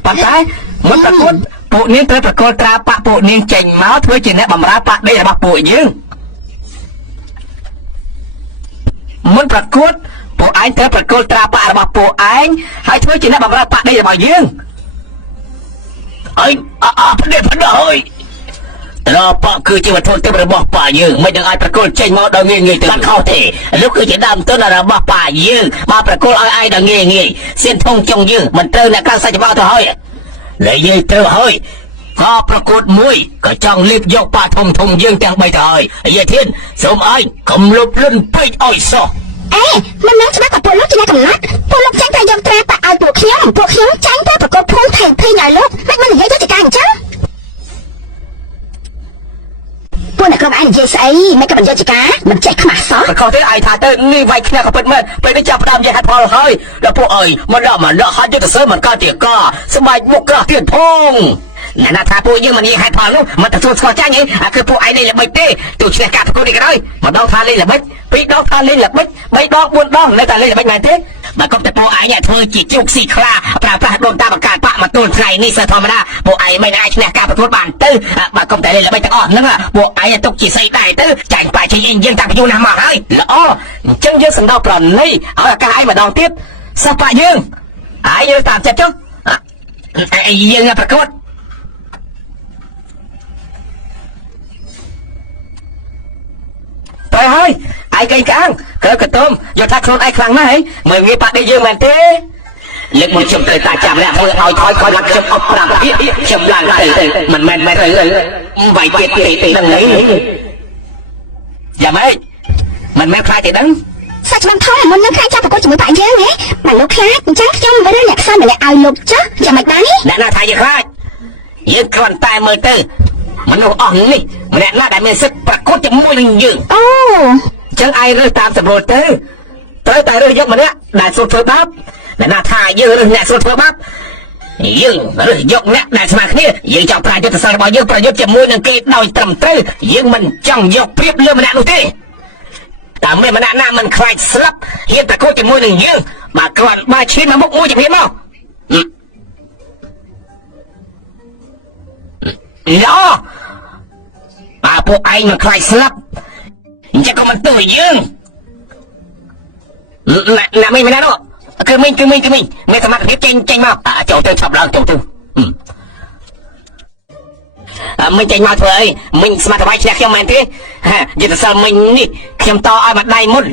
ប៉ុន្តែមិនប្រកួតពួកនាងត្រូវប្រកួតត្រាប៉ពួកនាងចេញមកធ្វើជាអ្នកបម្រើប៉ដីរបស់ពួកយើងមិនប្រកួត ពួកឯងត្រូវប្រកល់ត្រាបាក់របស់ពួកឯងហើយធ្វើជាអ្នកបម្រើបាក់ដីរបស់យើងអើយផ្ដេហើយត្រាបាក់គឺជាវត្ថុទិព្វរបស់ប៉ាយើងមិននឹងអាចប្រកល់ចេញមកដល់ងាយៗទៅខុសទេលោកគឺជាដើមទុនរបស់ប៉ាយើងបើប្រកល់ឲ្យឯងដល់ងាយសៀនធំចុងយើងមិនត្រូវអ្នកកាន់សាច់ច្បាប់ទៅហើយដែលយើងត្រូវហើយក៏ប្រកួតមួយក៏ចង់លេបយកប៉ាធំយើងទាំង3ទៅហើយយាយធានសូមឯងកុំលុបលុនពេកឲ្យសោះអេមិននឹងច្បាស់ក៏ពួកលោកជាអ្នកកំណត់ពួកលោកចាញ់តែយកត្រាបាក់ឲ្យពួកខ្ញុំចាញ់តែប្រកបភូមិថៃភីឲ្យលោកមិននិយាយទៅជាការអញ្ចឹងពួកអ្នកក្រុមឯងនិយាយស្អីមិនក៏និយាយជាការមិនចេះខ្មាស់សោះប្រកបទៅឯងថាទៅនេះវាយគ្នាក៏ពិតមែនពេលនេះចាប់ផ្ដើមនិយាយហេតុផលហើយដល់ពួកអើយមកដល់ហើយយកទៅសើមិនកើតទៀតក៏ស្បែកមុខក្រាស់ទៀតផងអ្នកណាថាពួកយើងមិននិយាយហេតុផលនោះមិនទទួលស្គាល់ចាញ់ទេគឺពួកឯងលេងល្បិចទេទោះឈ្នះការប្រកួតនេះក៏ដោយម្ដងថាលេងល្បិចពីរដងថាលេងល្បិច3ដង4ដងនៅតែលេងល្បិចមែនទេបើកុំតែពួកឯងធ្វើជាជោគស៊ីខ្លាប្រើប្រាស់ដូនតាបង្កើតបាក់មកទល់ថ្ងៃនេះសិធម្មតាពួកឯងមិនអាចឈ្នះការប្រកួតបានទៅបើកុំតែលេងល្បិចទាំងអស់ហ្នឹងពួកឯងទុកជាស្អីដែរទៅចាញ់បាច់ជាយើងតាំងពីយូរណាស់មកហើយល្អអញ្ចឹងយើងសម្ដៅប្រណីឲ្យឱកាសឯងម្ដងទៀតសោះបាក់យើងឯងតាមចិត្តចុះយើងប្រកួតទៅហើយឯងកេងកាំងកើកតុំយកថាខ្លួនឯងខ្លាំងណាស់ហីមើលងាយបាក់នេះយើងមែនទេលើកមកខ្ញុំត្រូវតាចាំលាក់ធ្វើឲ្យថយឡើងខ្ញុំអត់ប្រាប់ខ្ញុំឡើងទៅមិនមែនទៅវាយទៀតដឹងអីយ៉ាងម៉េចមិនមែនខ្លាចទេដឹងសាច់ច្បាំធំមុននឹងខាងចាប់ប្រកួតជាមួយបាក់យើងហ៎បើលោកខ្លាចអញ្ចឹងខ្ញុំមិនរើអ្នកខ្សែម្នាក់ឲ្យលោកចុះយ៉ាងម៉េចដែរអ្នកណាថាយើងខ្លាចយើងគ្រាន់តែមើលទៅមនុស្សអស់នេះម្នាក់ណាដែលមានសិទ្ធិប្រកួតជាមួយនឹងយើងអូអញ្ចឹងឯងរើសតាមសម្រួលទៅត្រូវតែរើសយកម្នាក់ដែលសូត្រធ្វើបាបអ្នកណាថាយើងរើសអ្នកសូត្រធ្វើបាបយើងរើសយកអ្នកដែលស្មើគ្នាយើងចង់ប្រាយុទ្ធសាស្ត្ររបស់យើងប្រយុទ្ធជាមួយនឹងគេដោយត្រឹមត្រូវយើងមិនចង់យកព្រៀបលើម្នាក់នោះទេតែមានម្នាក់ណាមិនខ្លាចស្លាប់ហ៊ានប្រកួតជាមួយនឹងយើងបើគ្រាន់បើឈានមកមុខមួយជំហានមកល្អបើពួកឯងមិនខ្លាចស្លាប់អញ្ចឹងក៏មិនទោសយើងណាមីមិនណានោះគឺមីងមានសមត្ថភាពចេញមកចូលទៅឆាប់ឡើងចូលទៅមីងចេញមកធ្វើអីមីងស្មាតវាយឈ្នះខ្ញុំមែនទេយល់ទៅសិលមីងនេះខ្ញុំតឲ្យមួយដៃមុន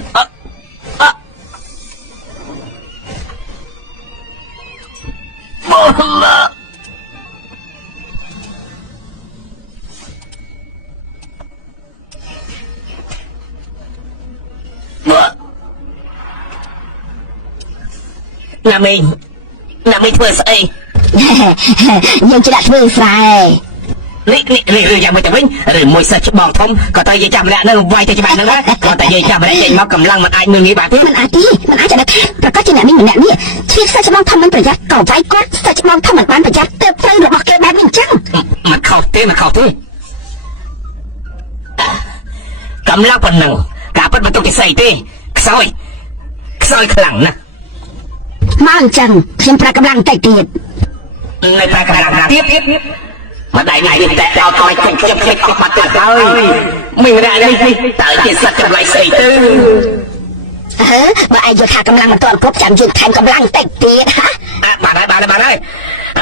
ណាមីធ្វើស្អីយើងជាអ្នកធ្វើស្រែនេះយ៉ាងមិនទៅវិញឬមួយសិស្សច្បងធំក៏តែយើងចាំម្នាក់នឹងវាយទៅច្បាស់ហ្នឹងណាក៏តែយើងចាំម្នាក់ចេញមកកម្លាំងមិនអាចមើលងាយបានទេមិនអាចจะដឹងប្រកាសជាអ្នកនេះម្នាក់នេះឈៀកសិស្សច្បងធំមិនប្រយ័ត្នក៏វាយគាត់សិស្សច្បងធំមិនបានប្រយ័ត្នទើបត្រូវរបស់គេបែបនេះអញ្ចឹងមិនខុសទេកម្លាំងប៉ុណ្ណឹងការពិតមិនទុកជាស្អីទេខ្សោយខ្លាំងណាស់មកអញ្ចឹងខ្ញុំប្រើកម្លាំងតិចទៀតនៅប្រើកម្លាំងទៀតមកដៃនេះតែដល់កយជិះអស់បាត់ទៅហើយមិនរ៉ានេះតើជាសត្វចម្លែកស្អីទៅបើឯងយកថាកម្លាំងមិនទាន់គ្រប់ចាំយើងថែមកម្លាំងតិចទៀតបានហើយ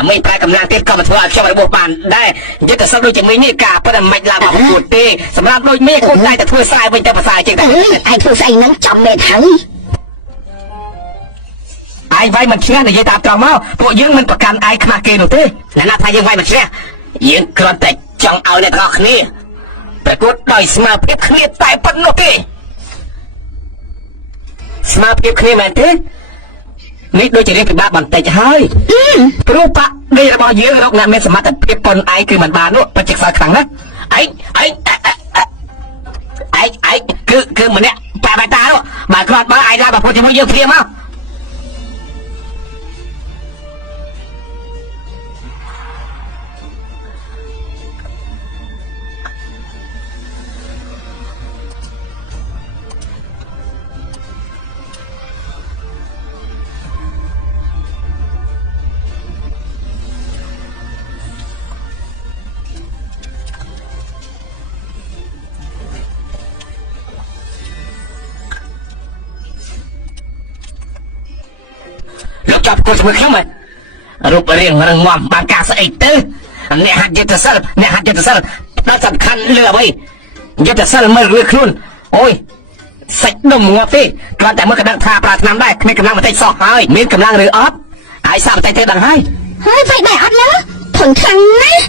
មីប្រើកម្លាំងទៀតក៏មិនធ្វើឲ្យខ្ញុំរបួសបានដែរយុទ្ធសាស្ត្រដូចជាមីនេះការប៉ុន្តែមិនឡើងមកប្រកួតទេសម្រាប់ដូចមីគូតែធ្វើស្រែវិញទៅភាសាជាងតែឯងធ្វើស្អីហ្នឹងចំមែនហើយឯងវាយមិនឈ្នះនិយាយតាមត្រង់មកពួកយើងមិនប្រកាន់ឯងខ្មាស់គេនោះទេអ្នកណាថាយើងវាយមិនឈ្នះយើងគ្រាន់តែចង់ឲ្យអ្នកទាំងអស់គ្នាប្រកួតដោយស្មារតីគ្នាតែប៉ុណ្ណោះទេស្មារតីគ្នាមែនទេនេះដូចជារៀងពិបាកបន្តិចហើយព្រោះបាក់ដីរបស់យើងរកអ្នកមានសមត្ថភាពប៉ុនឯងគឺមិនបាននោះបច្ចេកខ្សោយខ្លាំងណាស់ឯងគឺម្នាក់បែបតានោះបើគ្រាន់បើឯងឡើងប្រកួតជាមួយយើងព្រាមមក ចាប់គាត់ជាមួយខ្ញុំហ៎រូបរាងរងំបានការស្អីទៅអ្នកហាត់យុទ្ធសាស្ត្រដល់សំខាន់លើអ្វីយុទ្ធសាស្ត្រមើលលើខ្លួនអូយសាច់ដុំងាប់ទេគ្រាន់តែមើលកណ្ដឹងថាប្រាថ្នាដែរគ្មានកម្លាំងបន្តិចសោះហើយមានកម្លាំងឬអត់ហើយសាប់បន្តិចទៅដឹងហើយហើយបែកដែរអត់លើធន់ខ្លាំងណាស់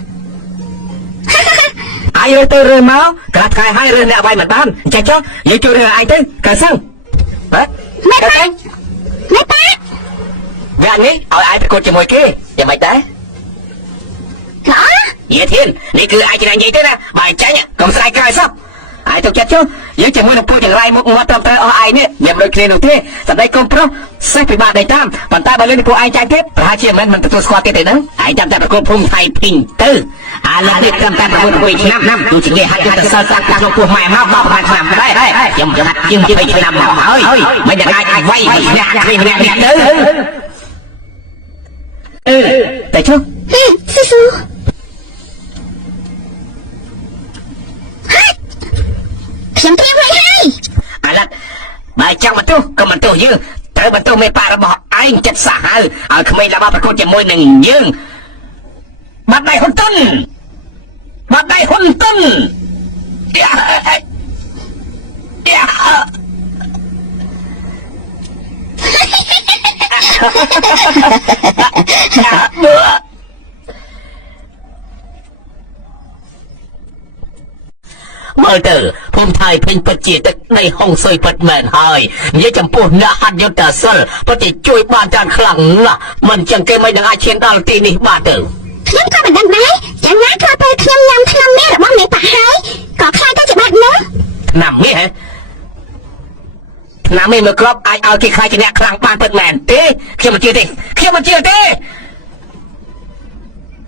អាយរើទៅរើមកក្រាស់ថ្ងៃហើយរើអ្នកអ្វីមិនបានចេះចុះយើងជួយរើឯងទៅកើសឹងបាទម៉េចទេម៉េចទេវានេះឲ្យឯងប្រកួតជាមួយគេយ៉ាងម៉េចដែរយេធាននេះគឺឯងಚೆನ್ನಾញ់និយាយទៅណាបើឯងចាញ់កុំស្រែកក្រោយសោះឯងទៅចិត្តចុះយើងជាមួយនឹងពួកចង្រៃមុខមាត់ត្រឹមត្រូវអស់ឯងនេះមានដូចគ្នានោះទេសម្ដីកូនប្រុសសេះពិបាកដេកតាមប៉ុន្តែបើលើនេះពួកឯងចាញ់ទៀតប្រហែលជាមិនទទួលស្គាល់ទៀតទេហ្នឹងឯងចាំតែប្រកួតភូមិថៃភីងទៅអាលើនេះត្រឹមតែ6ឆ្នាំទោះជាគេហាត់យុទ្ធសាស្ត្រតាំងពីក្នុងពោះម៉ែមកដល់ប្រហែលឆ្នាំដែរខ្ញុំហាត់ជាង20ឆ្នាំមកហើយមិនដែលអាចវាយអ្នកគ្នាម្នាក់នេះទៅតែចុះស៊ូខ្ញុំត្រៀមហើយអាឡាបើចង់បន្ទោសក៏បន្ទោសយើងត្រូវបន្ទោសមេប៉ារបស់ឯងចិត្តសាហាវឲ្យក្មេងឡើងមកប្រកួតជាមួយនឹងយើងបាត់ដៃហ៊ុនតុនមើលទៅភូមិថៃពេញពិតជាទឹកដីហុងស៊ុយពិតមែនហើយនិយាយចំពោះអ្នកហាត់យុទ្ធសាស្ត្រពិតជាជួយបានច្រើនខ្លាំងណាស់មិនចឹងគេមិននឹងអាចឈានដល់ទីនេះបានទៅខ្ញុំក៏មិនដឹងដែរយ៉ាងណាក៏ពេលខ្ញុំញ៉ាំឆ្នាំនេះរបស់មេប៉ាហើយក៏ខ្លាចទៅជាបាត់នោះឆ្នាំនេះហ៎ឆ្នាំនេះមកគ្រាប់អាចឲ្យគេខ្លាចជាអ្នកខ្លាំងបានពិតមែនទេខ្ញុំមិនជឿទេ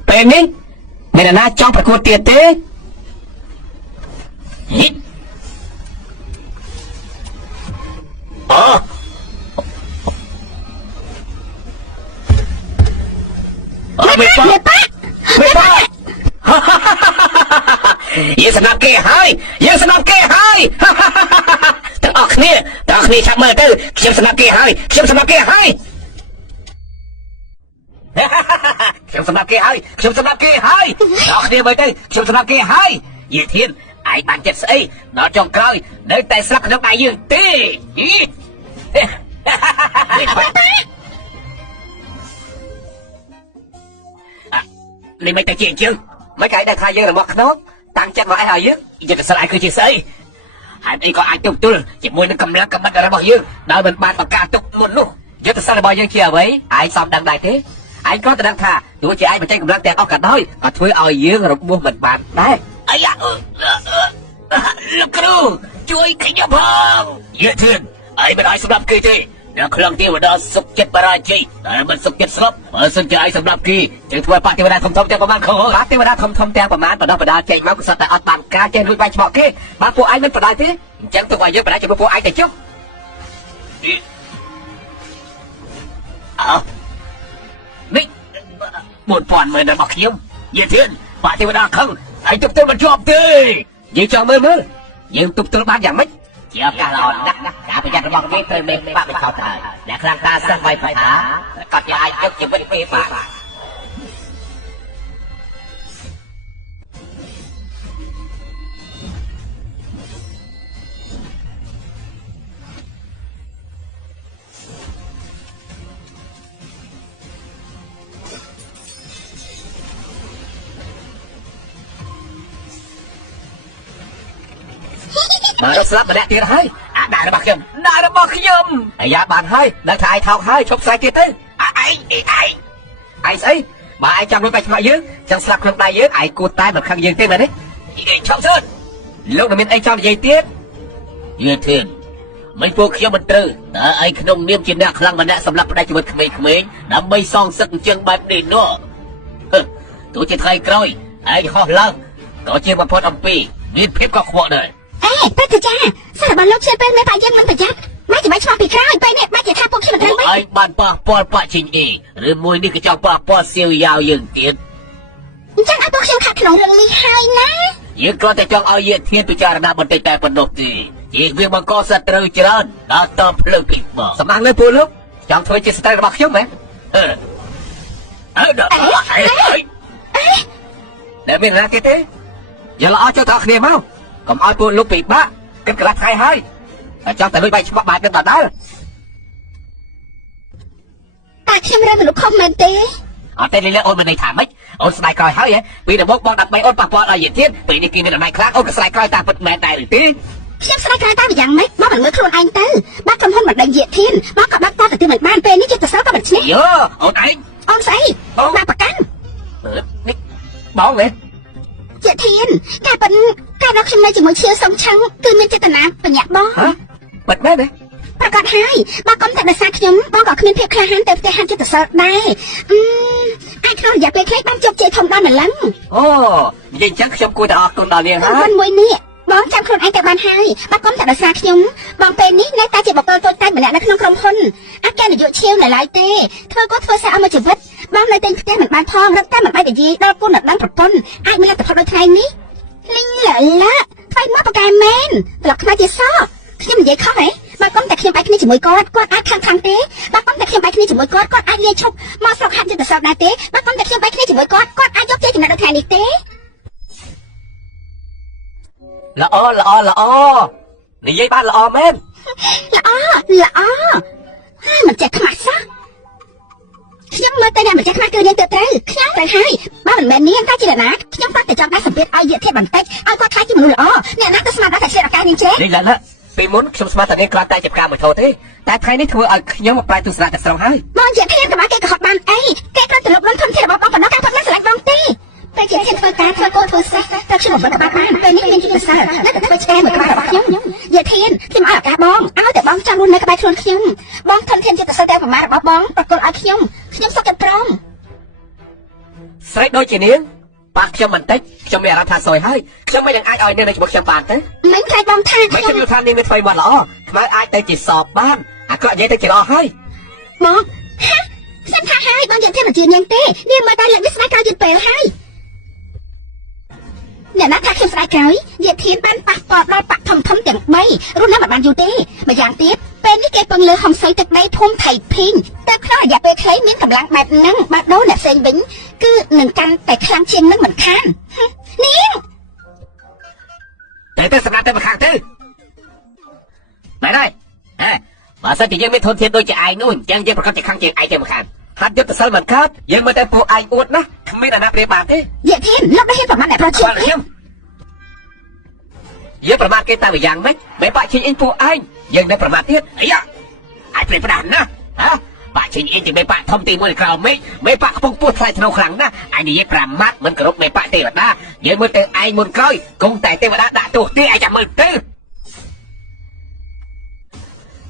ពេលនេះមានអ្នកណាចង់ប្រកួតទៀតទេមេប៉ាយើងស្នាប់គេហើយទាំងអស់គ្នាឆាប់មើលទៅខ្ញុំស្នាប់គេហើយខ្ញុំស្នាប់គេហើយទាំងអស់គ្នាមើលទៅខ្ញុំស្នាប់គេហើយយេធានឯងបានចិត្តស្អីដល់ចុងក្រោយនៅតែស្លាប់ក្នុងដៃយើងទេនេះមិនតែជាអញ្ចឹងមិនគេដឹងថាយើងរមាស់ខ្នងតាំងចិត្តមកឲ្យយើងយុទ្ធសាស្ត្រឯងគឺជាស្អីហើយអីក៏អាចទប់ទល់ជាមួយនឹងកម្លាំងកំបិតរបស់យើងដោយមិនបានបង្ការទុកមុននោះយុទ្ធសាស្ត្ររបស់យើងជាអ្វីឯងសំដឹងដែរទេឯងក៏ដឹងថាទោះជាឯងបញ្ចេញកម្លាំងទាំងអស់ក៏ដោយក៏ធ្វើឲ្យយើងរបួសមិនបានដែរអាយ៉ាលោកគ្រូជួយខ្ញុំផងយេធានឯងមិនឲ្យសម្រាប់គេទេអ្នកខ្លាំងទេវតាសុខចិត្តបរាជ័យតែមិនសុខចិត្តស្លាប់បើសិនជាឯងសម្រាប់គេจึងធ្វើបាក់ទេវតាធំទាំងប្រមាណខុសបាក់ទេវតាធំទាំងប្រមាណបដោះបដាចេញមកក៏សត្វតែអត់បានការចេះលួចវាយឆ្មក់គេបើពួកឯងមិនបដាទេអញ្ចឹងទោះឲ្យយើងបដាជាមួយពួកឯងទៅចុះនេះ4000ម៉ឺនរបស់ខ្ញុំយេធានបាក់ទេវតាខឹងឯងទប់ទល់មិនជាប់ទេយើងចង់មើលយើងទប់ទល់បានយ៉ាងម៉េចជាឱកាសល្អណាស់ការប្រយ័ត្នរបស់គេត្រូវមានបាក់បិទខោទៅហើយអ្នកខ្លាំងតាសឹងវាយផាក៏ជាអាចយកជីវិតគេបានបើរត់ស្លាប់ម្នាក់ទៀតហើយអាដែររបស់ខ្ញុំអាយ៉ាបានហើយដល់ថាឯងថោកហើយឈប់ស្រែកទៀតទៅឯងស្អីបើឯងចាំលុយបាច់ឆ្មាក់យើងចឹងស្លាប់ក្នុងដៃយើងឯងគួរតែមិនខឹងយើងទេមែនទេឯងឈប់សិនលោកនឹងមានអីចង់និយាយទៀតយេធានមិនពួកខ្ញុំមិនត្រូវតើឯងក្នុងនាមជាអ្នកខ្លាំងម្នាក់សម្រាប់ផ្ដាច់ជីវិតក្មេងៗដើម្បីសងសឹកអញ្ចឹងបែបនេះនោះទោះជាថ្ងៃក្រោយឯងហោះឡើងក៏ជាបំផុតអំពីមានភាពកខ្វក់ដែរព្រឹទ្ធាចារ្យសាររបស់លោកជាពេលមេប៉ាយើងមិនប្រយ័ត្នមកច្បាស់ឆ្លោះពីក្រោយពេលនេះបាច់ជាថាពួកខ្ញុំមិនត្រូវវិញឯងបានប៉ះពាល់បាក់ជីងអ៊ីឬមួយនេះក៏ចង់ប៉ះពាល់សៀវយ៉ាវយើងទៀតអញ្ចឹងឲ្យពួកខ្ញុំខាត់ក្នុងរឿងនេះហើយណាយើងគ្រាន់តែចង់ឲ្យយាធានពិចារណាបន្តិចតែប៉ុណ្ណោះទេជាវាបង្កសត្រូវច្រើនដល់តភ្លើងពីបងសម្រាប់លើពួកលោកចង់ធ្វើជាស្ត្រីរបស់ខ្ញុំហ៎ để mình ra cái thế giờ là ai cho tao kia mau còn ai buồn lúc bị bá cái là thay hay cho tao đôi bay bắt bài cái tao đó តែខ្ញុំរើមនុស្សខុសមែនទេ អត់ទេលីលាអូនមិនន័យថាម៉េចអូនស្ដាយក្រោយហើយពីដំបូងបងដើម្បីអូនប៉ះពាល់ដល់យាធានពេលនេះគេមានដំណៃខ្លាំងអូនក៏ស្ដាយក្រោយតាមពិតមែនដែរឬទេ ខ្ញុំស្ដាយក្រោយតាមយ៉ាងម៉េចបងមិនមើលខ្លួនឯងទៅបាត់ក្រុមហ៊ុនមិនដេញយាធានបងក៏បាត់តទៅមិនបានពេលនេះជាប្រសើរក៏មិនឈ្នះ យោអូនឯង អូនស្អីបាត់ប្រកាន់ នេះបងហ៎ យាធានតែប៉ុនការដល់ខ្ញុំនៅជាមួយឈៀវសុំឆឹងគឺមានចេតនាបញ្ញាក់បង ហ៎បាត់មែនទេ ប្រកាសហើយបើកុំតែដោយសារខ្ញុំបងក៏គ្មានភាពក្លាហានទៅផ្ទះហាន់ចិត្តសើដែរអាចក្នុងរយៈពេលខ្លីបានជោគជ័យធំដល់ម្លឹង អូនិយាយអញ្ចឹងខ្ញុំគួរតែអរគុណដល់នាងហើយ មិនមួយនេះបងចាំខ្លួនឯងទៅបានហើយបើកុំតែដោយសារខ្ញុំបងពេលនេះនៅតែជាបុគ្គលតូចតាចម្នាក់នៅក្នុងក្រុមហ៊ុនអត់កែនយោជឈៀវនៅឡើយទេធ្វើក៏ធ្វើសារអស់មួយជីវិតបងនៅតែផ្ទះមិនបានផងរត់តែមិនបាយនិយាយដល់គុណដល់ប្រពន្ធអាចមានលទ្ធផលដូចថ្ងៃនេះលីងឡាថ្លៃមកប្រកែមែនត្រឡប់ខ្មៅជាសខ្ញុំនិយាយខុសហ៎បើកុំតែខ្ញុំបាយគ្នាជាមួយគាត់អាចខាងទេបើកុំតែខ្ញុំបាយគ្នាជាមួយគាត់អាចលាឈប់មកស្រុកហាត់ចិត្តសើដែរទេបើកុំតែខ្ញុំបាយគ្នាជាមួយគាត់អាចយកជ័យចំណេះដូចថ្ងៃនេះទេ ល្អនិយាយបានល្អមែន ល្អមិនចេះខ្មាស់សោះខ្ញុំមើលទៅអ្នកមិនចេះខ្មាស់គឺនាងទៅត្រូវខ្ញុំទៅហើយបើមិនមែននាងតែជាណាខ្ញុំគាត់តែចង់ដាក់សម្ពាធឲ្យយាធិបន្តិចឲ្យគាត់ខ្លាចជាមនុស្សល្អអ្នកណាទៅស្មានដល់តែជាឱកាសនាងជ្រេ នេះឡាពេលមុនខ្ញុំស្មានតែនាងគ្រាន់តែជាផ្កាមួយថោទេតែថ្ងៃនេះធ្វើឲ្យខ្ញុំមកប្រែទស្សនៈតែស្រុងហើយ បងជាធានក៏បានគេកុហកបានអីគេគ្រាន់តែលុបលន់ធនធានរបស់បងប៉ុណ្ណោះការផុតមិនស្រឡាញ់បងទេតែជាធានធ្វើការធ្វើកូនធ្វើសេះតែខ្ញុំមិនបានពេលនេះមានជាប្រសើរនៅតែធ្វើឆ្កែមួយក្បាលរបស់ខ្ញុំយាធានខ្ញុំឲ្យឱកាសបងឲ្យតែបងចង់រស់នៅក្បែរខ្លួនខ្ញុំបងធនធានជាប្រសើរតែប្រមាណរបស់បងប្រកល់ឲ្យខ្ញុំសុខចិត្តព្រម ស្រេចដូចជានាងប៉ះខ្ញុំបន្តិចខ្ញុំមានអារម្មណ៍ថាសោយហើយខ្ញុំមិននឹងអាចឲ្យនាងនៅជាមួយខ្ញុំបានទេ មិនខ្លាចបងថា មិនខ្ញុំយល់ថានាងមានថ្មីមាត់ល្អខ្មៅអាចទៅជាសបបានអាក្រក់និយាយទៅជាល្អហើយ បងខ្ញុំថាហើយបងយកធានមកជានាងទេនាងមកតែលើកនេះស្ដាយក្រោយយឺតពេលហើយអ្នកណាថាខ្ញុំស្ដាយក្រោយយាធានបានប៉ះពាល់ដល់បាក់ធំទាំង3រស់នៅមិនបានយូរទេម្យ៉ាងទៀតពេលនេះគេពឹងលើហំសៃទឹកដីភូមិថៃភីងតែក្នុងរយៈពេលខ្លីមានកម្លាំងបែបហ្នឹងបើដូរអ្នកផ្សេងវិញគឺនឹងកាន់តែខ្លាំងជាងនឹងមិនខាននាង តែសម្រាប់តែម្ខាងទៅមែនហើយបើសិនជាយើងមានធនធានដូចជាឯងនោះអញ្ចឹងយើងប្រកាសជាខាងជាងឯងទៅម្ខាងហាត់យុទ្ធសិលមិនកើតយើងមើលតែពួកឯងអួតណាគ្មានអាណាប្រៀបបានទេ យាធានលោកได้ប្រមាណអ្នកប្រជែង យើងប្រមាថគេតែយ៉ាងម៉េចបែបបាក់ឈិញអីពួកឯងយើងនៅប្រមាថទៀតអាយ៉ាអាចព្រៀបផ្ដាស់ណាបាក់ឈិញអីជាមេបាក់ធំទី1នៅក្រៅមេឃមេបាក់ខ្ពង់ពោះថ្លៃថ្នូរខ្លាំងណាស់ឯងនិយាយប្រមាថមិនគោរពមេបាក់ទេវតាយើងមើលទៅឯងមុនក្រោយគង់តែទេវតាដាក់ទោសទេឯងចាំមើលទៅ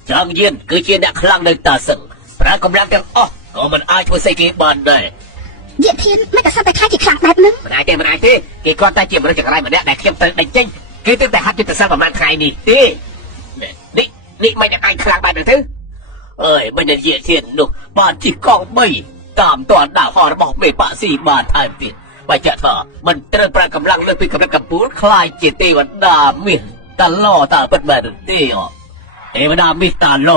ចង់យានគឺជាអ្នកខ្លាំងនៅតាសឹងប្រើកម្លាំងទាំងអស់ក៏មិនអាចធ្វើស្អីគេបានដែរ យាធានមិនក៏សត្វតែខ្លាចជាខ្លាំងបែបហ្នឹង មិនអាចទេគេគាត់តែជាមនុស្សចង្រៃម្នាក់ដែលខ្ញុំត្រូវដេញចេញគេទើបតែហាត់យុទ្ធសាស្ត្រប្រហែលថ្ងៃនេះទេនេះមិនអាចខ្លាំងបែបហ្នឹងទៅអើយមិននិយាយទៀតនោះបានជិះកង់3តាមតនដៅហោះរបស់មេបាក់ស៊ីបានថែមទៀតបើចាក់ថាមិនត្រូវប្រើកម្លាំងលើពីកម្លាំងកម្ពុជាខ្លាយជាទេវតាមាសតឡតើពិតមែនទេទេវតាមាសតឡ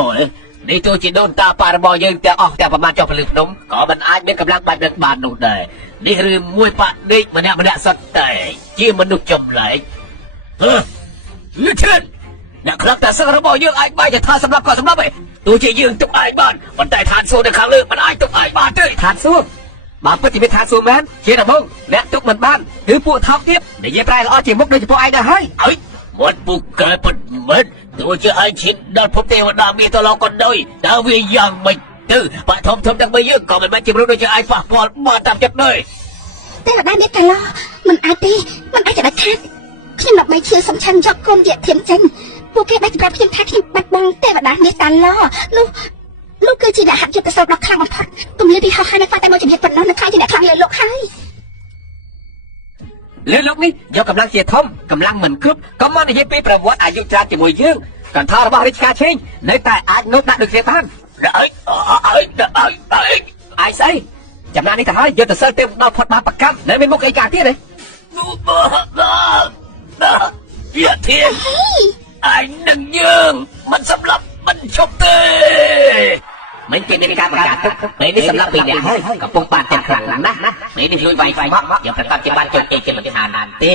នេះទោះជាដូនតាប៉ារបស់យើងទាំងអស់ទាំងប្រមាណចុះពលឺភ្នំក៏មិនអាចមានកម្លាំងបែបនឹងបាននោះដែរនេះឬមួយប៉ាដេកម្នាក់សុទ្ធតែជាមនុស្សចម្លែកលឺឈិនអ្នកខ្លះតែសឹករបស់យើងអាចបែរជាថាសម្រាប់ក៏សម្រាប់ឯងទោះជាយើងទុកឯងបានប៉ុន្តែឋានសួគ៌នៅខាងលើមិនអាចទុកឯងបានទេឋានសួគ៌បើពិតជាមានឋានសួគ៌មែនជាដំបូងអ្នកទុកមិនបានគឺពួកថោកទៀតនិយាយប្រែល្អជាមុខដូចពួកឯងដែរហើយមាត់ពុកកែពិតមែនទោះជាឯងឈិនដល់ភពទេវតាមានតឡងក៏ដោយតើវាយ៉ាងម៉េចទៅបាក់ធំទាំងបីយើងក៏មិនមែនជាមនុស្សដូចជាឯងប៉ះពាល់បានតាមចិត្តដែរ តែម្ដាយមានកន្លោមិនអាចទេមិនអាចจะដាច់ខាតខ្ញុំដើម្បីជឿសំខាន់យកគុំយាធានចេញពួកគេបានប្រាប់ខ្ញុំថាខ្ញុំបាត់បង់ទេវតាមានកន្លោនោះគឺជាអ្នកហាត់យុទ្ធសាស្ត្រដ៏ខ្លាំងបំផុតគំនិតពីហោះហើយនៅតែមកជំនាញប៉ុណ្ណោះនៅខ្លាចជាអ្នកខ្លាំងលើលោកហើយលើលោកនេះយកកម្លាំងជាធំកម្លាំងមិនគ្រប់ក៏មកនិយាយពីប្រវត្តិអាយុច្រើនជាមួយយើងកន្ថរបស់រាជការឆេងនៅតែអាចងប់ដាក់ដូចគ្នាបានអើយស្អីចំណាននេះទៅហើយយុទ្ធសិលទេដល់ផុតបាបប្រកម្មនៅមានមុខអីការទៀតទេយាធានឯងនឹងយើងមិនសម្លាប់មិនឈប់ទេ មិនជាមានការប្រកាសទុកពេលនេះសម្រាប់ពីអ្នកហើយកំពុងបានចិត្តខ្លាំងណាស់ពេលនេះជួយវាយមកយ៉ាងប្រកាសជាបានចូលឯកមិនខានទេ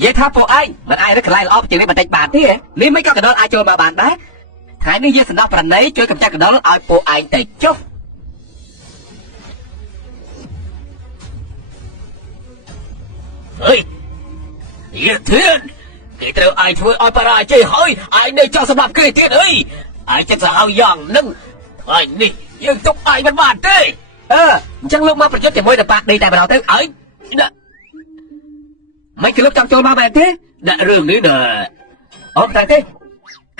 និយាយថាពួកឯងមិនអាចរកកន្លែងល្អជាងនេះបន្តិចបានទេនេះមិនក៏កណ្ដុរអាចចូលមកបានដែរថ្ងៃនេះយើងសណ្ដោះប្រណីជួយកម្ចាត់កណ្ដុរឲ្យពួកឯងទៅចុះហេយាធឿនគេត្រូវឯងធ្វើឲ្យបរាជ័យហើយឯងនៅចង់សម្រាប់គេទៀតអីឯងចិត្តសាហាវយ៉ាងនឹងថ្ងៃនេះយើងទុកឯងមិនបានទេអញ្ចឹងលោកមកប្រយុទ្ធជាមួយនឹងបាក់ដីតែម្ដងទៅឯងមិនគឺលោកចង់ចូលមកមែនទេដាក់រឿងនេះណាអូតែទេ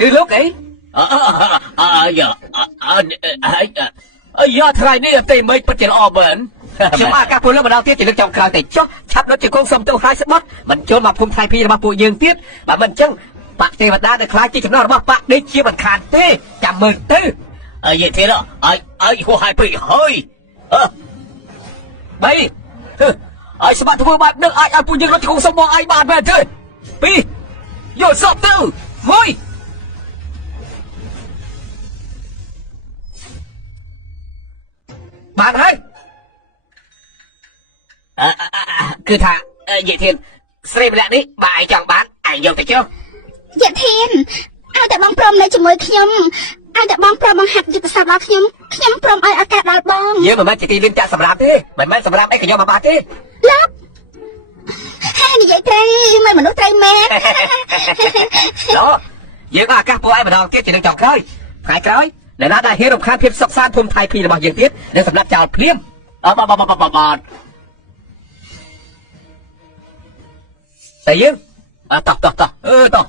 គឺលោកអីយ៉ាថ្ងៃនេះទេមិនពិតជាល្អមែនខ្ញុំអាកាពលម្ដងទៀតជាលើកចុងក្រោយតែចុះឆាប់ដុតជាគង់សុំទោសហើយស្បត់មិនចូលមកភូមិថៃពីរបស់ពួកយើងទៀតបើមិនអញ្ចឹងបាក់ទេវតាដែលខ្លាចជាចំណោះរបស់បាក់នេះជាមិនខានទេចាំមើលទៅនិយាយទៀតឲ្យហួសហើយពេកហើយបីឲ្យស្បាត់ធ្វើបាបនឹងអាចឲ្យពួកយើងរត់ឆ្កងសុំមកឯងបានមែនទេពីរយកសពទៅមួយបានហើយគឺថានិយាយទៀតស្រីម្នាក់នេះបើឯងចង់បានឯងយកទៅចុះយាយធានឲ្យតែបងព្រមនៅជាមួយខ្ញុំឲ្យតែបងព្រមបង្ហាត់យុទ្ធសាស្ត្ររបស់ខ្ញុំព្រមឲ្យឱកាសដល់បងយើងមិនមែនជាទីលានចាក់សម្រាប់ទេមិនមែនសម្រាប់អីក៏យកមកបានទេលោកហើយនិយាយត្រូវមិនមនុស្សត្រូវមែនលោកយើងឱកាសពួកឯងម្ដងទៀតជានឹងចុងក្រោយថ្ងៃក្រោយអ្នកណាដែលហ៊ានរំខានភាពសុខសាន្តភូមិថៃពីរបស់យើងទៀតនឹងសម្រាប់ចោលភ្លាមបាទតែយើងតោះ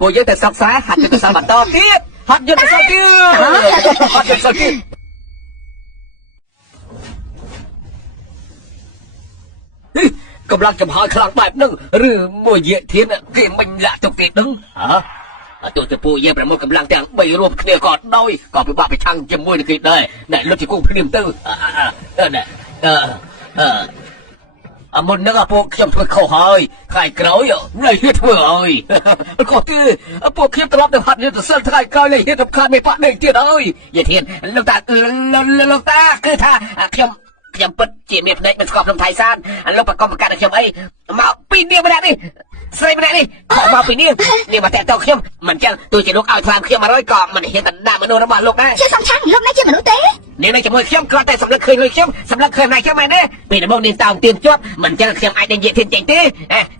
ពួកយើងទៅសិក្សាហាត់យុទ្ធសាស្ត្របន្តទៀតហាត់យុទ្ធសាស្ត្រទៀតកម្លាំងចំហខ្លាំងបែបហ្នឹងឬមួយយាធានគេមិនលាក់ទុកទេដឹងទោះទៅពួកយើងប្រមូលកម្លាំងទាំង3រួមគ្នាក៏ដោយក៏ពិបាកប្រឆាំងជាមួយនឹងគេដែរអ្នកលុបជាគូភ្លាមទៅមុននឹងពួកខ្ញុំធ្វើខុសហើយថ្ងៃក្រោយនៅហ៊ានធ្វើហើយខុសទេពួកខ្ញុំត្រឡប់ទៅហាត់យុទ្ធសាស្ត្រថ្ងៃក្រោយនៅហ៊ានរំខានមេបាក់ដេកទៀតហើយយាធានលោកតាគឺថាខ្ញុំពិតជាមានភ្នែកមិនស្គាល់ក្នុងថៃសានលោកប្រកបប្រកាសឲ្យខ្ញុំអីមកពីនាងម្នាក់នេះស្រីម្នាក់នេះមកពីនាងមកតែតើខ្ញុំមិនចឹងទោះជាលោកឲ្យថ្លៃខ្ញុំ100ក៏មិនហ៊ានបណ្ដាមនុស្សរបស់លោកដែរជាសំខាន់លោកនេះជាមនុស្សទេនាងនៅជាមួយខ្ញុំគ្រាន់តែសម្លឹកឃើញលុយខ្ញុំសម្លឹកឃើញណៃខ្ញុំមែនទេពេលដំបូងនាងតោងទៀនជាប់មិនចឹងខ្ញុំអាចនិយាយធានចេញទេ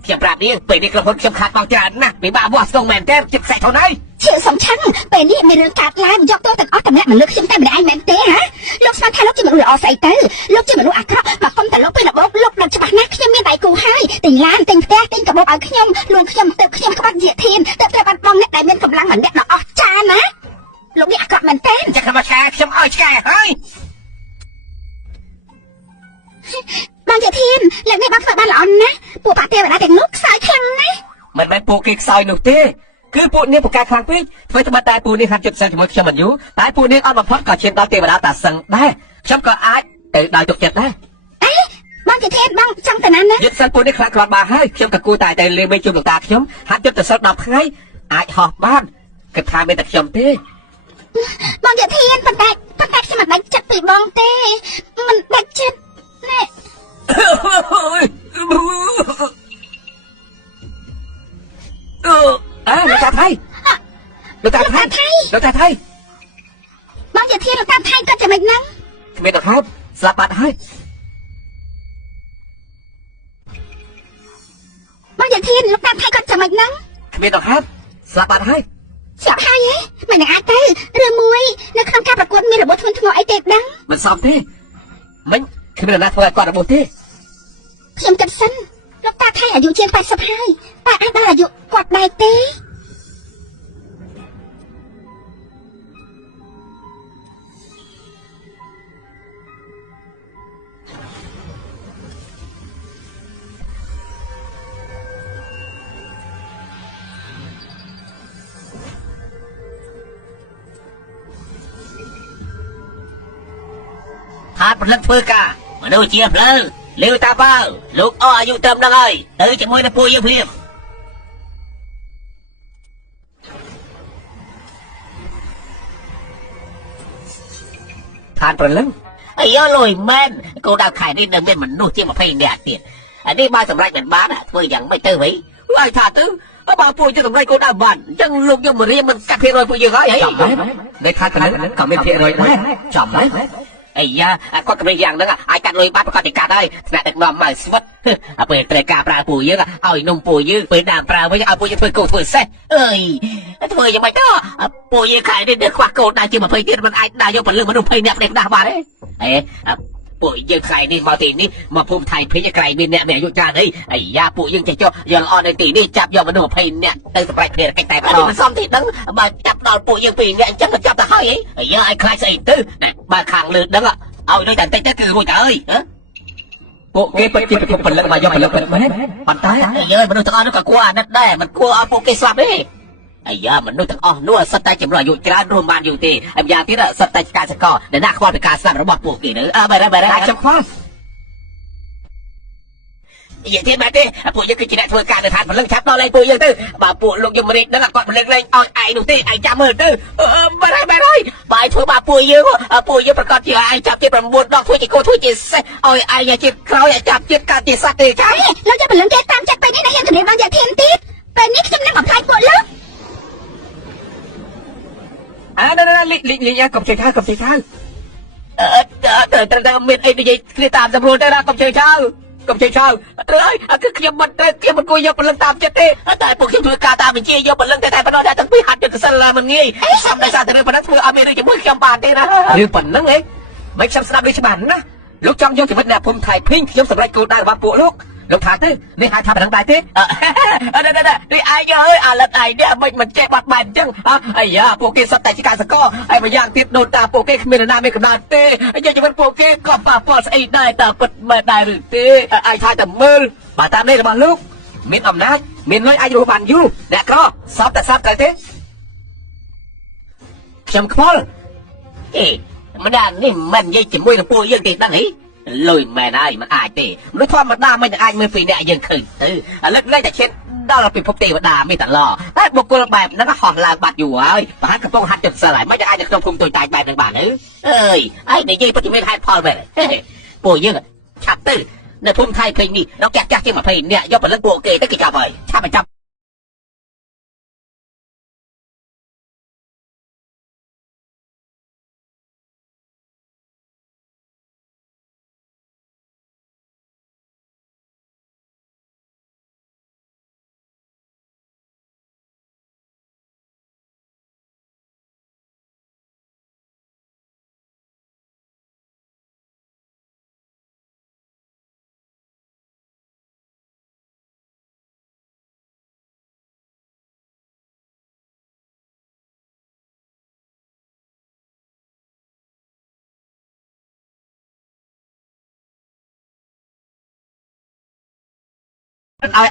ខ្ញុំប្រាប់នាងពេលនេះក្រុមហ៊ុនខ្ញុំខាតបង់ច្រើនណាស់ពិបាកវាស់ស្ទងមែនទេជិតខ្សែធនហើយជាសំខាន់ពេលនេះមានរឿងកាត់ឡើងយកទោសទាំងអស់តម្លាក់មកលើខ្ញុំតែម្នាក់ឯងមែនទេហ៎លោកស្មានថាលោកជាមនុស្សល្អស្អីទៅលោកជាមនុស្សអាក្រក់មកគុំតែលោកពេលរបបលោកដឹងច្បាស់ណាស់ខ្ញុំមានដៃគូហើយទិញឡានទិញផ្ទះទិញកាបូបឲ្យខ្ញុំលួងខ្ញុំទៅខ្ញុំក្បត់យាធានទៅត្រូវបាត់បង់អ្នកដែលមានកម្លាំងម្នាក់ដ៏អស្ចារ្យណាលោកនេះអាក្រក់មែនទេចាខ្ញុំមកឆាខ្ញុំឲ្យឆ្កែហើយបងយាធានលើកនេះបងធ្វើបានល្អណាស់ពួកបាក់ទេវតាទាំងនោះខ្សោយខ្លាំងណាស់មិនមែនពួកគេខ្សោយនោះទេគឺពួកនាងប្រកាសខ្លាំងពេកធ្វើត្បិតតែពួកនាងហាត់ចិត្តសិនជាមួយខ្ញុំមិនយូរតែពួកនាងអត់បំផុតក៏ឈានដល់ទេវតាតាសឹងដែរខ្ញុំក៏អាចទៅដោយទុកចិត្តដែរបងជាធានបងចង់ទៅណាណាយុទ្ធសិនពួកនេះខ្លាចគ្រាន់បានហើយខ្ញុំក៏គួរតែលេងមេជុំលោកតាខ្ញុំហាត់យុទ្ធសិន10ថ្ងៃអាចហោះបានគិតថាមានតែខ្ញុំទេបងជាធានប៉ុន្តែខ្ញុំមិនដាច់ចិត្តពីបងទេមិនដាច់ចិត្តណែលោកតាថៃបងជាធានលោកតាថៃគាត់ចំណេញហ្នឹងគ្មានទៅហូបស្លាប់បាត់ហើយបងជាធានលោកតាថៃគាត់ចំណេញហ្នឹងគ្មានទៅហូបស្លាប់បាត់ហើយស្លាប់ហើយហ៎មិននឹងអាចទៅឬមួយនៅក្នុងការប្រកួតមានរបបធ្ងន់ធ្ងរអីទេដឹងមិនសមទេមិញគ្មានអ្នកណាធ្វើឲ្យគាត់របបទេខ្ញុំគិតសិនលោកតាថៃអាយុជាង80ហើយតែអាចដល់អាយុគាត់ដែរទេ านผลลัพธ์เพื่อกามาดูเชียร์เพลย์เลี้ยวตาเป้าลูกอ้ออายุเติมนังไอ้จะมวยนะปุยยังเพียบทานผลลัพธ์ไอ้ย่อลอยแม่นกูดาวไข่นี่เดิมเป็นมันนู่นที่มาเพย์เนี่ยเตียนอันนี้บ้านสำไรเป็นบ้านอ่ะเพื่อยังไม่เติมไว้ไอ้ทานตื้อบ้าปุยจะสำไรกูดาวบ้านยังลูกยังมาเรียนมันกัดเพย์รอยปุยยังไงจำไหมในทานกันนั้นก็ไม่เพย์รอยไหมจำไหมไอ้ยาก็กำลังอย่างนั้นไอ้การลอยบ้านประกอบติการได้ขณะเด็กน้องมาสวัสดิ์เปิดเตะกาปลาปุยเยอะเอาไอ้นมปุยเยอะเปิดด่างปลาไว้เอาปุยจะเปิดกูเปิดเซ่เอ้ยทำไมยังไม่ก็ปุยขายได้เด็กกว่าโกดได้จริงมาเพย์เยอะมันไอ้นายกเป็นเรื่องมันดูเพย์เนี่ยเด็กด่าบ้านเลยเอ๊ะปุยยังใครนี่มาตีนี่มาภูมิไทยเพย์ไกลมีเนี่ยแม่ยุจานไอ้ยาปุยยังจะเจาะยังอ่อนในตีนี่จับยอมมาดูเพย์เนี่ยตั้งสบายเพย์แต่อันนี้มันซ้อมที่ตั้งมาจับนอนปุยยังปีเนี่ยจับมันจับตะเขาไอ้ยาไอ้ใครใส่ตื้อเนี่ยมาขังเลยดังอ่ะเอาด้วยกันเต้คือรู้จักเอ้ยโปเกเป็นจีบเป็นเลิกมายอมเป็นเลิกเป็นไหมปันตายไอ้เย้ยมันนึกถึงอ้อนึกกลัวนั่นได้มันกลัวโปเกสลับดิไอ้ยามันนึกถึงอ้อนัวสไตล์จำรอยอยู่จานรวมมันอยู่ตีไอ้ยาที่น่ะสไตล์การสกอร์เดี๋ยวหน้าควาเป็นการสลับระบบโปเกเนอไปได้จับควาอย่างที่มาดิปู่ยังคือจีน่าทัวร์การเดินทางมันเรื่องชับนอนเลยปู่ยังตื้อบ่าปู่ลงยมรินั่นแหละก่อนมันเล่นเอาไอ้หนูตีไอ้จำมือตื้อไม่ได้บ่ายทัวร์บ่าปู่ยังประกอบที่ไอ้จับจีประมูลดอกทัวร์จีโก้ทัวร์จีเซ่เอาไอ้ยาจีเขาอย่าจับจีการจีสัตว์เลยใช่เราจะเป็นเรื่องแกตามจัดไปนี่นะยังถึงในบางอย่างเทียนติดเป็นนี่จะนำอภัยปวดแล้วนั่นลิยากับเช้ากับเช้าแต่เมียไอ้ดิจิตามตำรวจได้รับกับเช้ากับเช้าเลยคือเขียมันกูยกเป็นเรื่องตามเจ๊แต่พวกที่ถือกาตามเป็นเจี๊ยยกเป็นเรื่องแต่พนันได้ทั้งปีหัดจนสลามันงี้ซ้ำได้ซาแต่เรื่องพนันมืออเมริกามือเขียมบานได้นะเรื่องปั่นนั่งเองไม่ช้ำสนับด้วยฉบับนะลูกจองยกถึงวันนี้ภูมิไทยพิ้งเขียมสำหรับกูได้ว่าปู่ลูกลูกทานตื้อนี่หายทำไปทางใต้ตื้อนี่ไอ้เยอะแล้วไอ้เนี่ยมันเจ็บบัดมันจังไอ้ยาโปเกสแต่ชิการสกอไอ้มาย่างติดโดนตาโปเกเมรนาเมกนาเต้ไอ้ยังจะเป็นโปเกก็ป่าปอดไอ้ได้แต่ปัดมาได้หรือเต้ไอ้ชายแต่มือมาตามได้หรือมาลูกมีอำนาจมีน้อยอายุบันอยู่แดกก็ซับแต่ซับใจเต้จำคอลมันด่านนี่มันยังจะมวยกับปูยังติดนั่นนี่lùi mẹ này mà ai tì nói thoa mà đa mấy ai mới phi nè dân khử lúc lấyแต่เช่นđó là bị phục tì mà đà mấy tận lò đấy một côแบบnó hòn là bạt dù ơi và hát cái phong hạt chụp sờ lại mấy ai được trong khung tôi tài bài được bản nữa ơi ai để dây bắt chỉ mấy hai pho về bùi dương chặt tư nơi phun thay phình đi nó kẹt chắc chứ mà phình nè do phần lưng bộ kê tất cả vậy cha mà chăm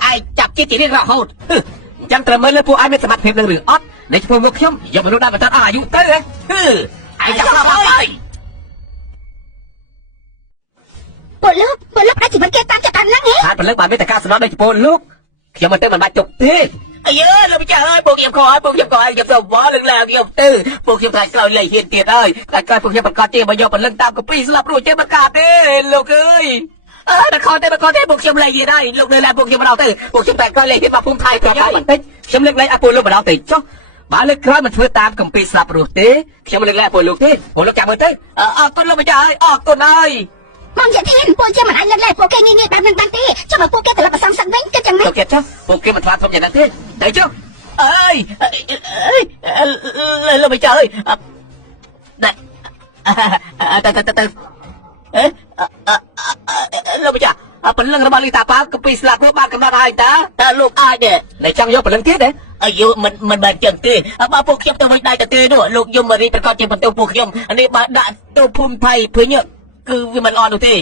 ai chặt chiếc chỉ riêng rõ hồn chẳng trở mới lên phụ ai mới sẽ mặt phép lưng ót để cho một khiêm giờ mà lúc đang mà ta à dụ tới đấy ai chặt sao ơi ปวดลูกไอ้จีมันแกตามจัดการนั่งเองทานเป็นเรื่องบานไม่แต่การสนองได้จะปนลูกเขียวมันเต้นมันบาดจบทีไอ้เยอะเราไม่ใช่เอ้ยพวกเขียวคอยพวกเขียวคอยเขียวสมวอเรื่องแล้วเขียวตื้อพวกเขียวไทยเราเลยเฮียนเตียนเอ้ยแต่การพวกเขียวประกาศเตี้ยมายอมเป็นเรื่องตามกับปีสลับรู้เจ้าประกาศเต้ลูกเอ้ยแต่คอเต้พวกเขียวอะไรยังได้ลูกเลยแหละพวกเขียวมาเอาตื้อพวกเขียวแปลกก็เลยที่มาพุ่งไทยกับได้มันเต้เขียวเล็กไรอะปูลูกมาเอาตื้อจ้ะบ้านเล็กคร้อยมันช่วยตามกับปีสลับรู้เต้เขียวเล็กไรปูลูกเต้ปูลูกจับมันเต้ต้นลูกไม่ใช่ต้นไอ้มองอย่าเทียนปวดเจ้ามันไอ้เล่ๆโปเกงี้ๆแบบนึงบางทีจะมาโปเกแต่ละประสังสังเว้นก็จังไหมโปเกจ้ะโปเกมันทานสมอย่างนั้นเต้ได้จ้ะเอ้ยเราไม่เจอได้แต่เราไม่เจอเป็นเรื่องระบายตาป้ากับปีสลักลูกบ้านกันมาได้แต่ลูกอ้ายเนี่ยในช่างยกเป็นเรื่องเตี้ยเนี่ยอายุมันแบบจังตีมาพวกเขียมตัวไม่ได้แต่ตีด้วยลูกยมมารีเป็นก้อนเจ็บเป็นตัวพวกเขียมอันนี้มาด่าตัวภูมิไทยเพื่อเนี่ยคือวิมันอ่อนดูที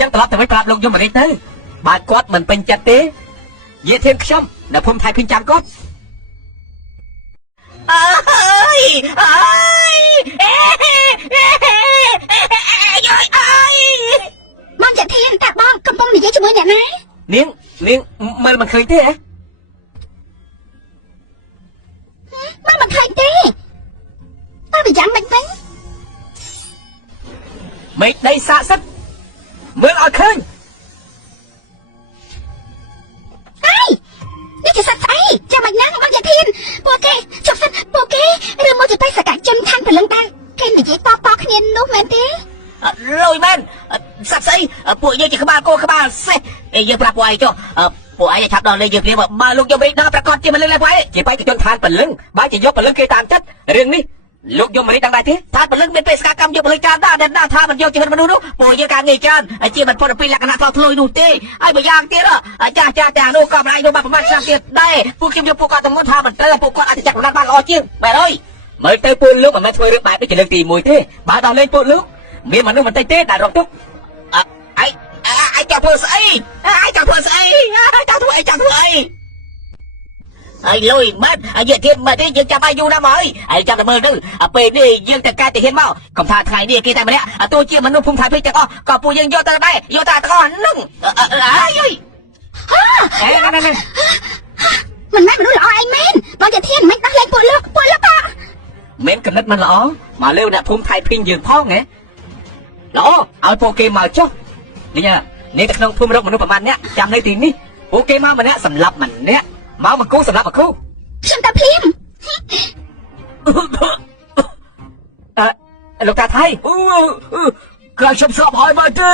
จังตลอดแต่ไม่ปราบลงยมมารีเต้บาดกอดมันเป็นจัดเต้เยี่ยเทียมเขียมแต่ภูมิไทยพินจังกอดเอ้ย បងជាធានតាបងកំពុងនិយាយជាមួយអ្នកណា នាងមើលមិនឃើញទេហ៎ បងមិនឃើញទេតើវាយ៉ាងម៉េចវិញ មេឃដីស័ក្តិសិទ្ធិមើលឲ្យឃើញ អីនេះជាសត្វស្អីចាំមិនណាបងជាធានពួកគេចុះសិនពួកគេឬមកជាបេសកជនឋានព្រលឹងតែគេនិយាយតៗគ្នានោះមែនទេ លុយមែនសត្វស្អីពួកយើងជាក្បាលគោក្បាលសេះយើងប្រាប់ពួកឯងចុះពួកឯងឆាប់ដល់លេងយើងព្រាមបើលោកយកមេឃដល់ប្រកាសជាមិនលឹងឡើយពួកឯងជាបេក្ខជនឋានព្រលឹងបើជាយកព្រលឹងគេតាមចិត្តរឿងនេះ លោកយកមរិទ្ធដឹងដែរទេថាពលឹងមានបេសកកម្មយកពលឹងចានដែរដែលថាមិនយកជីវិតមនុស្សនោះពួកយើងការងារច្រើនជាមិនផុតពីលក្ខណៈឆ្លោះឆ្លួយនោះទេហើយបើយ៉ាងទៀតចាស់នោះក៏មិនអាចយកបានប្រមាណឆ្នាំទៀតដែរពួកខ្ញុំយកពួកគាត់ទៅមុនថាមិនត្រូវពួកគាត់អាចចាក់ដំណើរបានល្អជាងបែរអើយមើលទៅពួកលោកមិនមែនធ្វើរឿងបែបនេះជាលើកទី1ទេបើដល់លេងពួកលោកមានមនុស្សមិនតិចទេដែលរកទុកឯងចង់ធ្វើស្អីចង់ធ្វើអី ai lôi mất ai giờ thiên mà thế dương chăm ai du năm ấy ai chăm làm ơn nữa về đi dương tất cả thì hiến máu còn thà thầy đi kia tay mà đấy tôi chưa mà nó phun thầy phê chắc còn phụ dương vô ta đây vô ta còn nưng ai ơi nè មិនមែនមនុស្សល្អឯងមែនបងជាធានមិនដោះលែងពួកលោកอ่ะ មែនកំណត់មិនល្អមកលើអ្នកភូមិថៃព្រីងយើងផងហ៎ល្អឲ្យពួកគេមកចុះនេះនេះក្នុងភូមិរកមនុស្សប្រមាណអ្នកចាំនៅទីនេះពួកគេមកម្នាក់សម្លាប់ម្នាក់មកមកគូសម្លាប់មកគូ ខ្ញុំតែភ្លាម លោកតាថៃក្រៅខ្ញុំស្លាប់ហើយមកទេ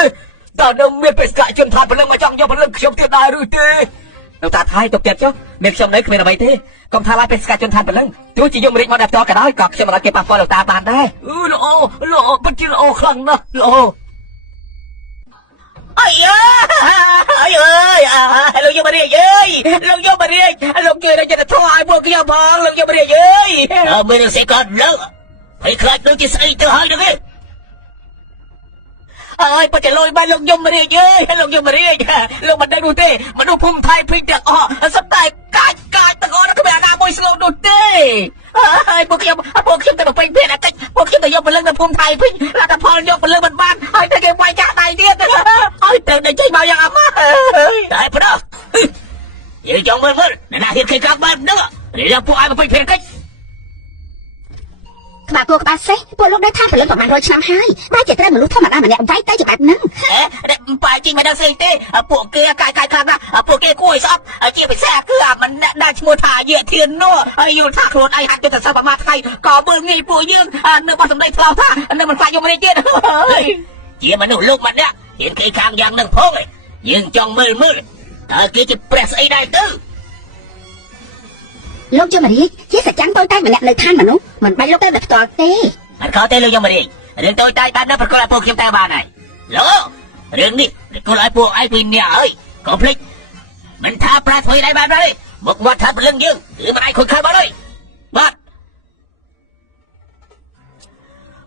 តើនៅមានបេសកជនថាព្រលឹងមកចង់យកព្រលឹងខ្ញុំទៀតដែរឬទេលោកតាថៃទុកចិត្តចុះមានខ្ញុំនៅគ្មានអ្វីទេកុំថាឡើយបេសកជនថាព្រលឹងទោះជាយកម្រិចមកដល់តក៏ដោយក៏ខ្ញុំមិនឲ្យគេប៉ះពាល់លោកតាបានដែរល្អពិតជាល្អខ្លាំងណាស់ល្អអើយលោកយកមករៀបលោកយកមករៀបលោកជួយដល់ចិត្តធោះឲ្យពួកខ្ញុំផងលោកយកមករៀបមានរឿងស្អីក៏លើហើយខ្លាចដូចជាស្អីទៅហើយនឹងឯងអើយបើតែលុយបានលោកយមរាជលោកយមរាជលោកមិនដឹងនោះទេមនុស្សភូមិថៃព្រីកទាំងអស់សត្វតែកាច់ទាំងអស់គ្មានអាណាមួយស្លូតនោះទេអើយពួកខ្ញុំតែទៅពេញភេទអាកិច្ចពួកខ្ញុំទៅយកពលឹងទៅភូមិថៃព្រីកលទ្ធផលយកពលឹងមិនបានហើយតែគេវាយចាស់ដៃទៀតហើយទៅតែចេញមកយ៉ាងអាម៉ាស់តែប្រោះយើងចង់មើលអ្នកណាហ៊ានគេកាប់បែបហ្នឹងរៀបពួកឯងទៅពេញភេទកិច្ច ក្បាលគោក្បាលសេះពួកលោកដែលថាព្រលឹងប្រហែល100ឆ្នាំហើយបែរជាត្រូវមនុស្សធម្មតាម្នាក់វាយទៅជាបែបហ្នឹងបែរជាមិនដឹងស្អីទេពួកគេកាយខ្លាំងណាស់ពួកគេគួរឲ្យស្អប់ជាពិសេសគឺអាមិនដែលឈ្មោះថាយាធាននោះហើយយល់ថាខ្លួនឯងហាក់ទៅសប្បាថ្ងៃក៏មើលងាយពួកយើងនៅបោះសម្ដីឆ្លោះថានៅមិនខ្លាចយកម្រិតទៀតជាមនុស្សលោកម្នាក់ហ៊ានគេខាងយ៉ាងនឹងផងយើងចង់មើលតើគេជាព្រះស្អីដែរទៅ លោកយមរាជជាសច្ចាំងតូចតែម្នាក់នៅឋានមនុស្សមិនបាច់លោកទៅផ្ទាល់ទេមិនខុសទេលោកយមរាជរឿងតូចតែបាននៅប្រកបឲ្យពួកខ្ញុំតែបានហើយលោករឿងនេះប្រកបឲ្យពួកឯងពីអ្នកហើយកុំភ្លេចមិនថាប្រាធ្វើដែរបានទេមកវត្តថាព្រលឹងយើងគឺមិនអាចខូចខាតបានទេបាទ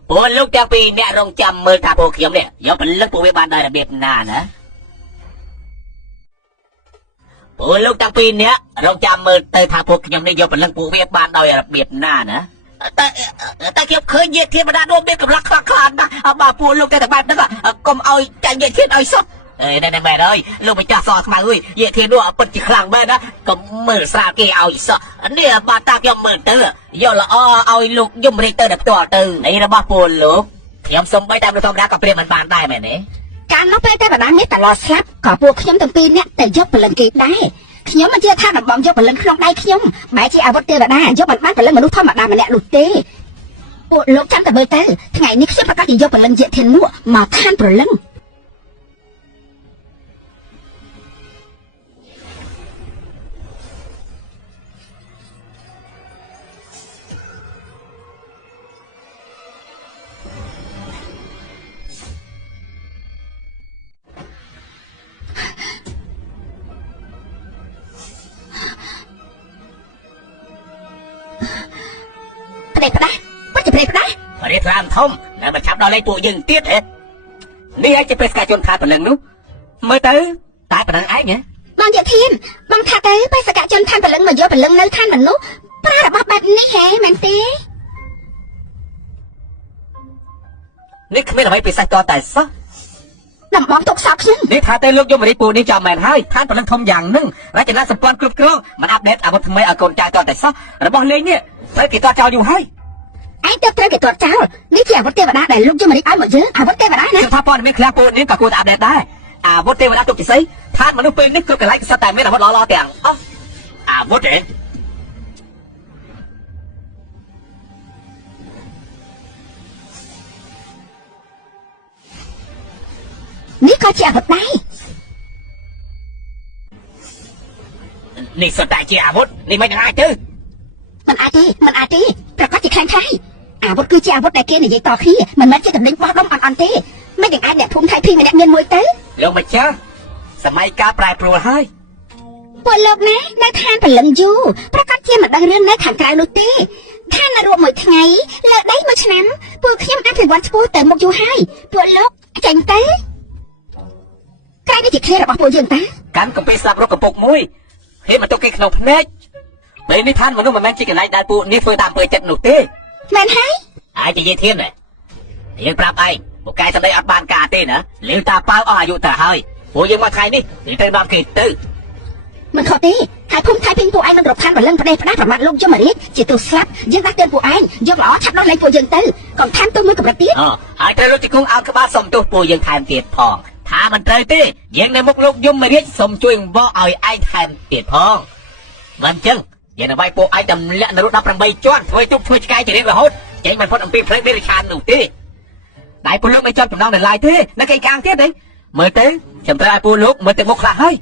ពួកលោកទាំងពីរអ្នករងចាំមើលថាពួកខ្ញុំនេះយកព្រលឹងពួកវាបានដោយរបៀបណាណា ពួកលោកតាំងពីអ្នករងចាំមើលទៅថាពួកខ្ញុំនេះយកពលឹងពួកវាបានដោយរបៀបណាណាតែខ្ញុំឃើញយាធានបណ្ដានោះមានកម្លាំងខ្លាំងណាស់បើពួកលោកតែបែបហ្នឹងកុំឲ្យចាញ់យាធានឲ្យសុទ្ធណែមែនហើយលោកម្ចាស់សស្មៅអើយយាធាននោះពិតជាខ្លាំងមែនណាកុំមើលស្រាលគេឲ្យសុទ្ធនេះបាទតាខ្ញុំមើលទៅយកល្អឲ្យលោកយមរាជទៅដល់ផ្ទាល់ទៅនេះរបស់ពួកលោកខ្ញុំសុំបីតាមលោកធម្មតាក៏ព្រាមមិនបានដែរមែនទេ កាលនោះពេលតែបណ្ដានេះតឡស្លាប់ក៏ពួកខ្ញុំទាំងពីរនាក់ទៅយកពលឹងគេដែរខ្ញុំមិនជឿថាដំបងយកពលឹងក្នុងដៃខ្ញុំបែរជាអាវុធទេវតាយកមិនបានពលឹងមនុស្សធម្មតាម្នាក់នោះទេពួកលោកចាំតែមើលទៅថ្ងៃនេះខ្ញុំប្រកាសជាយកពលឹងយធាននោះមកឋានព្រលឹង ផ្ដេកផ្ដាស់ពិតជាផ្ដេកផ្ដាស់រៀបតាមធំតែមិនឆាប់ដល់លេខពួកយើងទៀតហ៎នេះឯងជាបេសកជនថាព្រលឹងនោះមើលទៅតែប៉ុណ្ណឹងឯងហ៎បងយធានបងថាទៅបេសកជនថាព្រលឹងមកយកព្រលឹងនៅឋានមនុស្សប្រើរបស់បែបនេះហ៎មែនទេ នេះគ្មានអ្វីពិសេសតតែសោះ ដំបងទុកសោកខ្ញុំ នេះថាតែលោកយមរាជពូនេះចាំមែនហើយឋានពលឹងធំយ៉ាងហ្នឹងរចនាសម្ព័ន្ធគ្រប់គ្រងមិនអាប់ដេតអាវុធថ្មីឲ្យកូនចៅតតែសោះរបស់លេងនេះត្រូវគេតចោលយូរហើយ ឯងទៅត្រូវគេទាត់ចោលនេះជាអាវុធទេវតាដែលលោកយមរាជឲ្យមកយើងអាវុធទេវតាណា ខ្ញុំថាព័ត៌មានខ្លះពូនេះក៏គួរតែអាប់ដេតដែរអាវុធទេវតាទុកជាស្អីឋានមនុស្សពេលនេះគ្រប់កន្លែងក៏សិតតែមានអាវុធល្អៗទាំងអស់អាវុធទេ នេះក៏ជាអាវុធដែរ នេះសុទ្ធតែជាអាវុធនេះមិនអាចទៅ មិនអាចទេប្រកាសជាខ្លាំងខ្លាយអាវុធគឺជាអាវុធដែលគេនិយាយតគ្នាមិនមែនជាតំណែងបោះដុំអន់ទេមិនយ៉ាងអាចអ្នកភូមិថៃភីម្នាក់មានមួយទៅ លោកម្ចាស់សម័យកាលប្រែប្រួលហើយ ពួកលោកណានៅឋានពលឹងយូរប្រកាសជាមិនដឹងរឿងនៅខាងក្រៅនោះទេឋាននរកមួយថ្ងៃលើដីមួយឆ្នាំពួកខ្ញុំអភិវឌ្ឍឆ្ពោះទៅមុខយូរហើយពួកលោកចេញទៅក្រៅនេះជាគ្នារបស់ពួកយើងតា កាន់កំពីស្លាប់រកកំពុកមួយហេមកទុកគេក្នុងភ្នែកពេលនេះឋានមនុស្សមិនមែនជាកន្លែងដែលពួកនេះធ្វើតាមពើចិត្តនោះទេ មែនហើយ អាចនិយាយធៀបដែរយើងប្រាប់ឯងពួកកែសម្ដីអត់បានការទេណាលេវតាប៉ៅអស់អាយុទៅហើយពួកយើងមកថ្ងៃនេះយើងត្រូវនាំគេទៅ មិនខុសទេហើយភូមិថៃភីពួកឯងនឹងរកឋានពលឹងផ្ដេសផ្ដាស់ប្រមាថលោកយមរាជជាទូស្លាប់យើងដាស់តឿនពួកឯងយកល្អឆាប់ដោះលែងពួកយើងទៅកុំថែមទោសមួយកម្រិតទៀត ហើយត្រូវលោកជង្គង់ឲ្យក្បាលសុំទោសពួកយើងថែមទៀតផងថាមិនត្រូវទេយើងនៅមុខលោកយមរាជសុំជួយអង្វរឲ្យឯងថែមទៀតផងមិនអញ្ចឹងយើងនឹងវាយពួកឯងតម្លាក់នរក18ជាន់ធ្វើទុកធ្វើឆ្កែជារៀងរហូតចេញមិនផុតអំពីផ្លូវមេរិឆាននោះទេតែពួកលោកមិនចង់ចំណងនៅឡើយទេនៅកេកាងទៀតទេមើលទៅខ្ញុំត្រូវឲ្យពួកលោកមើលទៅមុខខ្លះហើយ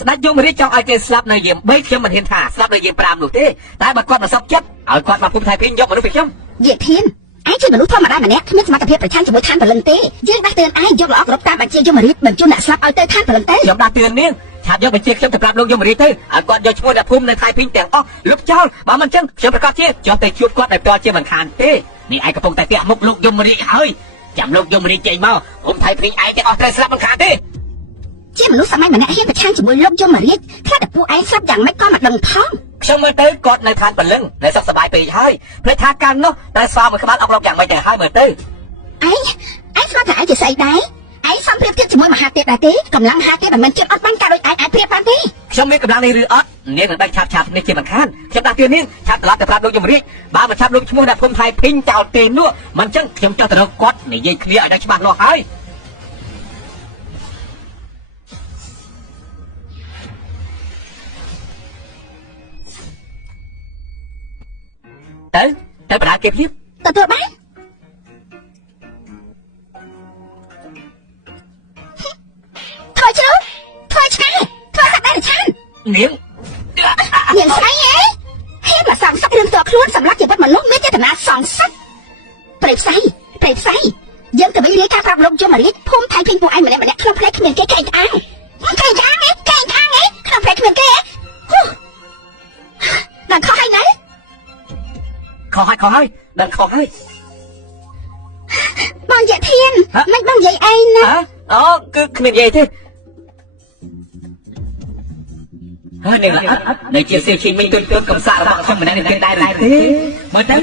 ស្ដេចយមរាជចង់ឲ្យគេស្លាប់នៅយាម3ខ្ញុំមិនហ៊ានថាស្លាប់នៅយាម5នោះទេតែបើគាត់មកសុខចិត្តឲ្យគាត់មកភូមិថៃភីយកមនុស្សពីខ្ញុំ យាយធានឯងជាមនុស្សធម្មតាម្នាក់គ្មានសមត្ថភាពប្រឆាំងជាមួយឋានពលឹងទេយើងដាស់តឿនឯងយកល្អគ្រប់តាមបញ្ជាយមរាជបញ្ជូនអ្នកស្លាប់ឲ្យទៅឋានពលឹងទៅ ខ្ញុំដាស់តឿននាងឆាប់យកបញ្ជាខ្ញុំទៅប្រាប់លោកយមរាជទៅឲ្យគាត់យកឈ្មោះអ្នកភូមិនៅថៃភីទាំងអស់លុបចោលបើមិនអញ្ចឹងខ្ញុំប្រកាសជាចង់ទៅជួបគាត់ដោយផ្ទាល់ជាមិនខានទេនេះឯងកំពុងតែពាក់មុខលោកយមរាជហើយចាំលោកយមរាជចេញមកភូមិថៃភីឯងទាំងអស់ត្រូវស្លាប់មិនខានទេ ជាមនុស្សសម័យម្នាក់ហ៊ានប្រឆាំងជាមួយលោកយមរាជខ្លាចតែពួកឯងស្លាប់យ៉ាងម៉េចក៏មិនដឹងផង ខ្ញុំមើលទៅគាត់នៅឋានពលឹងនៅសុខសប្បាយពេកហើយភ្លេចថាកាលនោះតែស្វាមួយក្បាលអុកឡុកយ៉ាងម៉េចទៅហើយមើលទៅ ឯងស្គាល់ថាឯងជាស្អីដែរឯងសំព្រៀបទៀតជាមួយមហាទេពដែរទេកម្លាំងមហាទេពមិនមែនជិតអត់បានការដូចឯងអាចព្រៀបបានទេ ខ្ញុំមានកម្លាំងនេះឬអត់នាងនឹងដាច់ឆាប់នេះជាមិនខានខ្ញុំដាស់តឿននាងឆាប់ត្រឡប់ទៅប្រាប់លោកយមរាជបើមិនឆាប់លោកឈ្មោះអ្នកភូមិថៃភីងចោលទេនោះមិនអញ្ចឹងខ្ញុំចង់ទៅរកគាត់និយាយគ្នាឲ្យដាច់ច្បាស់លាស់ហើយទៅបណ្ដាគេភ្លាម ទទួលបានthôi chứ thôi cha thôi thật đây là cha នាង នាងស្រីអីហេតុមកសងសឹករឿងតខ្លួនសម្រាប់ជីវិតមនុស្សមានចេតនាសងសឹកព្រៃផ្សៃយើងទៅវិញរាយការណ៍ប្រាប់លោកយមរាជភូមិថៃភីពួកឯងម្នាក់ក្នុងផ្លេចគ្មានគេកែងអាងក្នុងផ្លេចគ្មានគេដល់ខុសហើយណា ខុសហើយដឹងខុសហើយ បងយាយធានមិនបងយាយឯងណា អូគឺគ្មាននិយាយទេហើយនាងនៅជាសៀវឈីមិញទន់កំសាករបស់ខ្ញុំម្នាក់នេះមានដែរទេមើលទៅ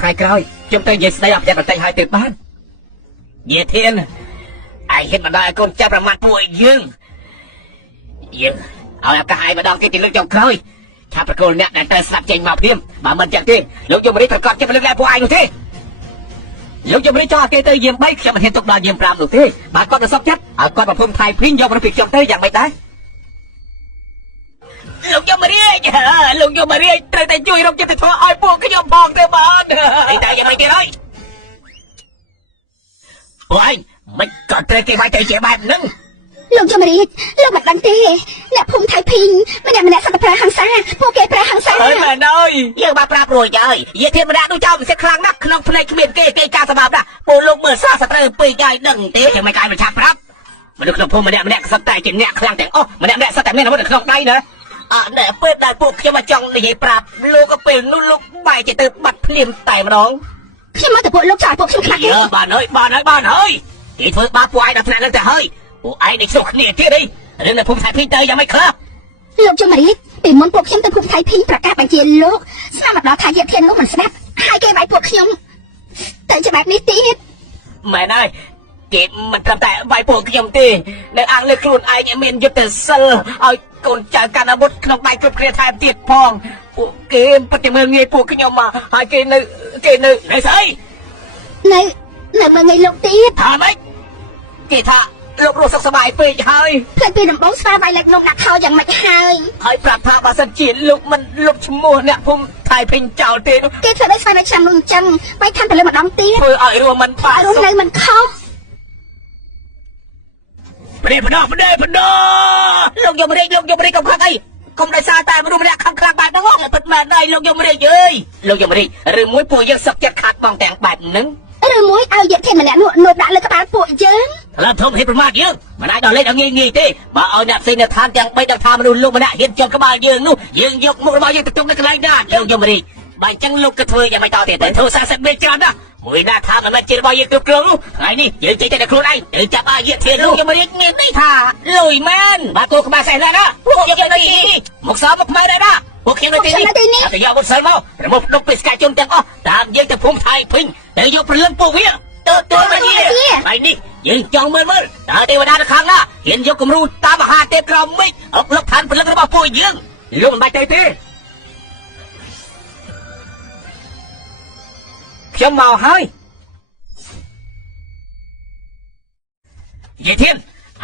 ថ្ងៃក្រោយខ្ញុំទៅនិយាយស្ដីអបយ័តបន្តិចហើយទៅបានយាយធានឯងហ៊ានបណ្ដោយឲ្យកូនចាប់ប្រមាថពួកយើងឲ្យឱកាសឯងម្ដងទៀតទីលើកចុងក្រោយឆាប់ប្រគល់អ្នកដែលត្រូវស្លាប់ចេញមកព្រាមបើមិនចឹងទេលោកយមរាជប្រកាសចិត្តលើកលែងពួកឯងនោះទេលោកយមរាជចោលគេទៅយាម3ខ្ញុំមិនហ៊ានទុកដល់យាម5នោះទេបើគាត់មិនសុខចិត្តឲ្យគាត់មកភូមិថៃព្រីងយកមនុស្សពីខ្ញុំទៅយ៉ាងម៉េចដែរលោកយមរាជត្រូវតែជួយរកចិត្តធ្វើឲ្យពួកខ្ញុំផងទៅបានតែយ៉ាងម៉េចទៀតហើយពួកឯងមិនក៏ត្រូវគេវាយទៅជាបែបហ្នឹង លោកយមរាជលោកមិនដឹងទេអ្នកភូមិថៃភីម្នាក់សត្វប្រើហង្សាពួកគេប្រើហង្សា អើយមែនអើយយើងបានប្រាប់រួចហើយយាយធានម្នាក់នោះចោលមិនសិតខ្លាំងណាស់ក្នុងភ្នែកគ្មានគេការសម្រាប់ណាពួកលោកមើលសោះសត្រូវពេកហើយដឹងទេចាំមិនកាយមិនឆាប់ប្រាប់មនុស្សក្នុងភូមិម្នាក់សត្វតែជាអ្នកខ្លាំងទាំងអស់ម្នាក់សត្វតែមានអាវុធនៅក្នុងដៃណាអត់តែពេលដែលពួកខ្ញុំមកចង់និយាយប្រាប់លោកក៏ពេលនោះលោកបែរជាទៅបាត់ភ្លាមតែម្ដង ខ្ញុំមកទៅពួកលោកចោលពួកខ្ញុំខ្លាចទេ បានហើយគេធ្វើបាបពួកឯងដល់ថ្នាក់ហ្នឹងទៅហើយពួកឯងនេះស្រុកគ្នាទៀតអីរឿងនៅភូមិថៃភីទៅយ៉ាងម៉េចខ្លះ លោកយមរាជពីមុនពួកខ្ញុំទៅភូមិថៃភីប្រកាសបញ្ជាលោកស្នាមមកដល់ថាយាយធាននោះមិនស្ដាប់ហ ហើយគេបាយពួកខ្ញុំតែច្បាប់នេះទៀត មែនហើយគេមិនត្រឹមតែបាយពួកខ្ញុំទេនៅអង្គលើខ្លួនឯងមានយុទ្ធសិលឲ្យកូនចៅកាន់អាវុធក្នុងដៃគ្រប់គ្នាថែមទៀតផងពួកគេពិតជាមើលងាយពួកខ្ញុំមកហើយគេនៅស្អី នៅមើលងាយលោកទៀត ថាម៉េចគេថាលោករស់សុខសប្បាយពេកហើយ ផ្លេចពីដំបងស្វាបាយលេខនោះដាក់ខោយ៉ាងម៉េចហើយ ហើយប្រាប់ថាបើសិនជាលោកមិនលុបឈ្មោះអ្នកភូមិថៃពេញចោលទេនោះ គេធ្វើដូចស្វានៅឆ្នាំនោះអញ្ចឹងបាយថាទៅលើម្ដងទៀត ធ្វើឲ្យរួមមិនផា រស់នៅមិនខុស ប្រេបដោះលោកយមរាជកុំខឹងអីកុំដោយសារតែមនុស្សម្នាក់ខឹងខ្លាំងបែបហ្នឹងពិតមែនហើយលោកយមរាជអើយលោកយមរាជឬមួយពួកយើងសឹកចិត្តខាត់បងទាំងបែបហ្នឹង ឬមួយឲ្យយកគេម្នាក់នោះនៅដាក់លើក្បាលពួកយើង ឥឡូវធំហេតុប្រមាថយើងមិនអាចដល់លេខដល់ងាយទេបើឲ្យអ្នកផ្សេងនៅឋានទាំង3ដល់ថាមនុស្សលោកម្នាក់ហ៊ានជាប់ក្បាលយើងនោះយើងយកមុខរបស់យើងទៅទុកនៅកន្លែងណាលោកយមរាជបើអញ្ចឹងលោកក៏ធ្វើយ៉ាងម៉េចតទៀតទៅធ្វើ40មេច្រើនណាស់មួយណាថាមិនមែនជារបស់យើងគ្រប់គ្រងនោះថ្ងៃនេះយើងចេញតែខ្លួនឯងទៅចាប់អាយធានលោកយមរាជមានន័យថាលុយមែនបើគោក្បាលសេះណាពួកយើងនៅទីនេះមកសោមកក្បែរដែរណាពួកខ្ញុំនៅទីនេះតែយកមុតសិលមកប្រមុខដុកបេសកជនទាំងអស់តាមយើងទៅភូមិថៃភីងទៅយកព្រលឹងពួកវាទៅមកនេះថ្ងៃនេះយើងចង់មើលតើទេវតានៅខាងណាហ៊ានយកគំរូតាមមហាទេពក្រមិចអុកលឹកឋានព្រលឹងរបស់ពួកយើងលោកមិនបាច់ទៅទេខ្ញុំមកហើយយាយធាន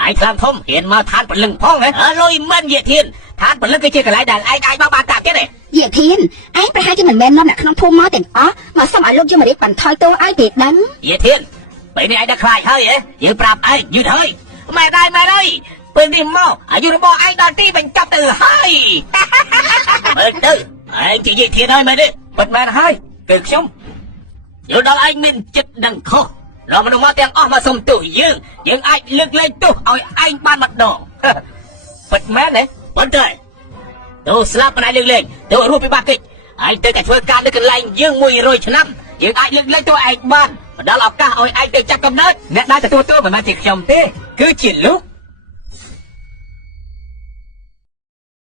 ឯងខ្លាំងធំហ៊ានមកឋានព្រលឹងផងហ៎លុយមិនយាយធានឋានព្រលឹងគឺជាកន្លែងដែលឯងអាចមកបានតាទៀតទេ យាយធានឯងប្រហែលជាមិនមែននាំអ្នកក្នុងភូមិមកទាំងអស់មកសុំឲ្យលោកយមរាជបន្ថយទោសឲ្យគេដឹង យាយធានពេលនេះឯងđãខ្លាចហើយហ៎យើងប្រាប់ឯងយឺតហើយម៉ែហើយពេលនេះមកអាយុរបស់ឯងដល់ទីបញ្ចប់ទៅហើយមើលទៅឯងជាយាយធានហើយមែនទេពិតមែនហើយគឺខ្ញុំយល់ដល់ឯងមានចិត្តដឹងខុសរកមនុស្សមកទាំងអស់មកសុំទោសយើងអាចលើកលែងទោសឲ្យឯងបានម្ដងពិតមែនទេប៉ុន្តែទោសស្លាប់មិនអាចលើកលែងទោសរស់ពីបាក់កិច្ចឯងទៅតែធ្វើការនៅកន្លែងយើង100ឆ្នាំយើងអាចលើកលែងទោសឯងបានផ្ដល់ឱកាសឲ្យឯងទៅចាប់កំណើតអ្នកដែលទទួលទោសមិនមែនជាខ្ញុំទេគឺជាលោក